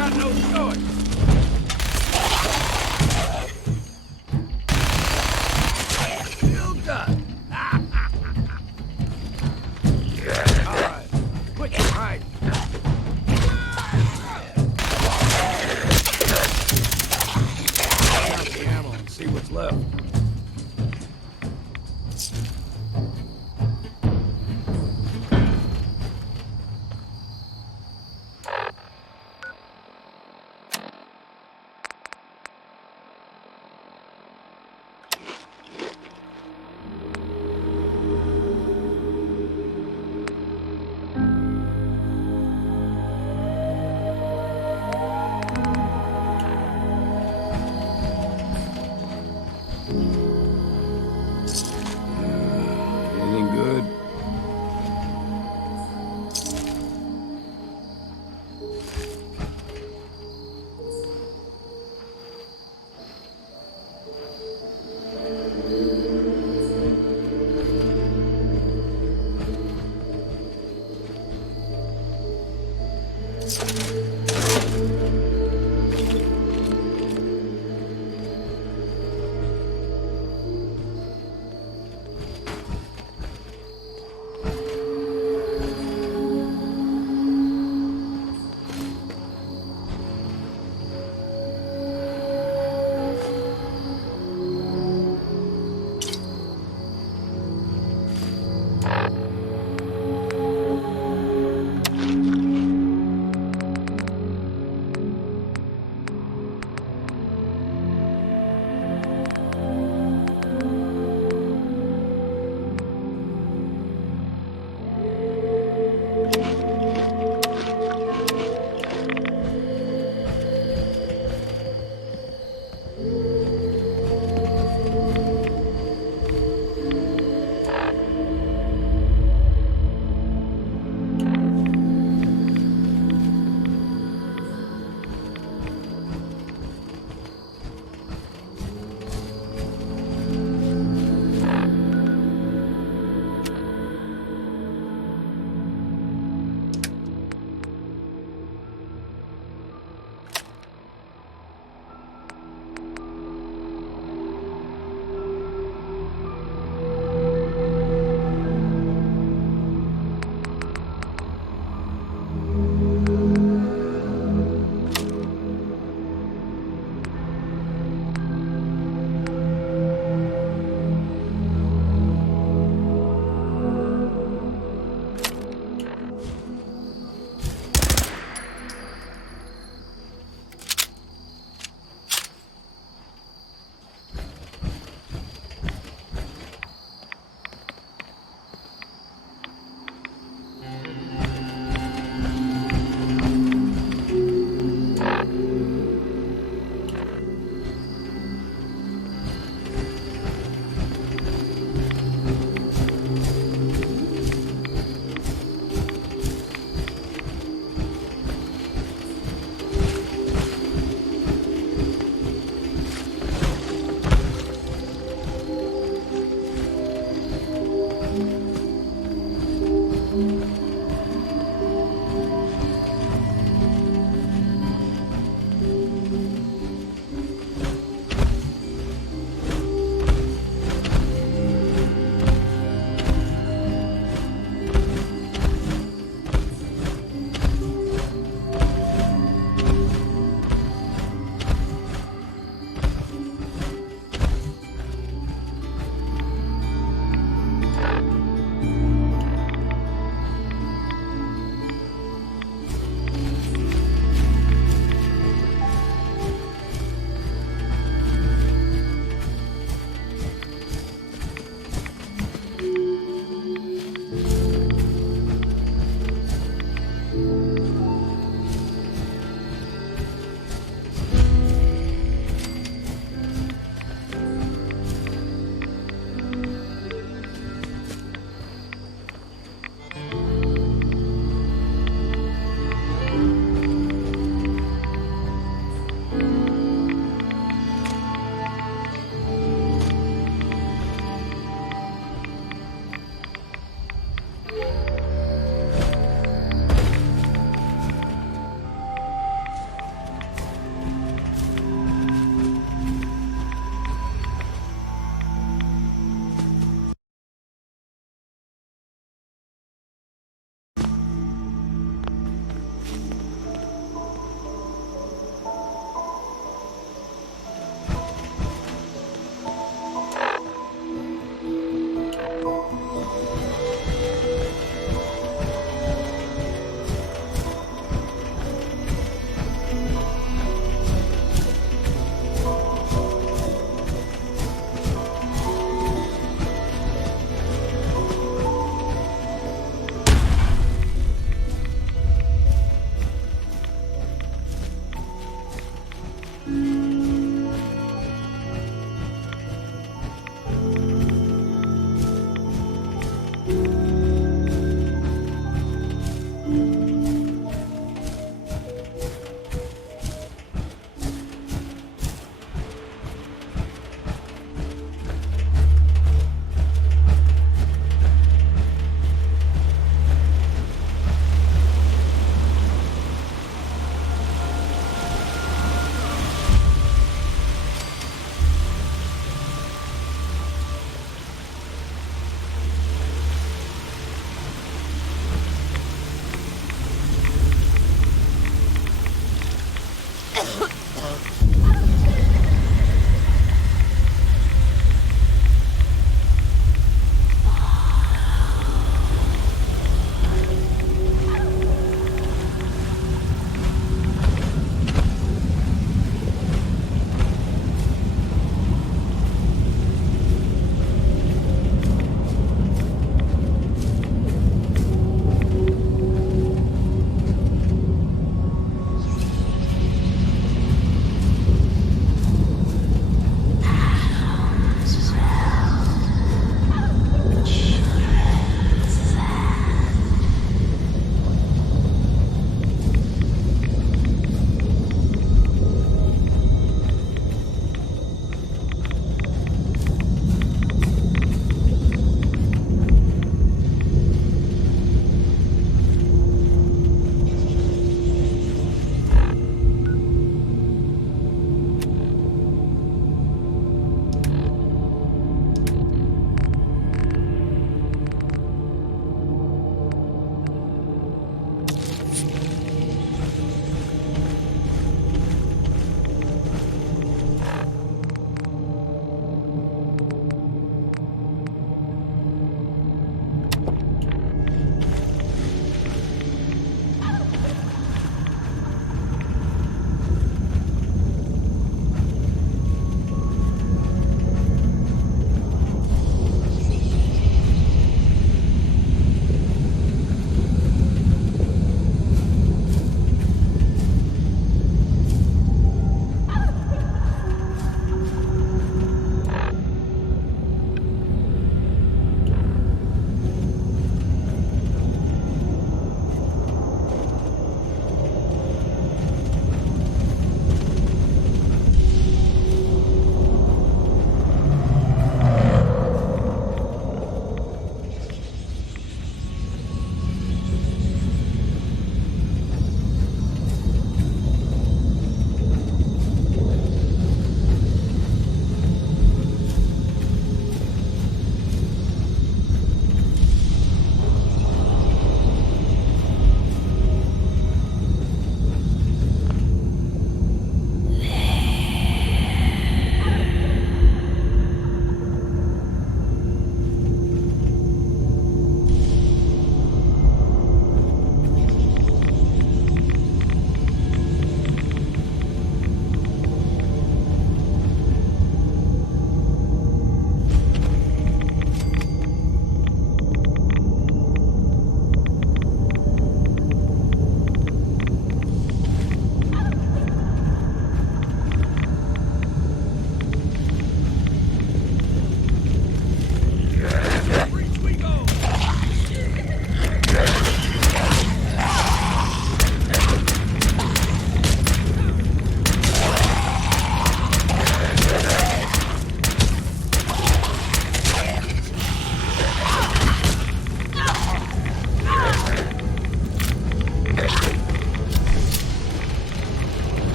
got no choice. Still done. All right, put your right. Out the ammo and see what's left.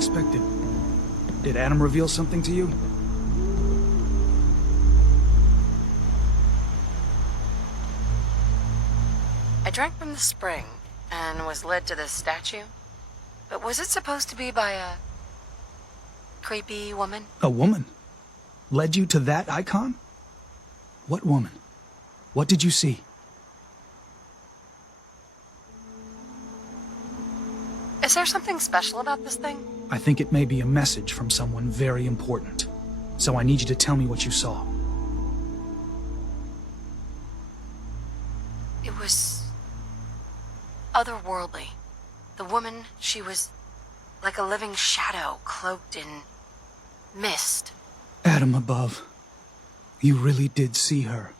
unexpected. Did Adam reveal something to you? I drank from the spring and was led to this statue. But was it supposed to be by a creepy woman? A woman? Led you to that icon? What woman? What did you see? Is there something special about this thing? I think it may be a message from someone very important. So I need you to tell me what you saw. It was otherworldly. The woman, she was like a living shadow cloaked in mist. Adam above. You really did see her.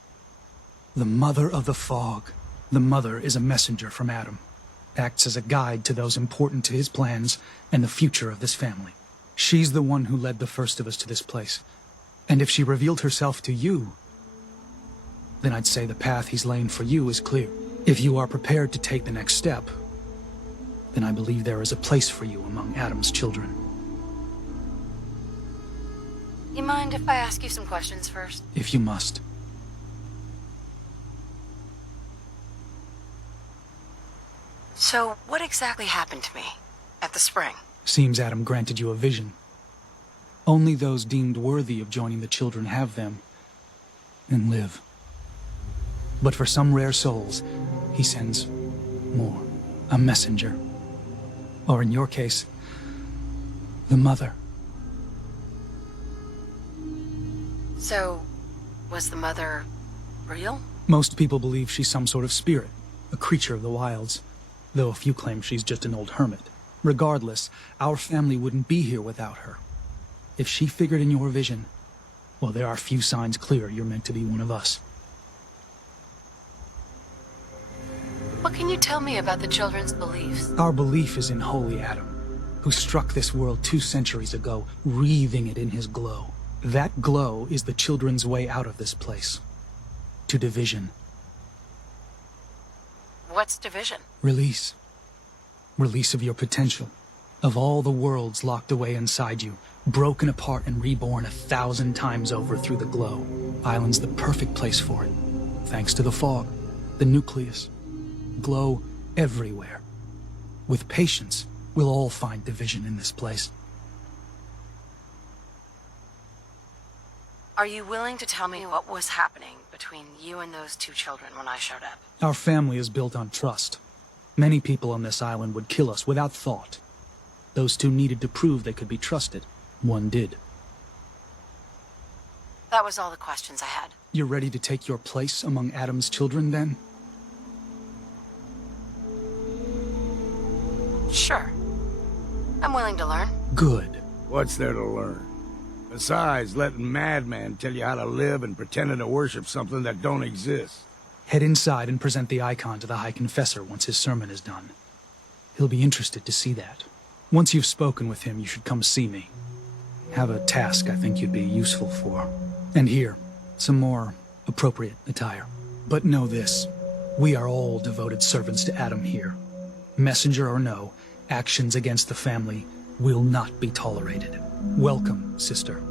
The Mother of the Fog. The Mother is a messenger from Adam. Acts as a guide to those important to his plans and the future of this family. She's the one who led the first of us to this place. And if she revealed herself to you, then I'd say the path he's laying for you is clear. If you are prepared to take the next step, then I believe there is a place for you among Adam's children. You mind if I ask you some questions first? If you must. So, what exactly happened to me at the spring? Seems Adam granted you a vision. Only those deemed worthy of joining the children have them and live. But for some rare souls, he sends more. A messenger. Or in your case, the Mother. So, was the Mother real? Most people believe she's some sort of spirit, a creature of the wilds, though a few claim she's just an old hermit. Regardless, our family wouldn't be here without her. If she figured in your vision, well, there are few signs clear you're meant to be one of us. What can you tell me about the children's beliefs? Our belief is in Holy Adam, who struck this world 2 centuries ago, wreathing it in his glow. That glow is the children's way out of this place. To division. What's division? Release. Release of your potential. Of all the worlds locked away inside you, broken apart and reborn 1,000 times over through the glow. Island's the perfect place for it. Thanks to the fog, the nucleus. Glow everywhere. With patience, we'll all find division in this place. Are you willing to tell me what was happening between you and those 2 children when I showed up? Our family is built on trust. Many people on this island would kill us without thought. Those 2 needed to prove they could be trusted. One did. That was all the questions I had. You're ready to take your place among Adam's children, then? Sure. I'm willing to learn. Good. What's there to learn? Besides letting madmen tell you how to live and pretending to worship something that don't exist. Head inside and present the icon to the High Confessor once his sermon is done. He'll be interested to see that. Once you've spoken with him, you should come see me. Have a task I think you'd be useful for. And here, some more appropriate attire. But know this, we are all devoted servants to Adam here. Messenger or no, actions against the family will not be tolerated. Welcome, sister.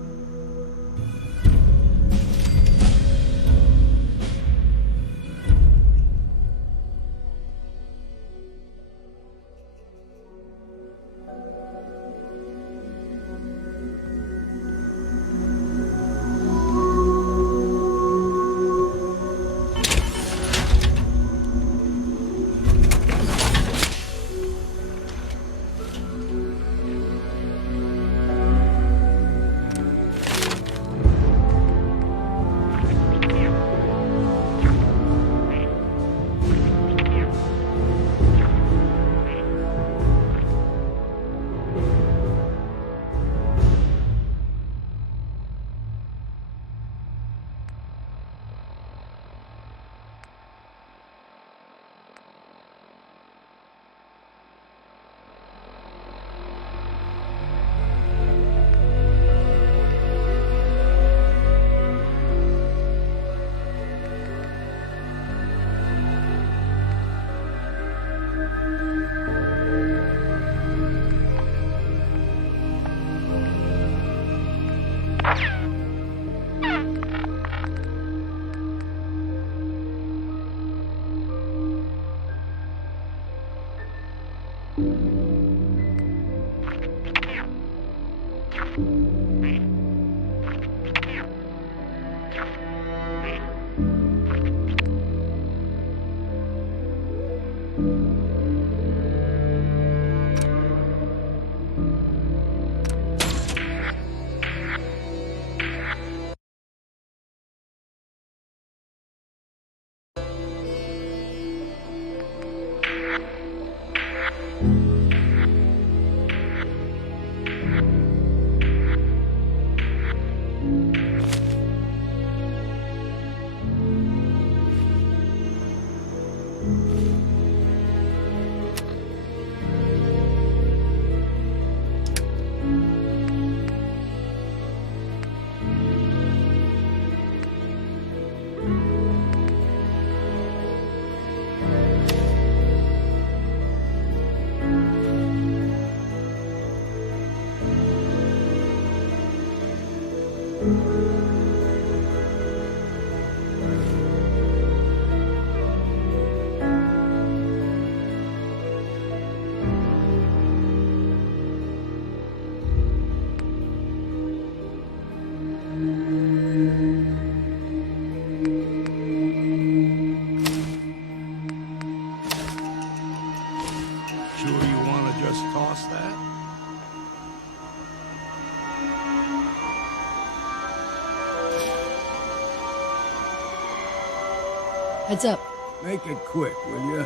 Heads up. Make it quick, will you?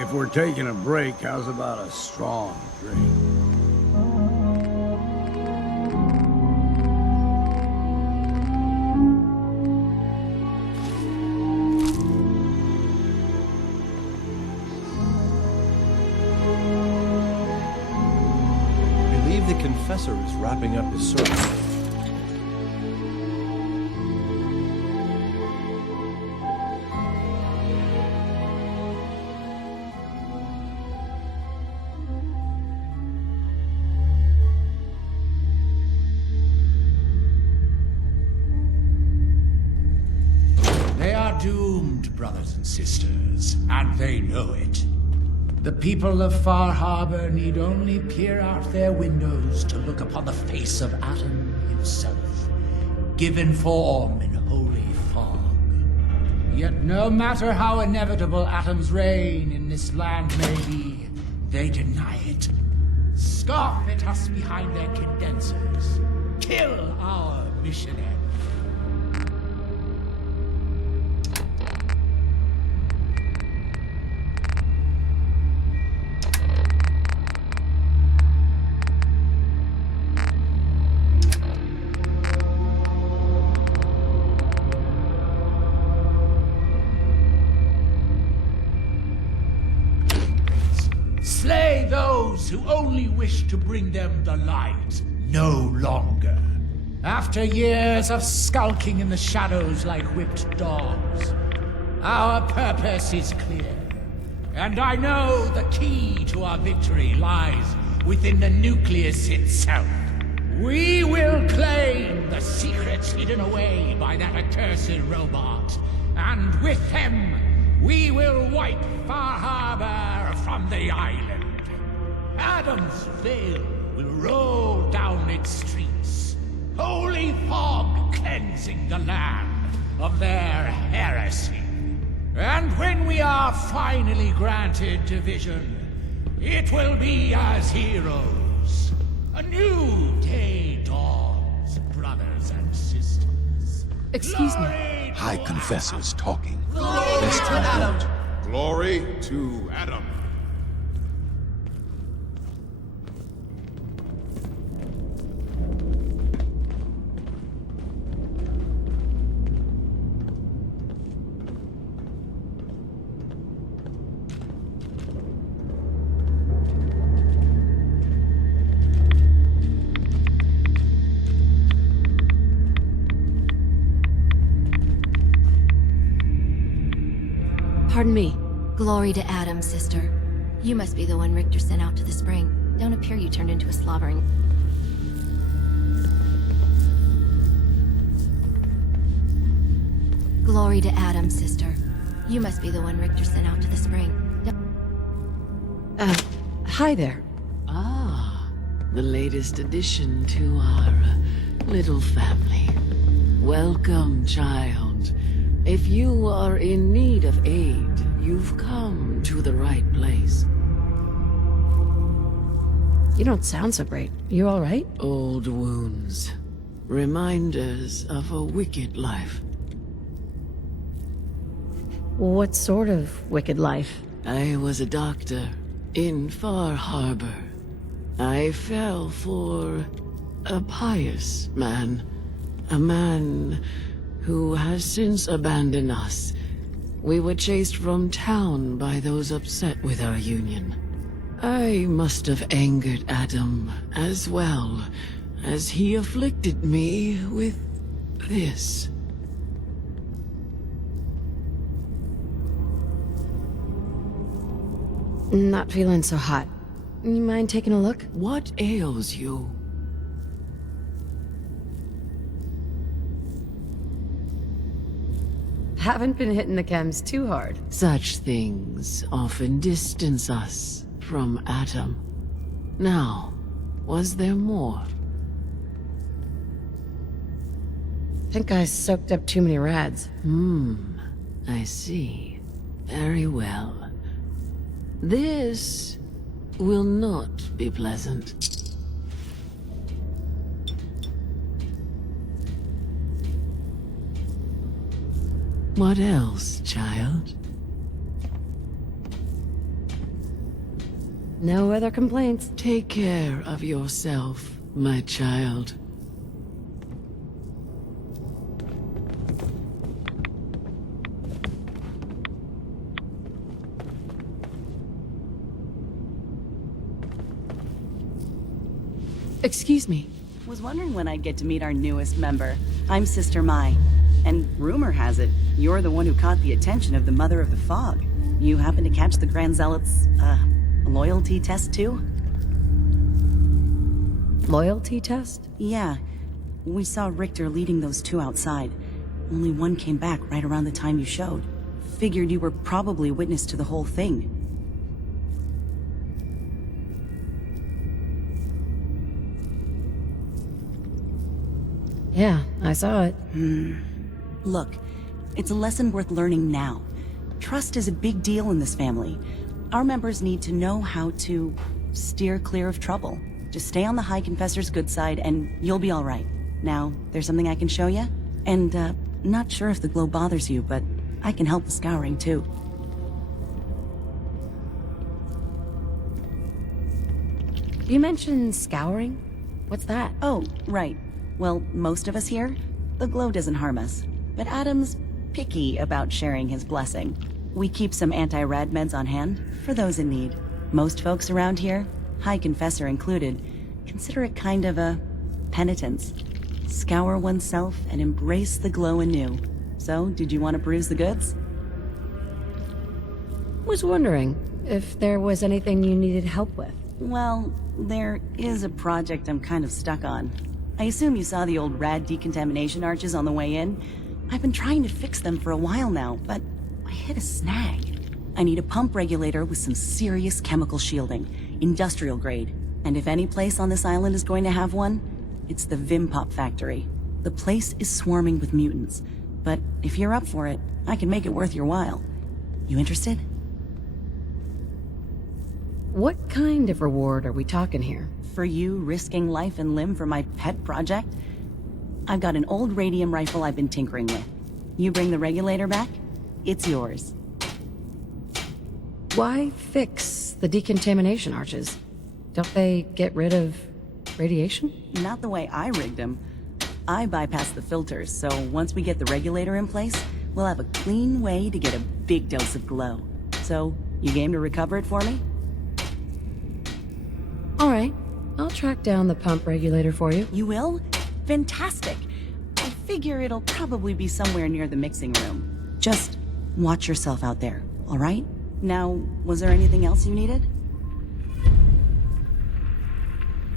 If we're taking a break, how's about a strong drink? I believe the Confessor is wrapping up his service. Doomed, brothers and sisters, and they know it. The people of Far Harbor need only peer out their windows to look upon the face of Atom himself, given form in holy fog. Yet no matter how inevitable Atom's reign in this land may be, they deny it. Scoff at us behind their condensers. Kill our missionary. Slay those who only wish to bring them the light no longer. After years of skulking in the shadows like whipped dogs, our purpose is clear. And I know the key to our victory lies within the nucleus itself. We will claim the secrets hidden away by that accursed robot, and with them, we will wipe Far Harbor from the island. Adam's Veil will roll down its streets, holy fog cleansing the land of their heresy. And when we are finally granted division, it will be as heroes. A new day dawns, brothers and sisters. Excuse me. High Confessor's talking. Glory to Adam. Glory to Adam. Pardon me. Glory to Adam, sister. You must be the one Richter sent out to the spring. Don't appear you turned into a slobbering... Glory to Adam, sister. You must be the one Richter sent out to the spring. Hi there. Ah. the latest addition to our little family. Welcome, child. If you are in need of aid, you've come to the right place. You don't sound so great. You all right? Old wounds. Reminders of a wicked life. What sort of wicked life? I was a doctor in Far Harbor. I fell for a pious man. A man who has since abandoned us. We were chased from town by those upset with our union. I must have angered Adam as well, as he afflicted me with this. Not feeling so hot. You mind taking a look? What ails you? Haven't been hitting the chems too hard. Such things often distance us from Adam. Now, was there more? Think I soaked up too many rads. I see. Very well. This will not be pleasant. What else, child? No other complaints. Take care of yourself, my child. Excuse me. Was wondering when I'd get to meet our newest member. I'm Sister Mai. And rumor has it, you're the one who caught the attention of the Mother of the Fog. You happen to catch the Grand Zealot's, loyalty test too? Loyalty test? Yeah. We saw Richter leading those two outside. Only one came back right around the time you showed. Figured you were probably witness to the whole thing. Yeah, I saw it. Look, it's a lesson worth learning now. Trust is a big deal in this family. Our members need to know how to steer clear of trouble. Just stay on the High Confessor's good side and you'll be all right. Now, there's something I can show you? And, not sure if the glow bothers you, but I can help with scouring too. You mentioned scouring? What's that? Oh, right. Well, most of us here, the glow doesn't harm us. But Adam's picky about sharing his blessing. We keep some anti-rad meds on hand for those in need. Most folks around here, High Confessor included, consider it kind of a penitence. Scour oneself and embrace the glow anew. So, did you want to peruse the goods? Was wondering if there was anything you needed help with. Well, there is a project I'm kind of stuck on. I assume you saw the old rad decontamination arches on the way in. I've been trying to fix them for a while now, but I hit a snag. I need a pump regulator with some serious chemical shielding, industrial grade. And if any place on this island is going to have one, it's the Vimpop factory. The place is swarming with mutants, but if you're up for it, I can make it worth your while. You interested? What kind of reward are we talking here? For you risking life and limb for my pet project? I've got an old radium rifle I've been tinkering with. You bring the regulator back, it's yours. Why fix the decontamination arches? Don't they get rid of radiation? Not the way I rigged them. I bypassed the filters, so once we get the regulator in place, we'll have a clean way to get a big dose of glow. So, you game to recover it for me? All right. I'll track down the pump regulator for you. You will? Fantastic. I figure it'll probably be somewhere near the mixing room. Just watch yourself out there, all right? Now, was there anything else you needed?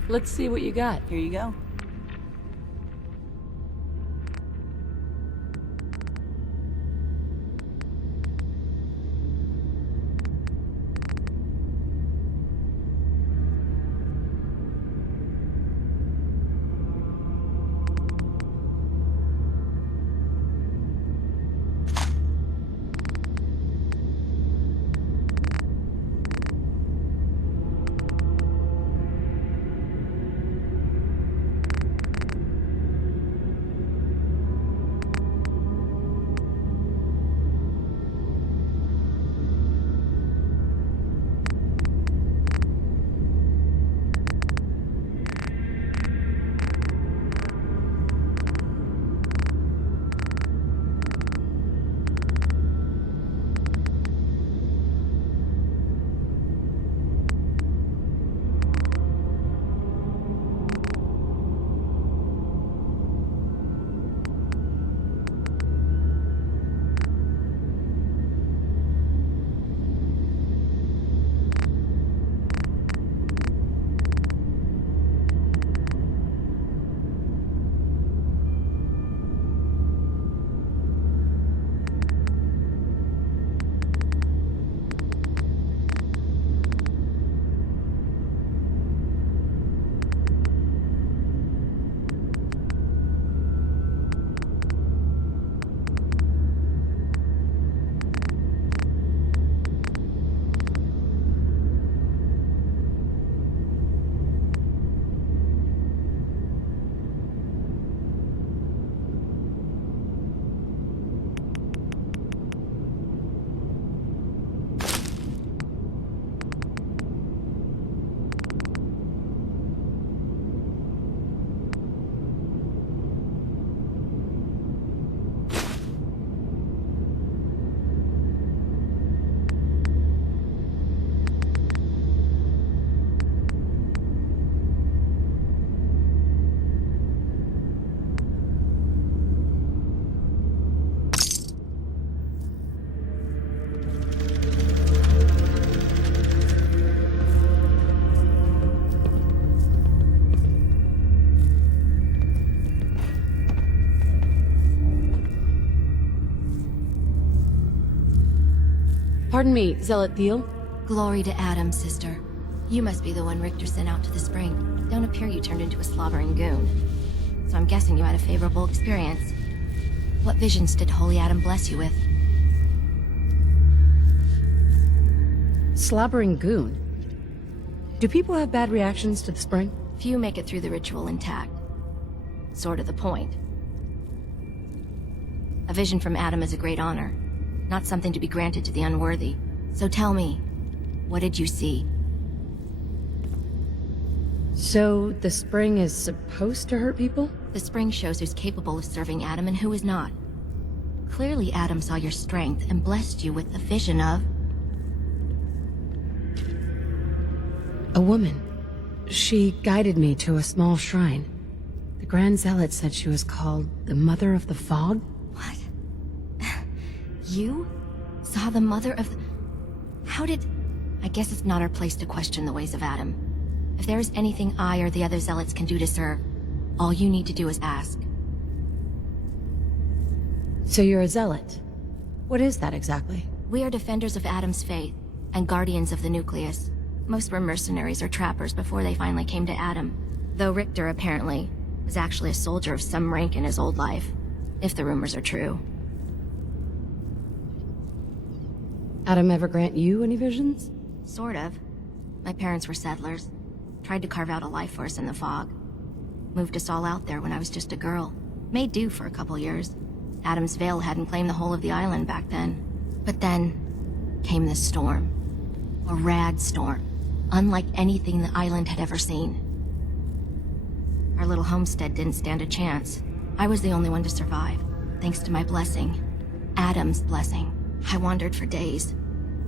Let's see what you got. Here you go. Pardon me, Zealot Thiel? Glory to Adam, sister. You must be the one Richter sent out to the spring. Don't appear you turned into a slobbering goon. So I'm guessing you had a favorable experience. What visions did Holy Adam bless you with? Slobbering goon. Do people have bad reactions to the spring? Few make it through the ritual intact. Sort of the point. A vision from Adam is a great honor, not something to be granted to the unworthy. So tell me, what did you see? So, the spring is supposed to hurt people? The spring shows who's capable of serving Adam and who is not. Clearly Adam saw your strength and blessed you with a vision of... A woman. She guided me to a small shrine. The Grand Zealot said she was called the Mother of the Fog? What? You saw the Mother of... How did... I guess it's not our place to question the ways of Adam. If there is anything I or the other Zealots can do to serve, all you need to do is ask. So you're a Zealot. What is that exactly? We are defenders of Adam's faith, and guardians of the nucleus. Most were mercenaries or trappers before they finally came to Adam. Though Richter, apparently, was actually a soldier of some rank in his old life. If the rumors are true. Adam ever grant you any visions? Sort of. My parents were settlers. Tried to carve out a life for us in the fog. Moved us all out there when I was just a girl. Made do for a couple years. Adam's Veil hadn't claimed the whole of the island back then. But then came this storm. A rad storm. Unlike anything the island had ever seen. Our little homestead didn't stand a chance. I was the only one to survive, thanks to my blessing. Adam's blessing. I wandered for days,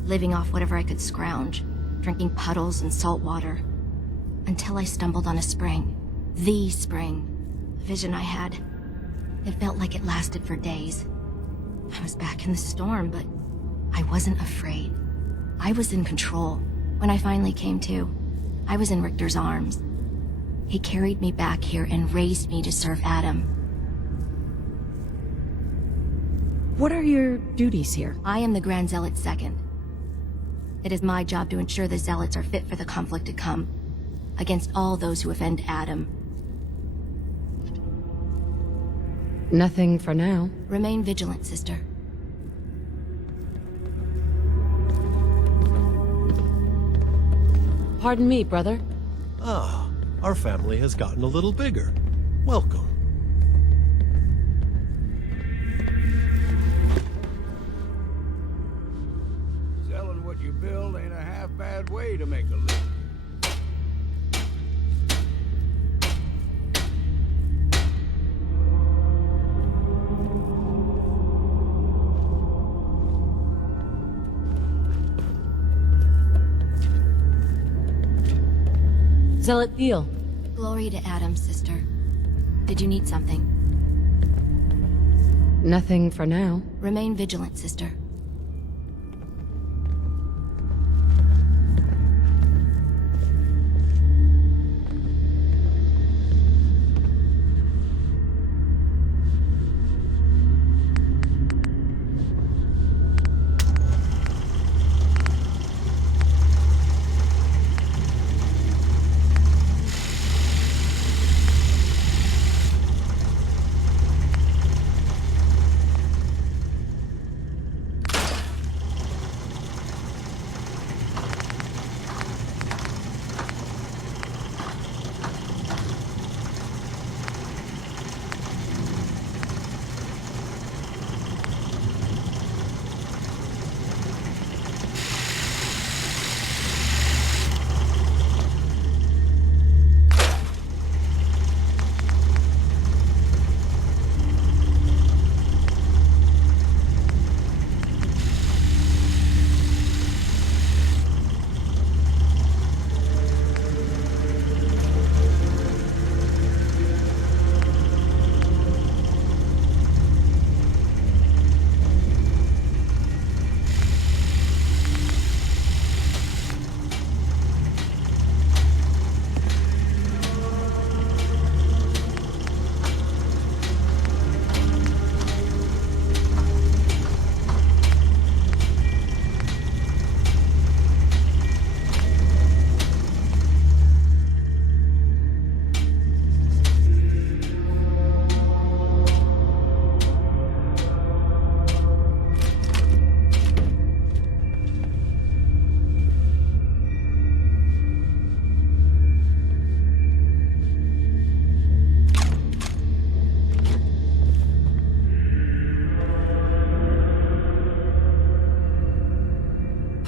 living off whatever I could scrounge, drinking puddles and salt water, until I stumbled on a spring. The spring. A vision I had. It felt like it lasted for days. I was back in the storm, but I wasn't afraid. I was in control. When I finally came to, I was in Richter's arms. He carried me back here and raised me to serve Adam. What are your duties here? I am the Grand Zealot Second. It is my job to ensure the Zealots are fit for the conflict to come, against all those who offend Adam. Nothing for now. Remain vigilant, sister. Pardon me, brother. Ah, our family has gotten a little bigger. Welcome. Selling what you build ain't a half-bad way to make a living. Zealot Thiel. Glory to Adam, sister. Did you need something? Nothing for now. Remain vigilant, sister.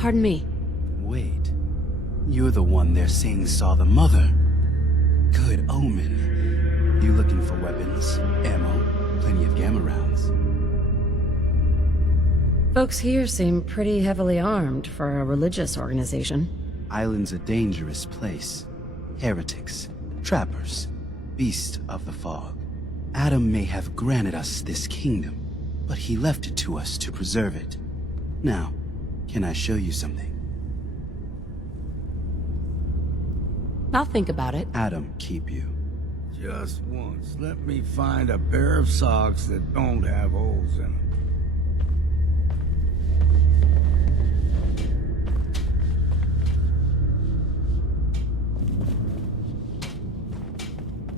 Pardon me. Wait. You're the one they're saying saw the mother. Good omen. You looking for weapons, ammo, plenty of gamma rounds. Folks here seem pretty heavily armed for a religious organization. Island's a dangerous place. Heretics, trappers, beasts of the fog. Adam may have granted us this kingdom, but he left it to us to preserve it. Now, can I show you something? I'll think about it. Adam keep you. Just once, let me find a pair of socks that don't have holes in them.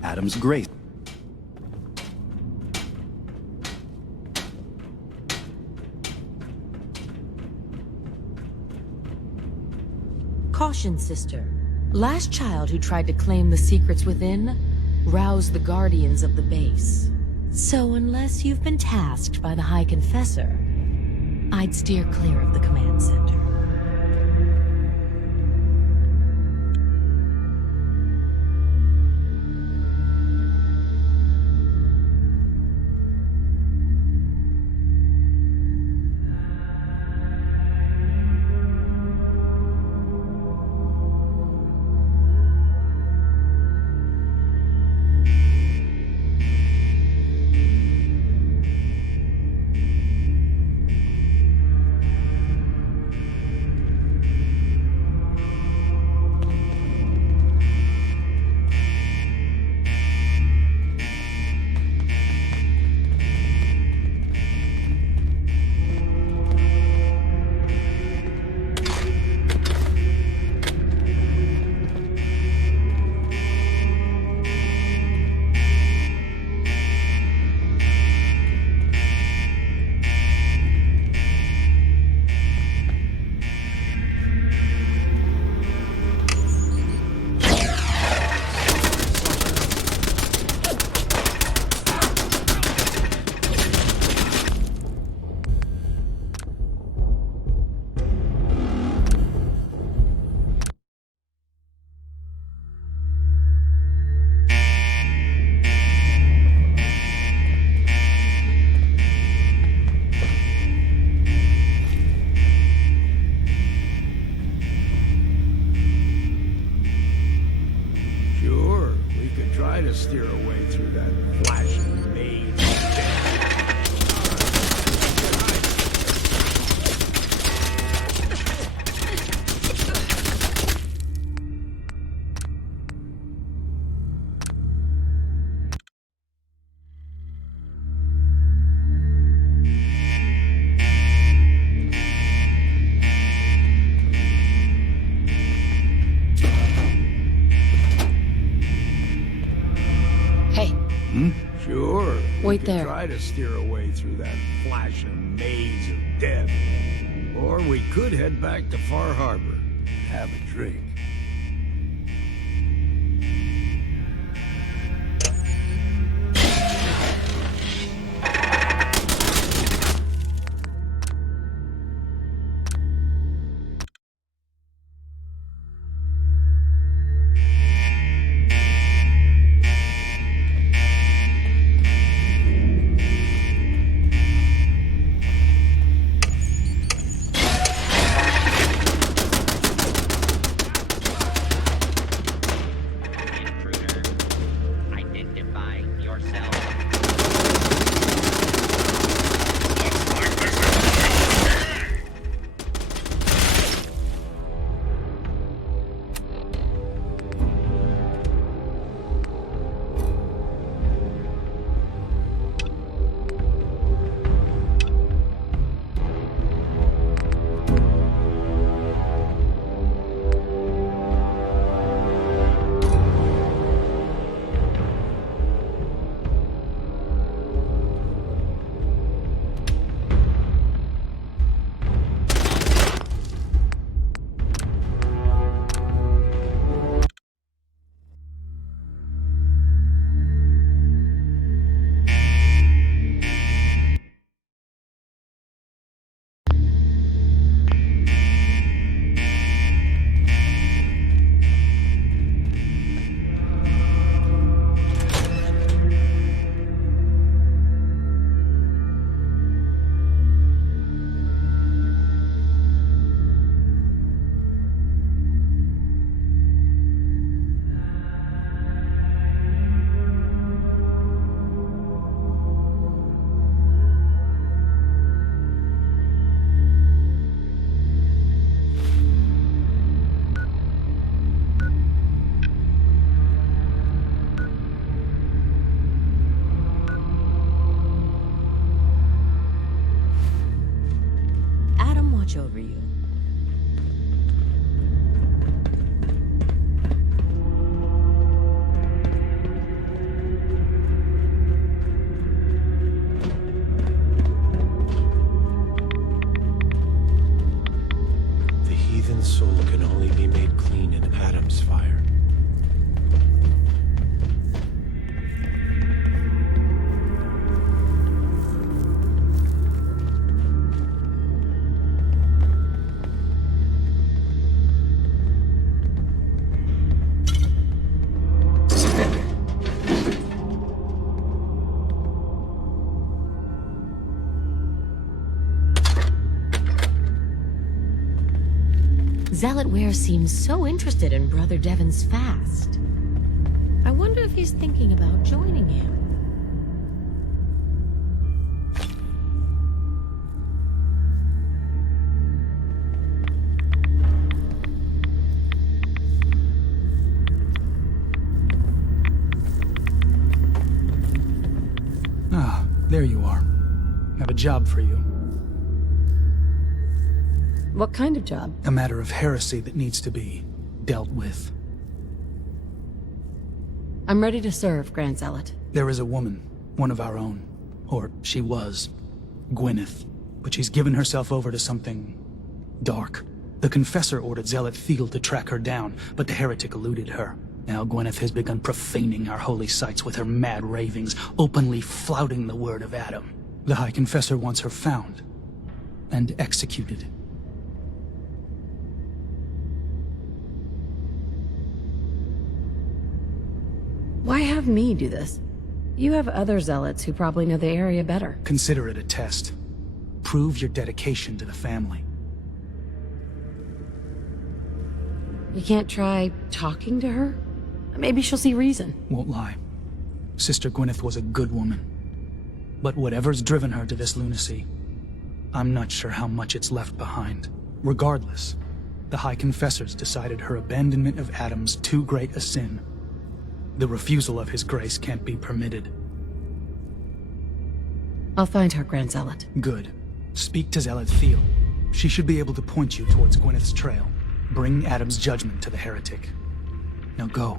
Adam's grace. Caution, sister. Last child who tried to claim the secrets within roused the guardians of the base. So unless you've been tasked by the High Confessor, I'd steer clear of the command center. Try to steer away through that flashing maze of death. Sure. Wait there. Try to steer away through that flashing maze of death. Or we could head back to Far Harbor and have a drink. watch over you. The heathen soul can only be made clean in Adam's fire. Zealot Ware seems so interested in Brother Devon's fast. I wonder if he's thinking about joining him. Ah, there you are. I have a job for you. What kind of job? A matter of heresy that needs to be dealt with. I'm ready to serve, Grand Zealot. There is a woman, one of our own. Or she was. Gwyneth. But she's given herself over to something dark. The Confessor ordered Zealot Thiel to track her down, but the heretic eluded her. Now Gwyneth has begun profaning our holy sites with her mad ravings, openly flouting the word of Adam. The High Confessor wants her found and executed. Why have me do this? You have other zealots who probably know the area better. Consider it a test. Prove your dedication to the family. You can't try talking to her? Maybe she'll see reason. Won't lie. Sister Gwyneth was a good woman. But whatever's driven her to this lunacy, I'm not sure how much it's left behind. Regardless, the High Confessors decided her abandonment of Adam's too great a sin. The refusal of his grace can't be permitted. I'll find her, Grand Zealot. Good. Speak to Zealot Thiel. She should be able to point you towards Gwyneth's trail. Bring Adam's judgment to the heretic. Now go.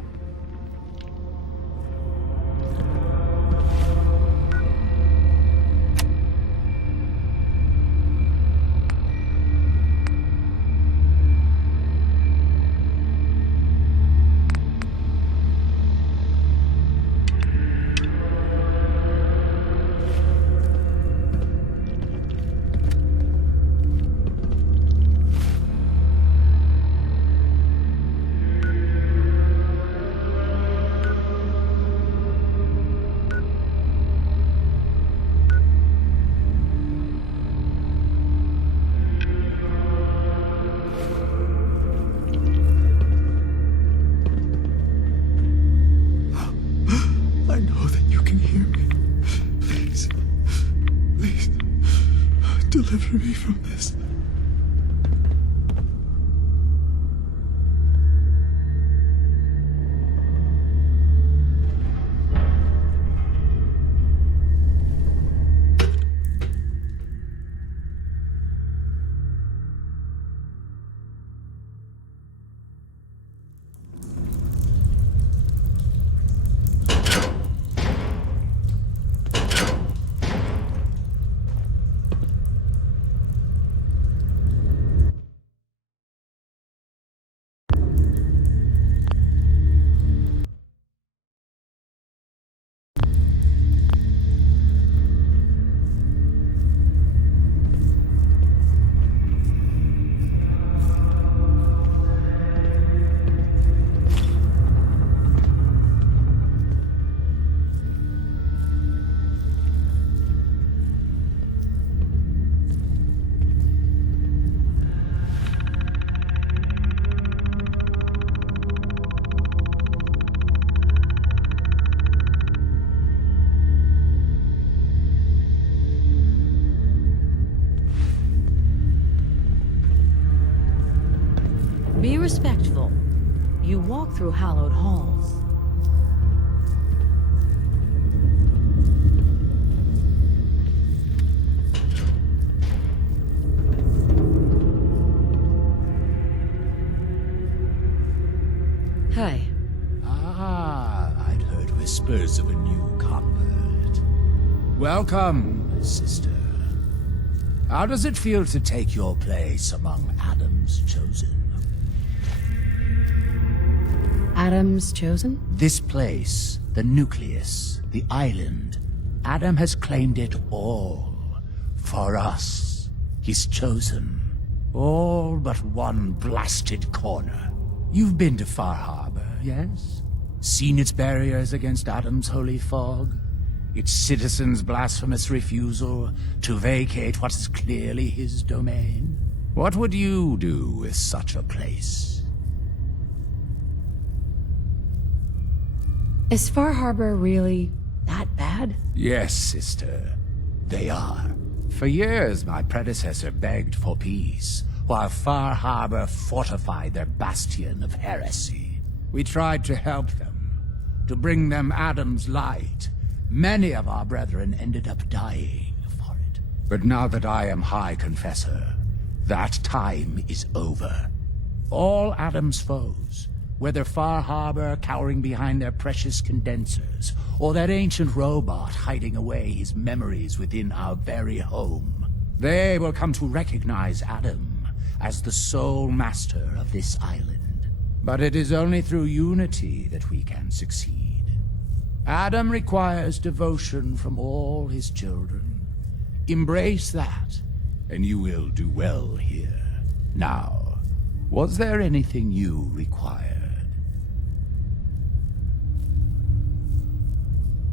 I know that you can hear me. Please, please, deliver me from this. Be respectful. You walk through hallowed halls. whispers of a new convert. Welcome, sister. How does it feel to take your place among Adam's chosen? Adam's chosen? This place, the nucleus, the island, Adam has claimed it all. For us, his chosen. All but one blasted corner. You've been to Far Harbor, yes? Seen its barriers against Adam's holy fog? Its citizens' blasphemous refusal to vacate what is clearly his domain? What would you do with such a place? Is Far Harbor really that bad? Yes, sister. They are. For years, my predecessor begged for peace, while Far Harbor fortified their bastion of heresy. We tried to help them, to bring them Adam's light. Many of our brethren ended up dying for it. But now that I am High Confessor, that time is over. All Adam's foes, whether Far Harbor cowering behind their precious condensers, or that ancient robot hiding away his memories within our very home, they will come to recognize Adam as the sole master of this island. But it is only through unity that we can succeed. Adam requires devotion from all his children. Embrace that, and you will do well here. Now, was there anything you required?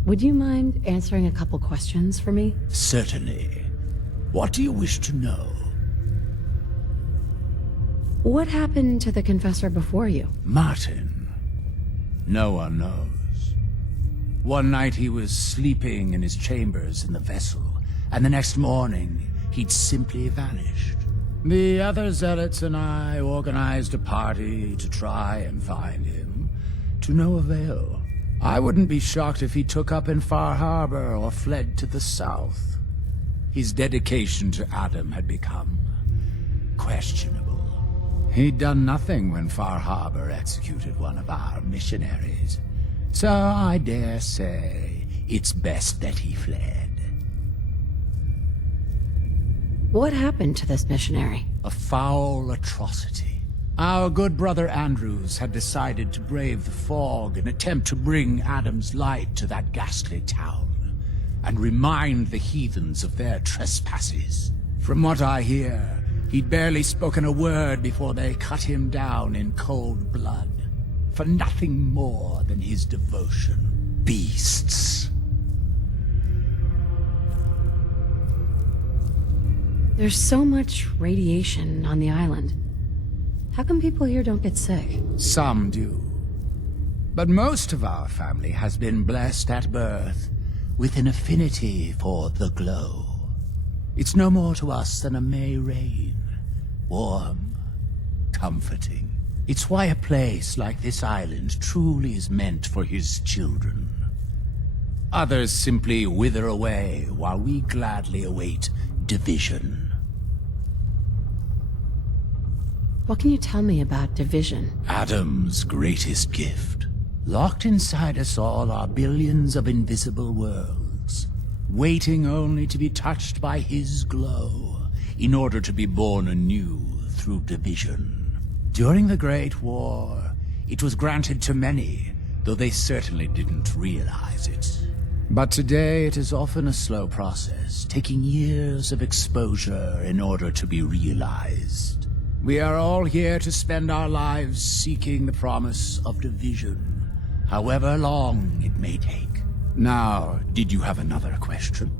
Would you mind answering a couple questions for me? Certainly. What do you wish to know? What happened to the confessor before you? Martin. No one knows. One night he was sleeping in his chambers in the vessel, and the next morning he'd simply vanished. The other zealots and I organized a party to try and find him, to no avail. I wouldn't be shocked if he took up in Far Harbor or fled to the south. His dedication to Adam had become questionable. He'd done nothing when Far Harbor executed one of our missionaries. So I dare say it's best that he fled. What happened to this missionary? A foul atrocity. Our good brother Andrews had decided to brave the fog and attempt to bring Adam's light to that ghastly town, and remind the heathens of their trespasses. From what I hear, he'd barely spoken a word before they cut him down in cold blood, for nothing more than his devotion. Beasts. There's so much radiation on the island. How come people here don't get sick? Some do. But most of our family has been blessed at birth with an affinity for the glow. It's no more to us than a May rain. Warm, comforting. It's why a place like this island truly is meant for his children. Others simply wither away while we gladly await division. What can you tell me about division? Adam's greatest gift. Locked inside us all are billions of invisible worlds, waiting only to be touched by his glow, in order to be born anew through division. During the Great War, it was granted to many, though they certainly didn't realize it. But today it is often a slow process, taking years of exposure in order to be realized. We are all here to spend our lives seeking the promise of division, however long it may take. Now, did you have another question?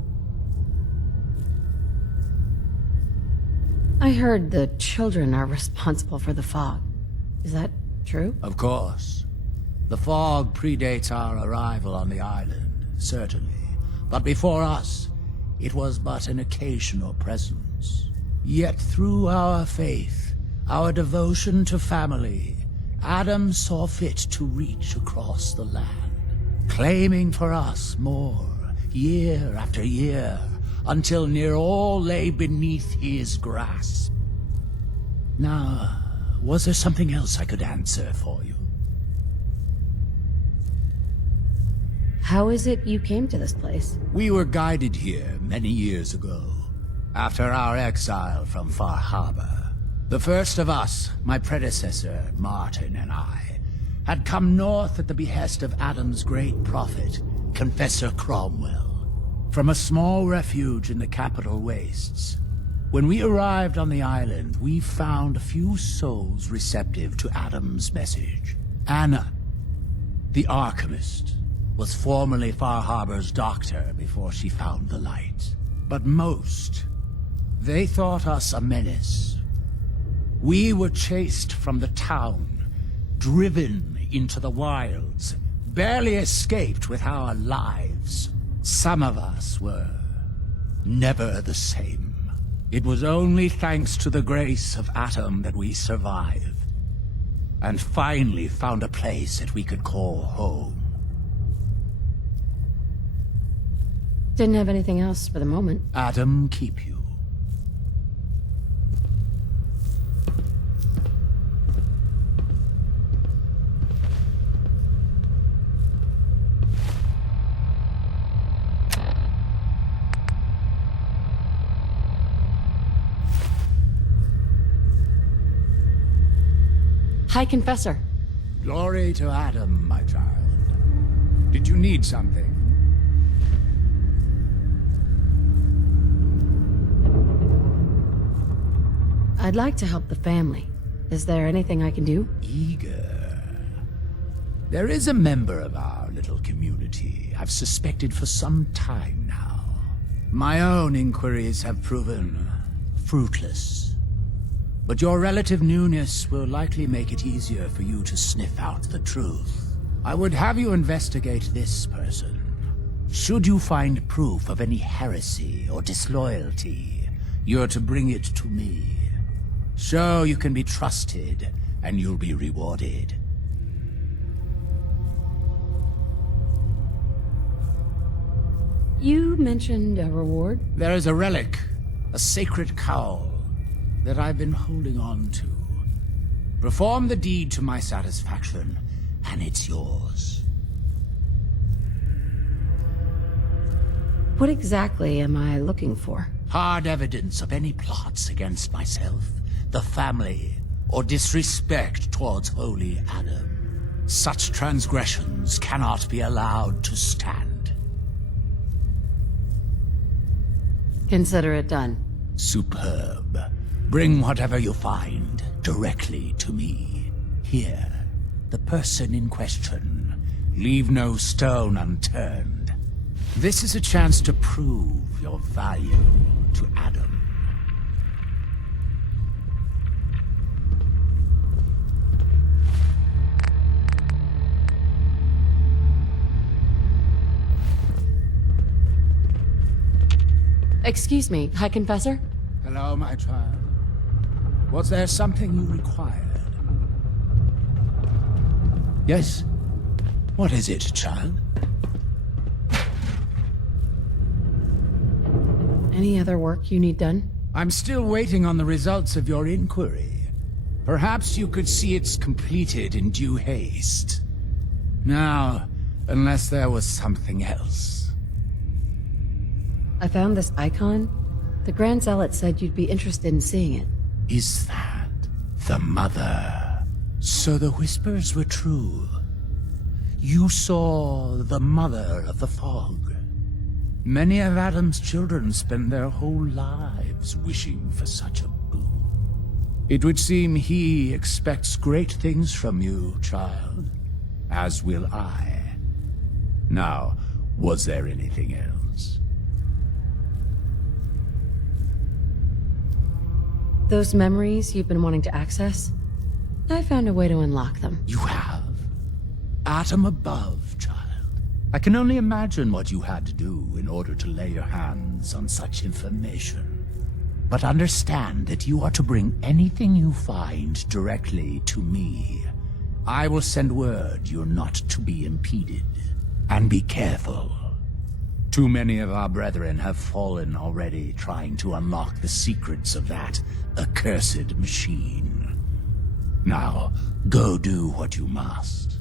I heard the children are responsible for the fog. Is that true? Of course. The fog predates our arrival on the island, certainly. But before us, it was but an occasional presence. Yet through our faith, our devotion to family, Adam saw fit to reach across the land, claiming for us more, year after year, until near all lay beneath his grasp. Now, was there something else I could answer for you? How is it you came to this place? We were guided here many years ago, after our exile from Far Harbor. The first of us, my predecessor, Martin, and I, had come north at the behest of Adam's great prophet, Confessor Cromwell, from a small refuge in the capital wastes. When we arrived on the island, we found a few souls receptive to Adam's message. Anna, the Archivist, was formerly Far Harbor's doctor before she found the light. But most, they thought us a menace. We were chased from the town, driven into the wilds, barely escaped with our lives. Some of us were never the same. It was only thanks to the grace of Adam that we survived, and finally found a place that we could call home. Didn't have anything else for the moment. Adam keep you. Hi, Confessor. Glory to Adam, my child. Did you need something? I'd like to help the family. Is there anything I can do? Eager. There is a member of our little community I've suspected for some time now. My own inquiries have proven fruitless. But your relative newness will likely make it easier for you to sniff out the truth. I would have you investigate this person. Should you find proof of any heresy or disloyalty, you're to bring it to me. Show you can be trusted, and you'll be rewarded. You mentioned a reward? There is a relic, a sacred cowl, that I've been holding on to. Perform the deed to my satisfaction, and it's yours. What exactly am I looking for? Hard evidence of any plots against myself, the family, or disrespect towards holy Adam. Such transgressions cannot be allowed to stand. Consider it done. Superb. Bring whatever you find directly to me. Here, the person in question. Leave no stone unturned. This is a chance to prove your value to Adam. Excuse me, High Confessor? Hello, my child. Was there something you required? Yes? What is it, child? Any other work you need done? I'm still waiting on the results of your inquiry. Perhaps you could see it's completed in due haste. Now, unless there was something else. I found this icon. The Grand Zealot said you'd be interested in seeing it. Is that the mother? So the whispers were true. You saw the mother of the fog. Many of Adam's children spend their whole lives wishing for such a boon. It would seem he expects great things from you, child. As will I. Now, was there anything else? Those memories you've been wanting to access? I found a way to unlock them. You have? Atom above, child. I can only imagine what you had to do in order to lay your hands on such information. But understand that you are to bring anything you find directly to me. I will send word you're not to be impeded. And be careful. Too many of our brethren have fallen already trying to unlock the secrets of that accursed machine. Now, go do what you must.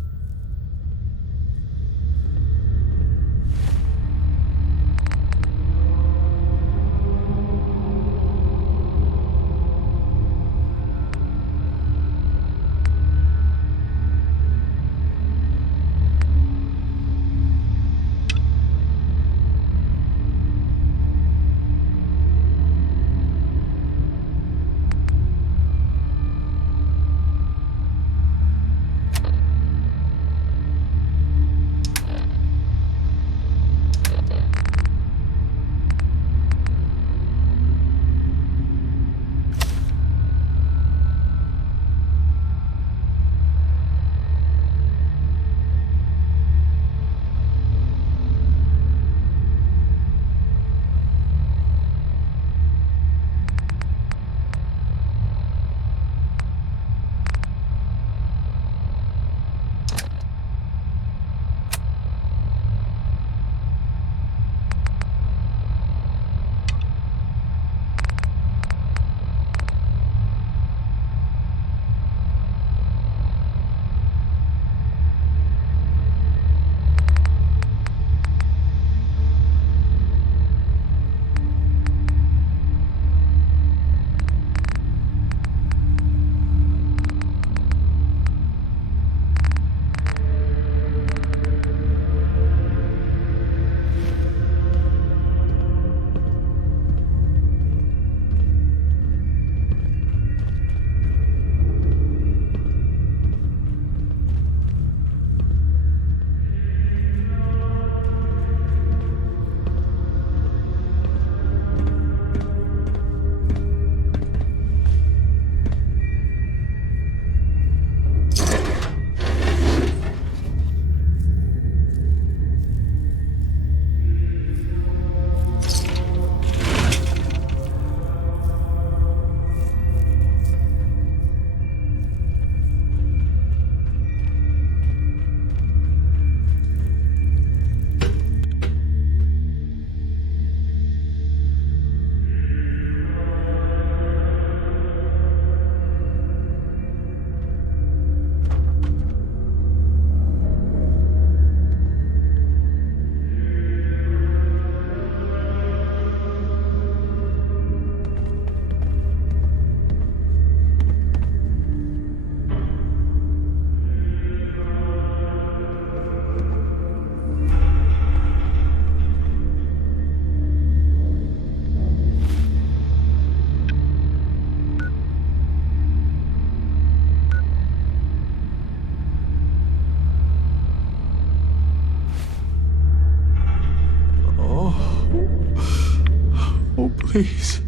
Please.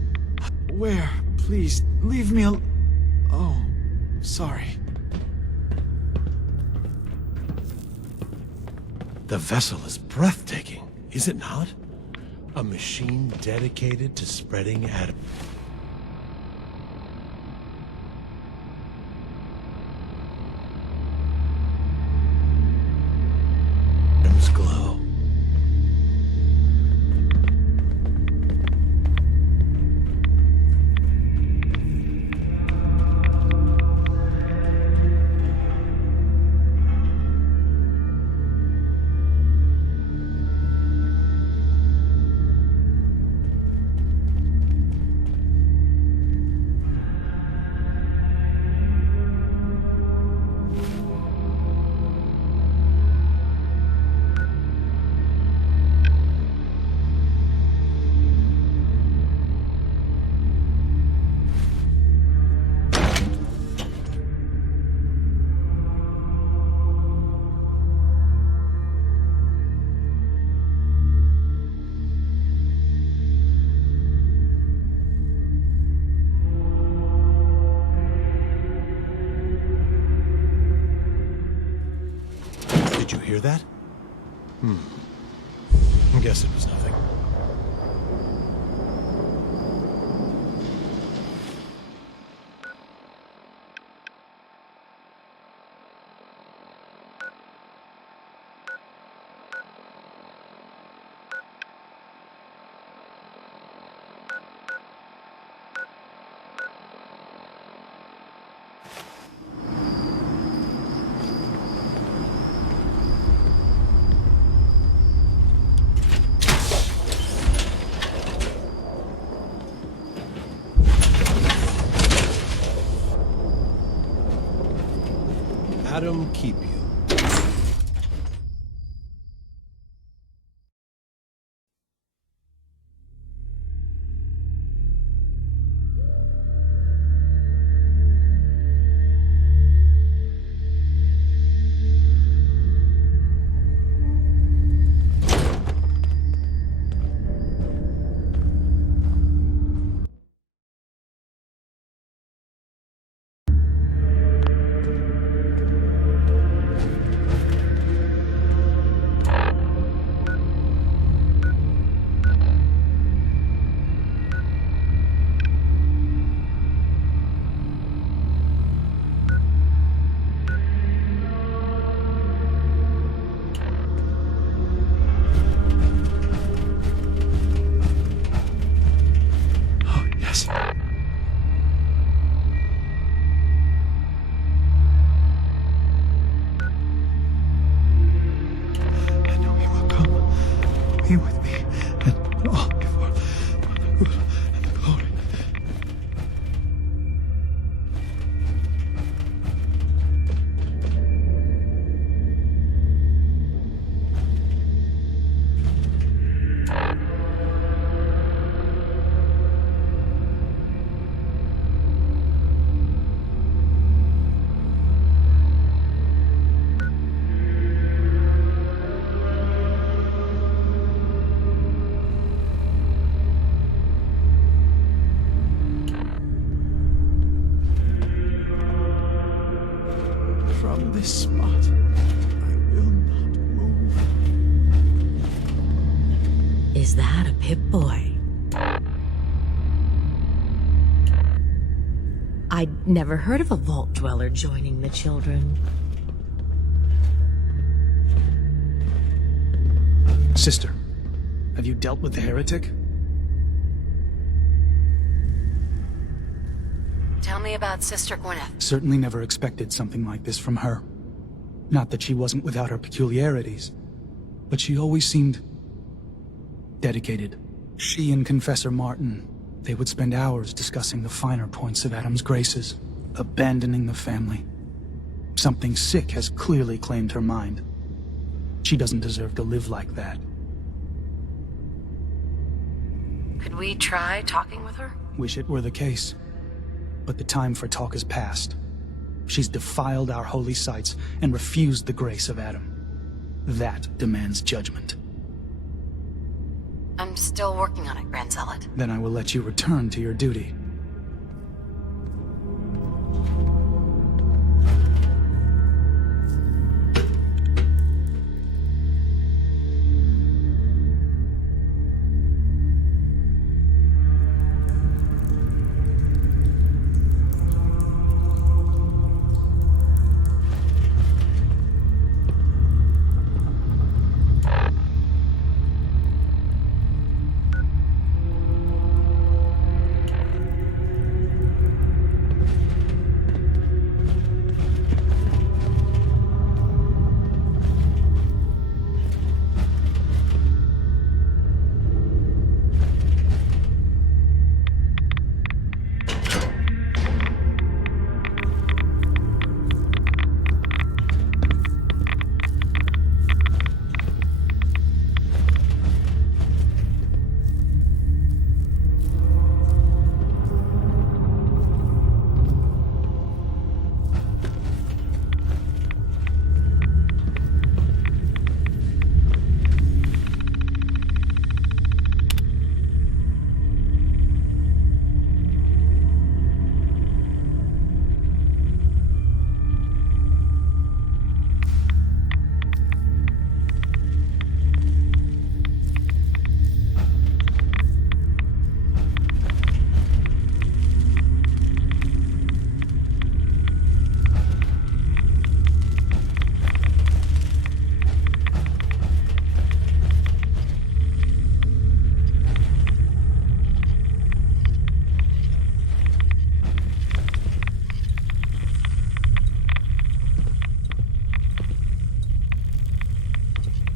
Where? Please, leave me al- Oh, sorry. The vessel is breathtaking, is it not? A machine dedicated to spreading Adam's glow. Did you hear that? I guess it was nothing. Adam keep you. Be with me, and all before the good and the glory. From this spot, I will not move. Is that a Pip-Boy? I'd never heard of a vault dweller joining the children. Sister, have you dealt with the heretic? Tell me about Sister Gwyneth. Certainly never expected something like this from her. Not that she wasn't without her peculiarities, but she always seemed dedicated. She and Confessor Martin, they would spend hours discussing the finer points of Adam's graces, abandoning the family. Something sick has clearly claimed her mind. She doesn't deserve to live like that. Could we try talking with her? Wish it were the case. But the time for talk is past. She's defiled our holy sites and refused the grace of Adam. That demands judgment. I'm still working on it, Grand Zealot. Then I will let you return to your duty.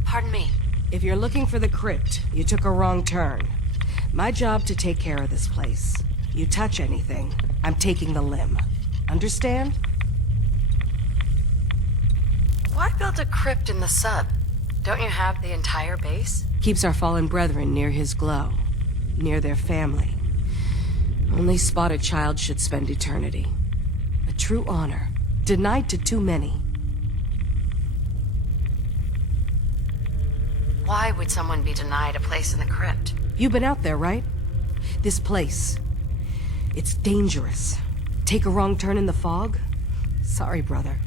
Pardon me. If you're looking for the crypt, you took a wrong turn. My job to take care of this place. You touch anything, I'm taking the limb. Understand? Why build a crypt in the sub? Don't you have the entire base? Keeps our fallen brethren near his glow. Near their family. Only spotted child should spend eternity. A true honor. Denied to too many. Why would someone be denied a place in the crypt? You've been out there, right? This place. It's dangerous. Take a wrong turn in the fog? Sorry, brother.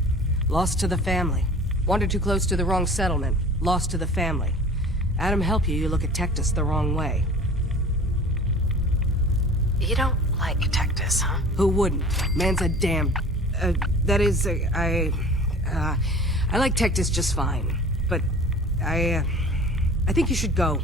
Lost to the family. Wandered too close to the wrong settlement. Lost to the family. Adam help you, you look at Tectus the wrong way. You don't like Tectus, huh? Who wouldn't? Man's a damn... that is, I like Tectus just fine. But, I think you should go.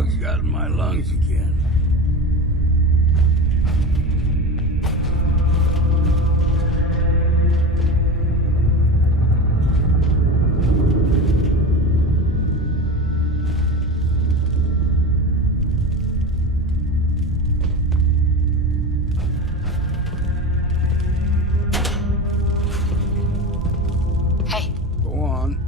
fog's got in my lungs again. Hey, Go on.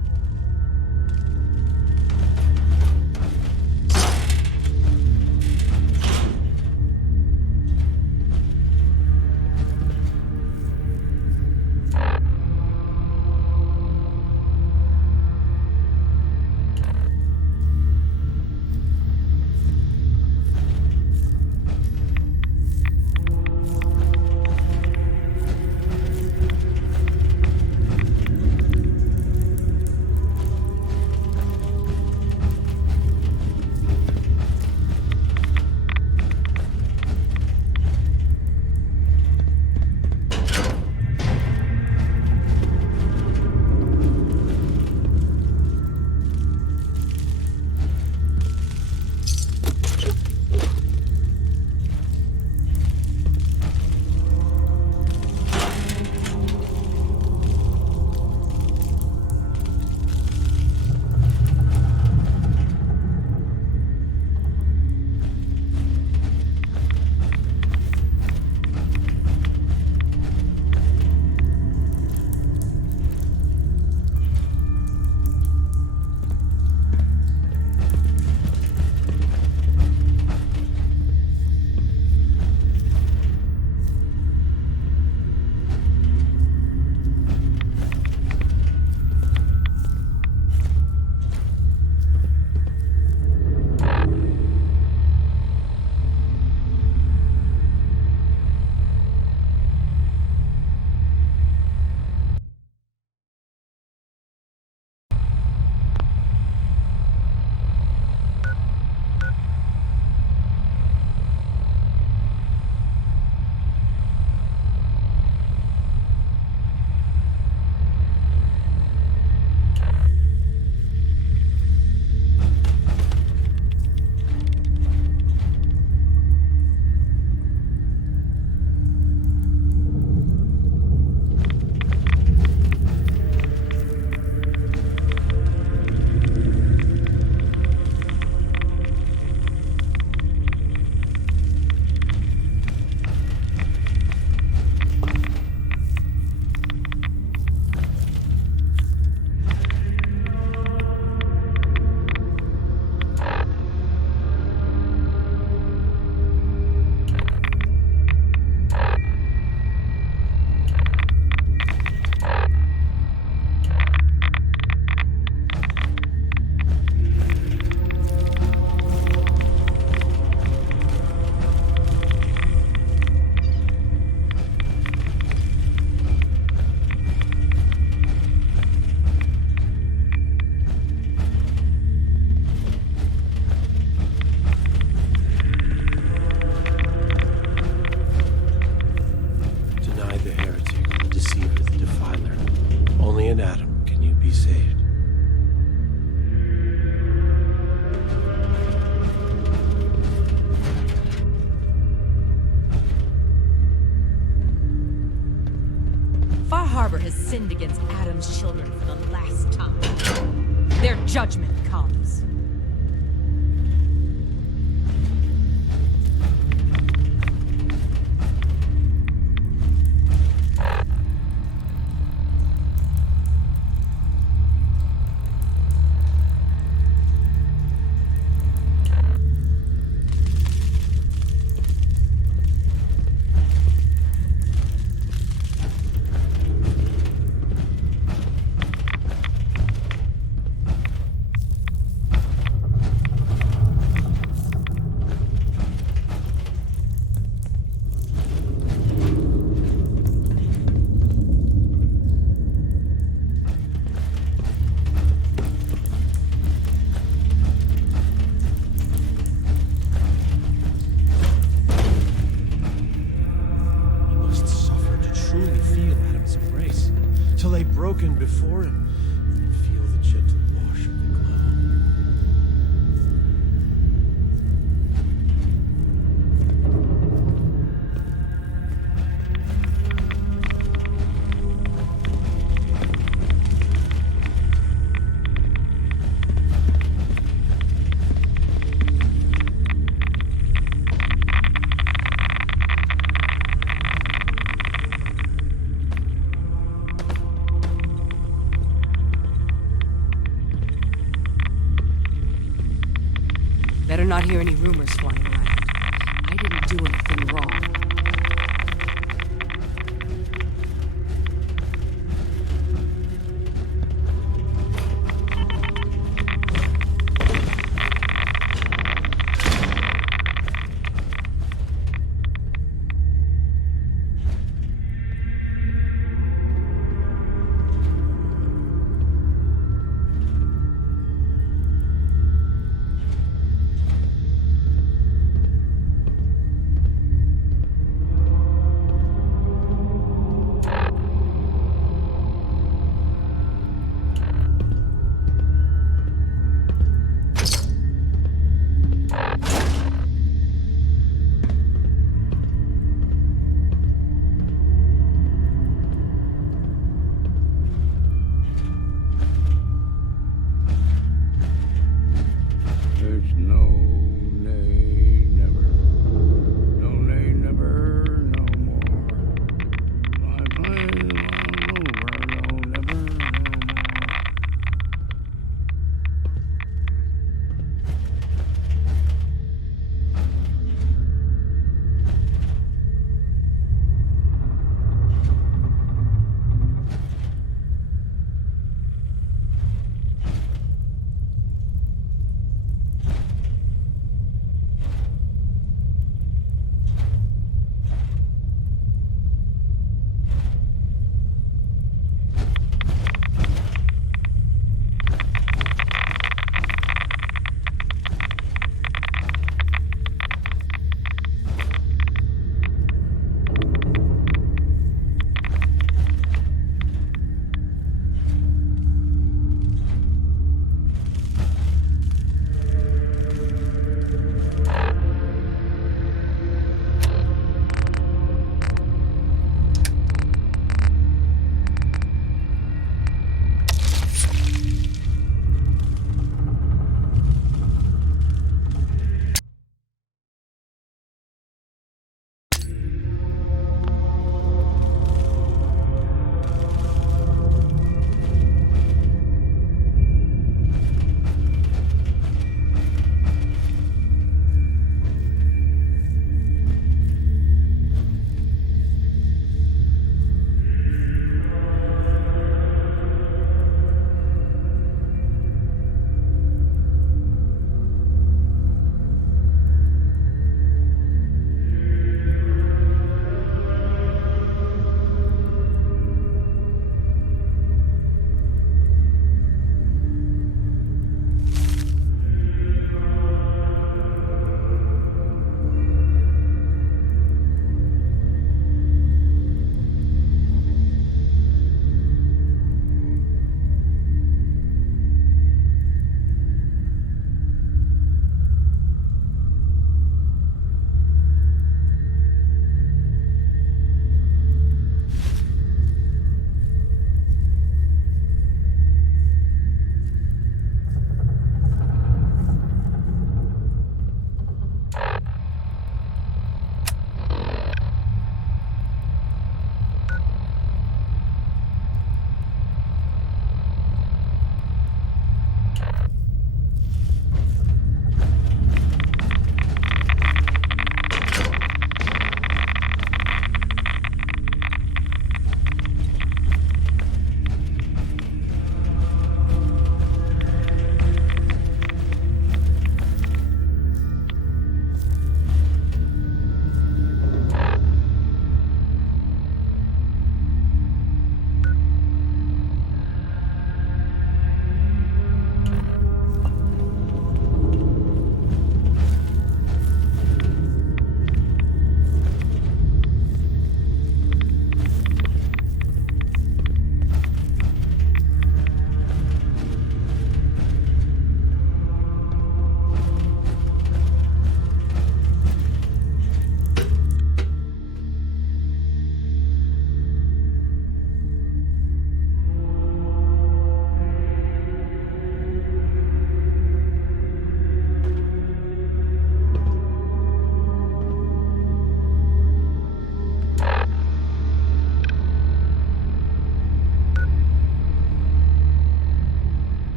In Adam can you be saved. Far Harbor has sinned against Adam's children for the last time. Their judgment comes. Broken before him, and feel the gentle wash of the glow. not hear any rumors flying around. I didn't do anything wrong.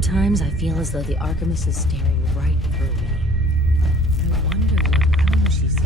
Sometimes I feel as though the Archimist is staring right through me. I wonder what realm she sees.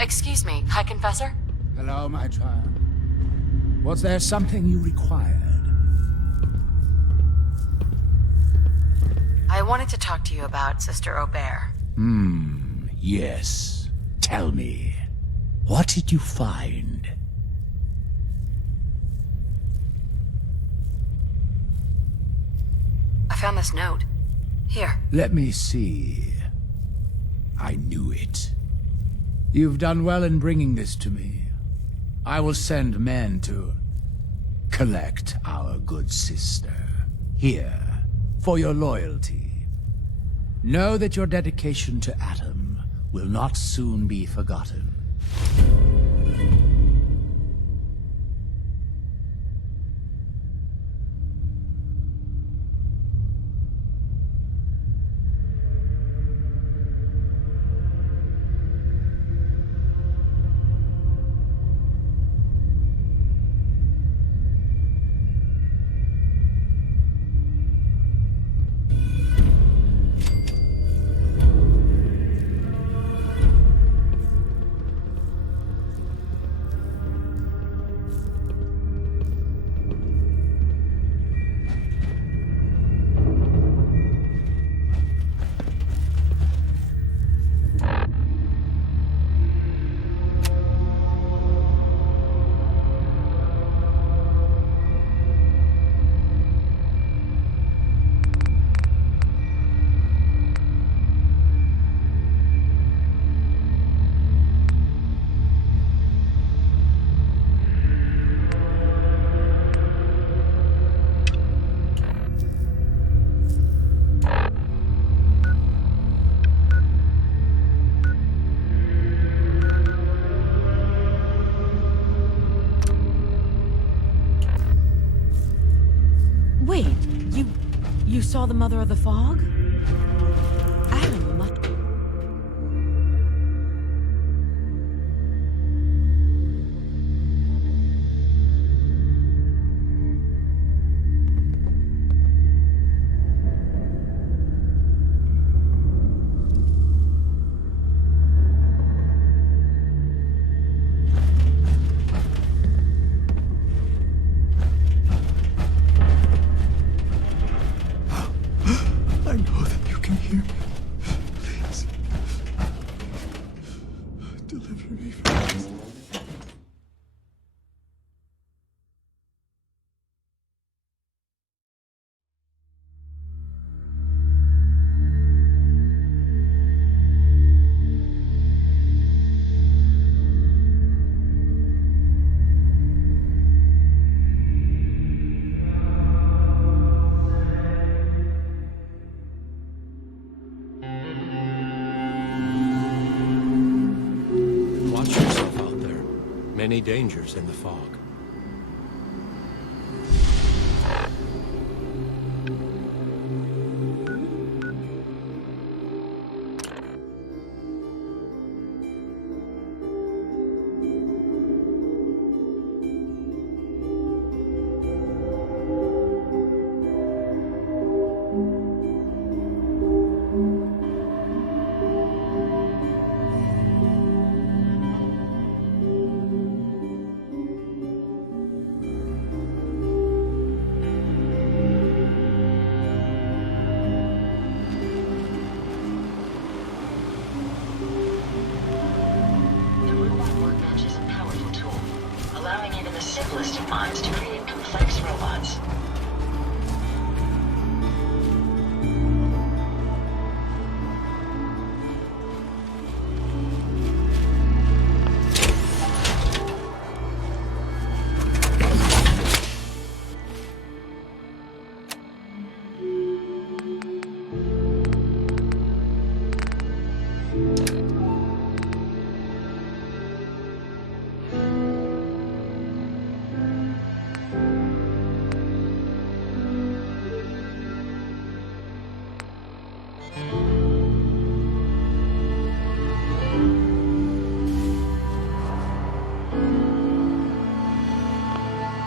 Excuse me, High Confessor? Hello, my child. Was there something you required? I wanted to talk to you about Sister Aubert. Yes. Tell me, what did you find? I found this note. Here. Let me see. I knew it. You've done well in bringing this to me. I will send men to collect our good sister. Here, for your loyalty. Know that your dedication to Atom will not soon be forgotten. Wait, you saw the Mother of the Fog? Adam must... I know that you can hear me. Please. Deliver me from this. Watch yourself out there. Many dangers in the fog. The robot workbench is a powerful tool, allowing even the simplest of minds to create complex robots.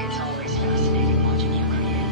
It's always fascinating watching you create.